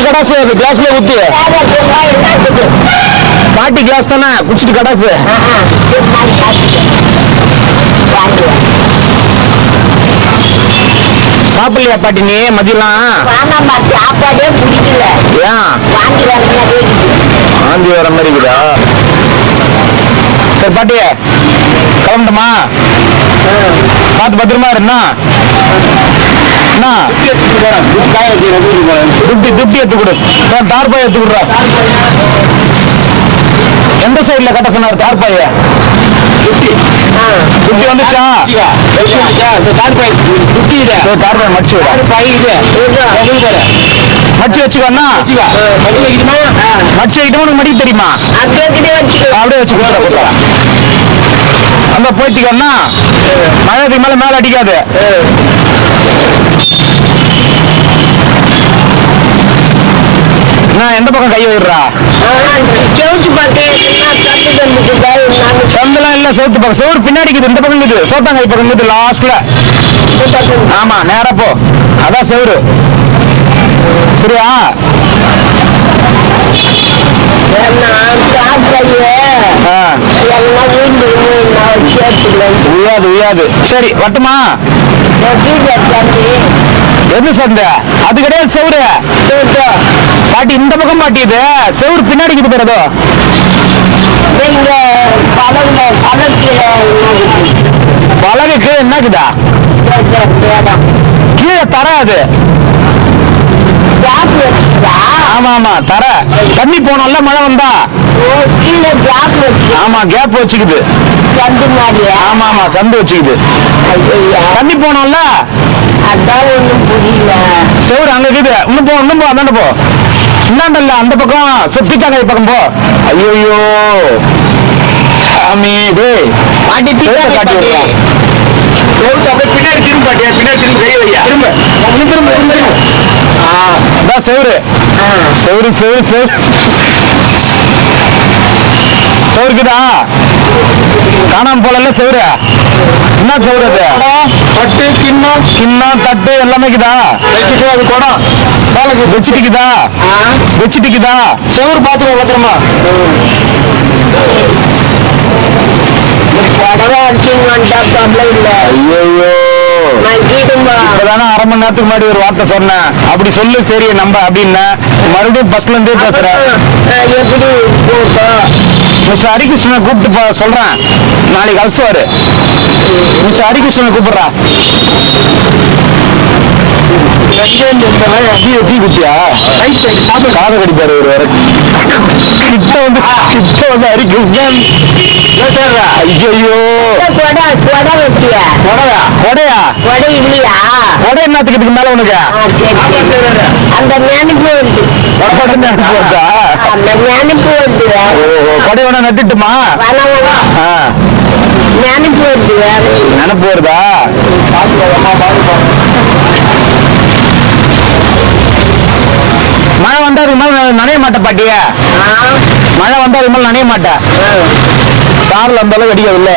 குடிச்சிட்டு கடாசு கிளாஸ்ல ஊத்தி பாட்டி கிளாஸ் தானே குடிச்சிட்டு கடாசு சாப்பிடலையா பாட்டி நீ மதியம் சாப்பாடே பிடிக்கல ஏன் வாங்கி ஆந்தி வர மாதிரி இருக்குதா சரி பாட்டி கிளம்பட்டுமா பார்த்து பத்திரமா இருந்தா துட்டி எடுத்து கொடு தார்பாய் எடுத்து கொடுறா எந்த சைடுல கட்ட சொன்னார் தார்பாய துட்டி வந்துச்சா தார்பாய் மடிச்சு மடிச்சு வச்சுக்கோண்ணா மடிச்சு வைக்கணுமா உனக்கு மடிக்க தெரியுமா அப்படியே வச்சு கொடுத்துறா அந்த போயிட்டுக்கோண்ணா மழை மேல மேல அடிக்காது எந்த பக்கம் கை விடுறா சந்தெல்லாம் இல்ல சோத்து பக்கம் சோறு பின்னாடி இந்த பக்கம் இருக்குது சோத்தாங்கை பக்கம் இருக்குது லாஸ்ட்ல ஆமா நேரா போ அதான் செவரு சரியா உயாது சரி வட்டுமா எது சந்தை அது கிடையாது செவரு பாட்டி இந்த பக்கம் பாட்டி இது செவரு பின்னாடி இது போறதோ பலகைக்கு என்னக்குதா கீழே தர அது ஆமா ஆமா தர தண்ணி போனோம்ல மழை வந்தா ஆமா கேப் வச்சுக்குது ஆமா ஆமா சந்து வச்சுக்குது தண்ணி போனோம்ல செவரு அங்க இருக்குது இன்னும் போ அந்தாண்ட போ இந்தாண்டல்ல அந்த பக்கம் சுத்திச்சாங்க பக்கம் போ ஐயோ சாமி பாட்டி காட்டி விடுறா பின்னாடி திரும்ப பாட்டியா பின்னாடி திரும்ப கை வையா திரும்ப அதான் செவரு செவருக்குதா காணாம போல செவரு என்ன செவரு அது தட்டு கிண்ணம் தட்டு எல்லாமே இருக்குதா வச்சுட்டு அது குடம் வச்சுட்டுக்குதா செவரு பாத்துக்கோ பத்திரமா ஐயோ இப்பதானே அரை மணி நேரத்துக்கு முன்னாடி ஒரு வார்த்தை சொன்னேன் அப்படி சொல்லு சரி நம்ம அப்படின்னு மறுபடியும் பஸ்ல இருந்தே பேசுறேன் மிஸ்டர் ஹரிகிருஷ்ணனை கூப்பிட்டு சொல்றேன் நாளைக்கு அலசுவாரு மிஸ்டர் ஹரிகிருஷ்ணனை கூப்பிடுறா டீ குட்டியா காதை கடிப்பாரு ஒரு வேற கிட்ட வந்து ஹரிகிருஷ்ணன் ஐயோ கொடையா கொடை என்னத்துக்கு மேல உனக்கு அந்த நினைப்பு கொடை வேணா நட்டுட்டுமா நினைப்பு வருதா மழை வந்தா அது மேல நனைய மாட்டேன் பாட்டிய மழை வந்தா அது மேல நனைய மாட்டேன் சாரில் அந்த அளவுக்கு அடிக்காதுல்ல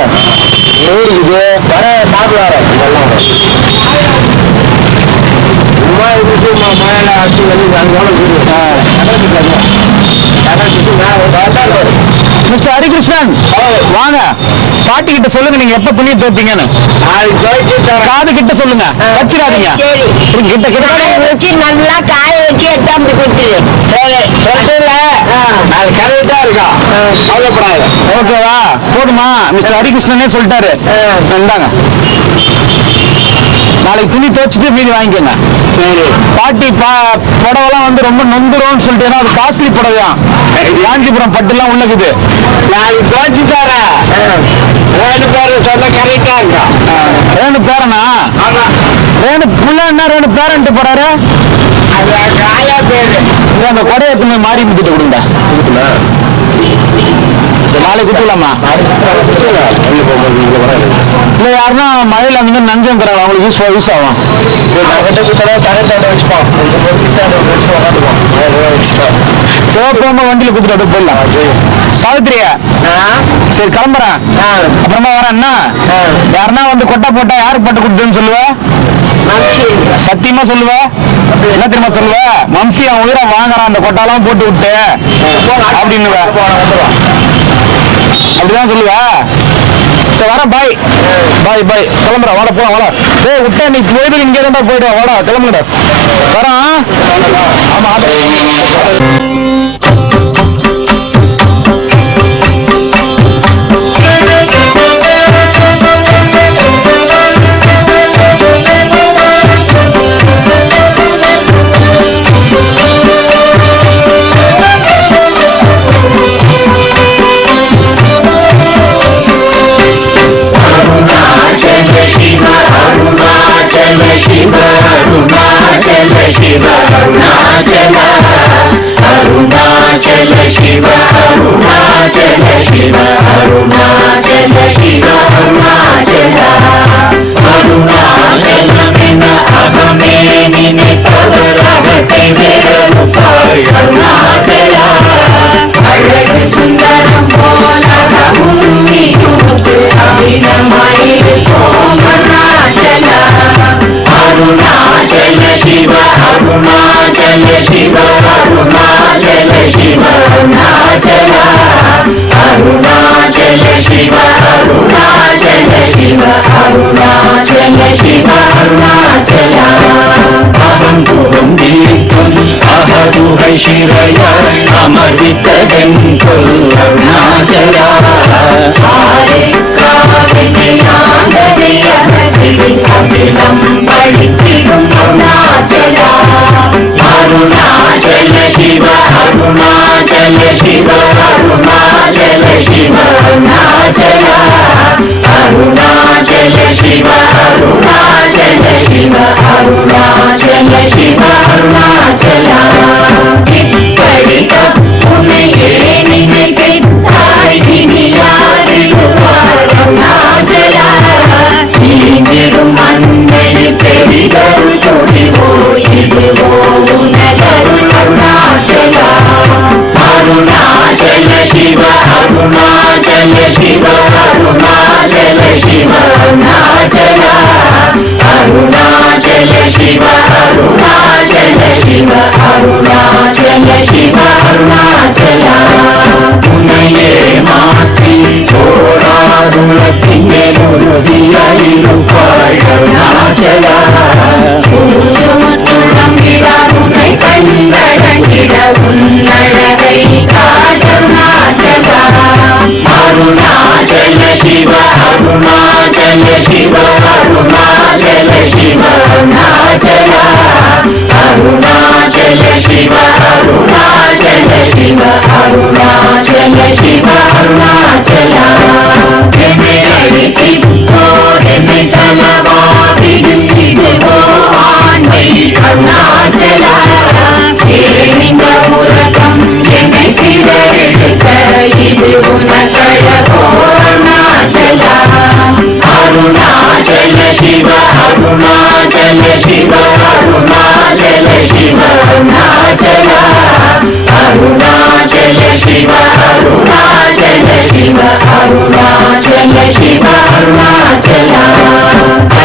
இருக்குது வர சாப்பிடுவார மழையில அடிச்சு மிஸ்டர் ஹரிகிருஷ்ணன் வாங்க பாட்டி கிட்ட சொல்லுங்க நீங்க எப்ப துணி துவைப்பீங்கன்னு காது கிட்ட சொல்லுங்க வச்சிடாதீங்க கிட்ட வச்சு நல்லா காய வச்சு எடுத்தாந்து கொடுத்துரு கரெக்டா இருக்கா கவலைப்படாது ஓகேவா போதுமா மிஸ்டர் ஹரிகிருஷ்ணனே சொல்லிட்டாரு இந்தாங்க நாளைக்கு துணி துவைச்சிட்டு மீதி வாங்கிக்கோங்க சரி பாட்டி புடவைலாம் வந்து ரொம்ப நொந்துரும்னு சொல்லிட்டு அது காஸ்ட்லி புடவையாம் காஞ்சிபுரம் பட்டுலாம் உள்ளக்குது நாளைக்கு துவைச்சு தரேன் ரேணு பேரு சொல்ல கரெக்டா இருக்கா ரேணு பேரனா ரேணு புள்ள என்ன ரேணு பேரன்ட்டு போறாரு காயா பேரு அந்த கொடையை எத்தனை மாறி கிட்ட கொடுங்க நாளைக்கு குத்துலாமா இல்ல யாருன்னா மழையில அந்த மாதிரி நஞ்சம் தராங்க அவங்களுக்கு யூஸ் ஆகும் சிவப்பாம வண்டியில குத்துட்டு போயிடலாம். சாவித்திரியா சரி கிளம்புறேன், அப்புறமா வரேன். என்ன யாருன்னா வந்து கொட்டை போட்டா யாருக்கு பட்டு கொடுத்துன்னு சொல்லுவ? சத்தியமா சொல்லுவ? என்ன தெரியுமா சொல்லுவ? வம்சி அவன் உயிரை வாங்குறான் அந்த கொட்டாலாம் போட்டு விட்டு அப்படின்னு அப்படிதான் சொல்லுவ. சரி வர, பாய் பாய் பாய், கிளம்புறேன். வாடா போலாம், வாடா. விட்டா நீ போயிட்டு இங்கே தான் போயிடுவா. வாடா கிளம்புடா, வரான். ஆமா ಶಿರಯ ಅಮೃತವೆಂತೊಲ್ ಅರುಣಾಚಲ அகிலம் பழித்திடும் அருணாச்சல அருணாச்சல சிவ அருணாச்சல சிவ அருணாச்சல சிவ அருணாச்சல அருணாச்சல சிவ அருணாச்சல சிவ அருணாச்சல சிவ அருணாச்சல இப்படி தப்புனையே நினைத்தாய் இனி யாரிடுவார் அருணாச்சல நீங்கிடும் மண்ணில் பெரிதருள் துதிவோ இதுவோ உனதருள் அருணாச்சல அருணாச்சல சிவ அருணாச்சல சிவ அருணாச்சல சிவ அருணாச்சல அருணாச்சல சிவ அருணாச்சல சிவ அருணாச்சல சிவ அருணாச்சல உன்னையே மாற்றி ஓராருளத்திங்கே உறுதியாயிருப்பாய் அருணாச்சல உன்னை கண்டடங்கிட உன்னழகை காட்டருணாச்சல அருணாச்சல சிவ அருணாச்சல சிவ அருணாச்சல சிவ அருணாச்சல அருணாச்சல சிவ அருணாச்சல சிவ அருணாச்சல சிவ அருணாச்சல என்னை அழித்திப்போர் என்னை தலவாவிடும் இதுவோ ஆண்மை அருணாச்சல ஏனிந்த உலகம் என்னை பிறரெடுக்க இது உனக்கழகோ அருணாச்சல அருணாச்சல சிவ அருணாச்சல சிவ அருணாச்சல சிவ அருணாச்சல அருணாச்சல சிவ அருணாச்சல சிவ அருணாச்சல சிவ அருணாச்சல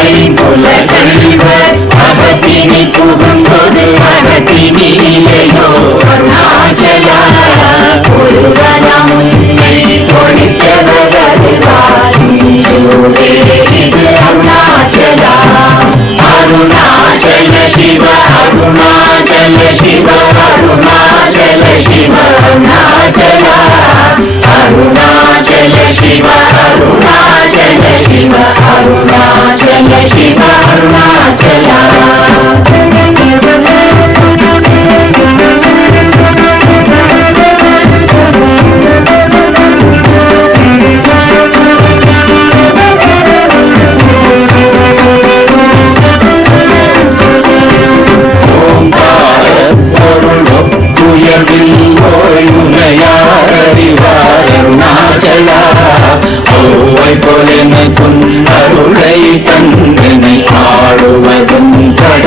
ஐம்புல கல்வர் அகத்தினி புகுந்தொரு அகத்தினிலையோ அருணாச்சல ஒருவரம் உன்னை ஒழித்தவர் வருவாரும் சூரே இது அருணாச்சல அருணாச்சல சிவ அருணாச்சல சிவ அருணாச்சல சிவ அருணாச்சல அருணாச்சல சிவ அருணாச்சல சிவ அருணாச்சல சிவ அருணாச்சல பொலென பொன்னருளை தந்தனை ஆளுவதும் தட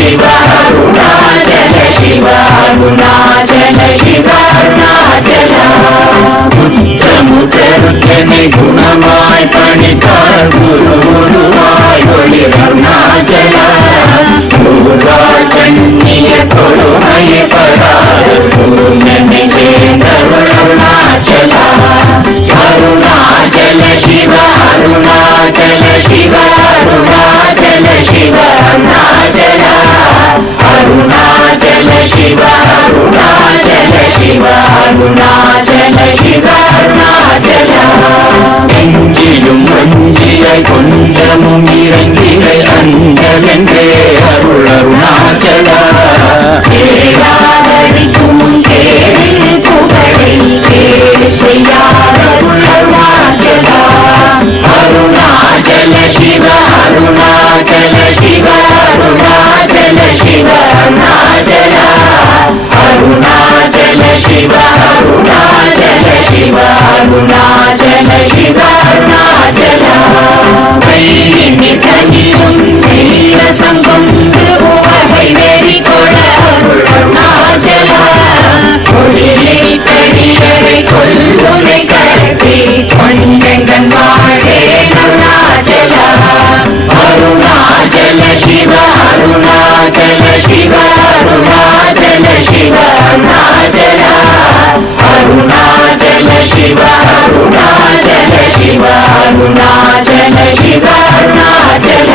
ಶಿವ ಅರುಣಾಚಲ ಶಿವ ಅರುಣಾಚಲ ಶಿವ ಅರುಣಾಚಲ முற்றமுற்றருக்கனை குணமாய் பணித்தார் குரு குருவாய் ஒளி அருணாச்சல குருவாய் கண்ணிய கொடுமையை படாது குருமென்னை சேர்ந்தருள் அருணாச்சல அருணாச்சல சிவ அருணாச்சல சிவ அருணாச்சல சிவ அருணாச்சல அருணாச்சல சிவ அருணாச்சல சிவ அருணாச்சல சிவ அருணாச்சல நெஞ்சிலும் மஞ்சியாய் கொஞ்சமும் இறங்கினை அஞ்சலென்றே அருள் அருணாச்சல கேளாதடிக்கும் கேளில் புகழை கேடு செய்யாதருள் அருணாச்சல அருணாச்சல சிவ அருணாச்சல சிவ அருணாச்சல சிவ அருணாச்சல அருணாச்சல சிவ அருணாச்சல சிவ அருணாச்சல சிவ அருணாச்சல கையினி தங்கியும் நீரசம் கொண்டு உவகை வெறி கொள அருள் அருணாச்சல கொடியை செடியரை கொல்லுனை கட்டி கொண்டெங்கன் வாழே அருணாச்சல அருணாச்சல சிவ அருணாச்சல சிவ அருணாச்சல சிவ அருணாச்சல அருணாச்சல சிவ அருணாச்சல சிவ அருணாச்சல சிவ அருணாச்சல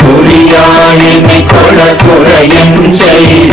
குறியாயினை கொள குறையன் செய்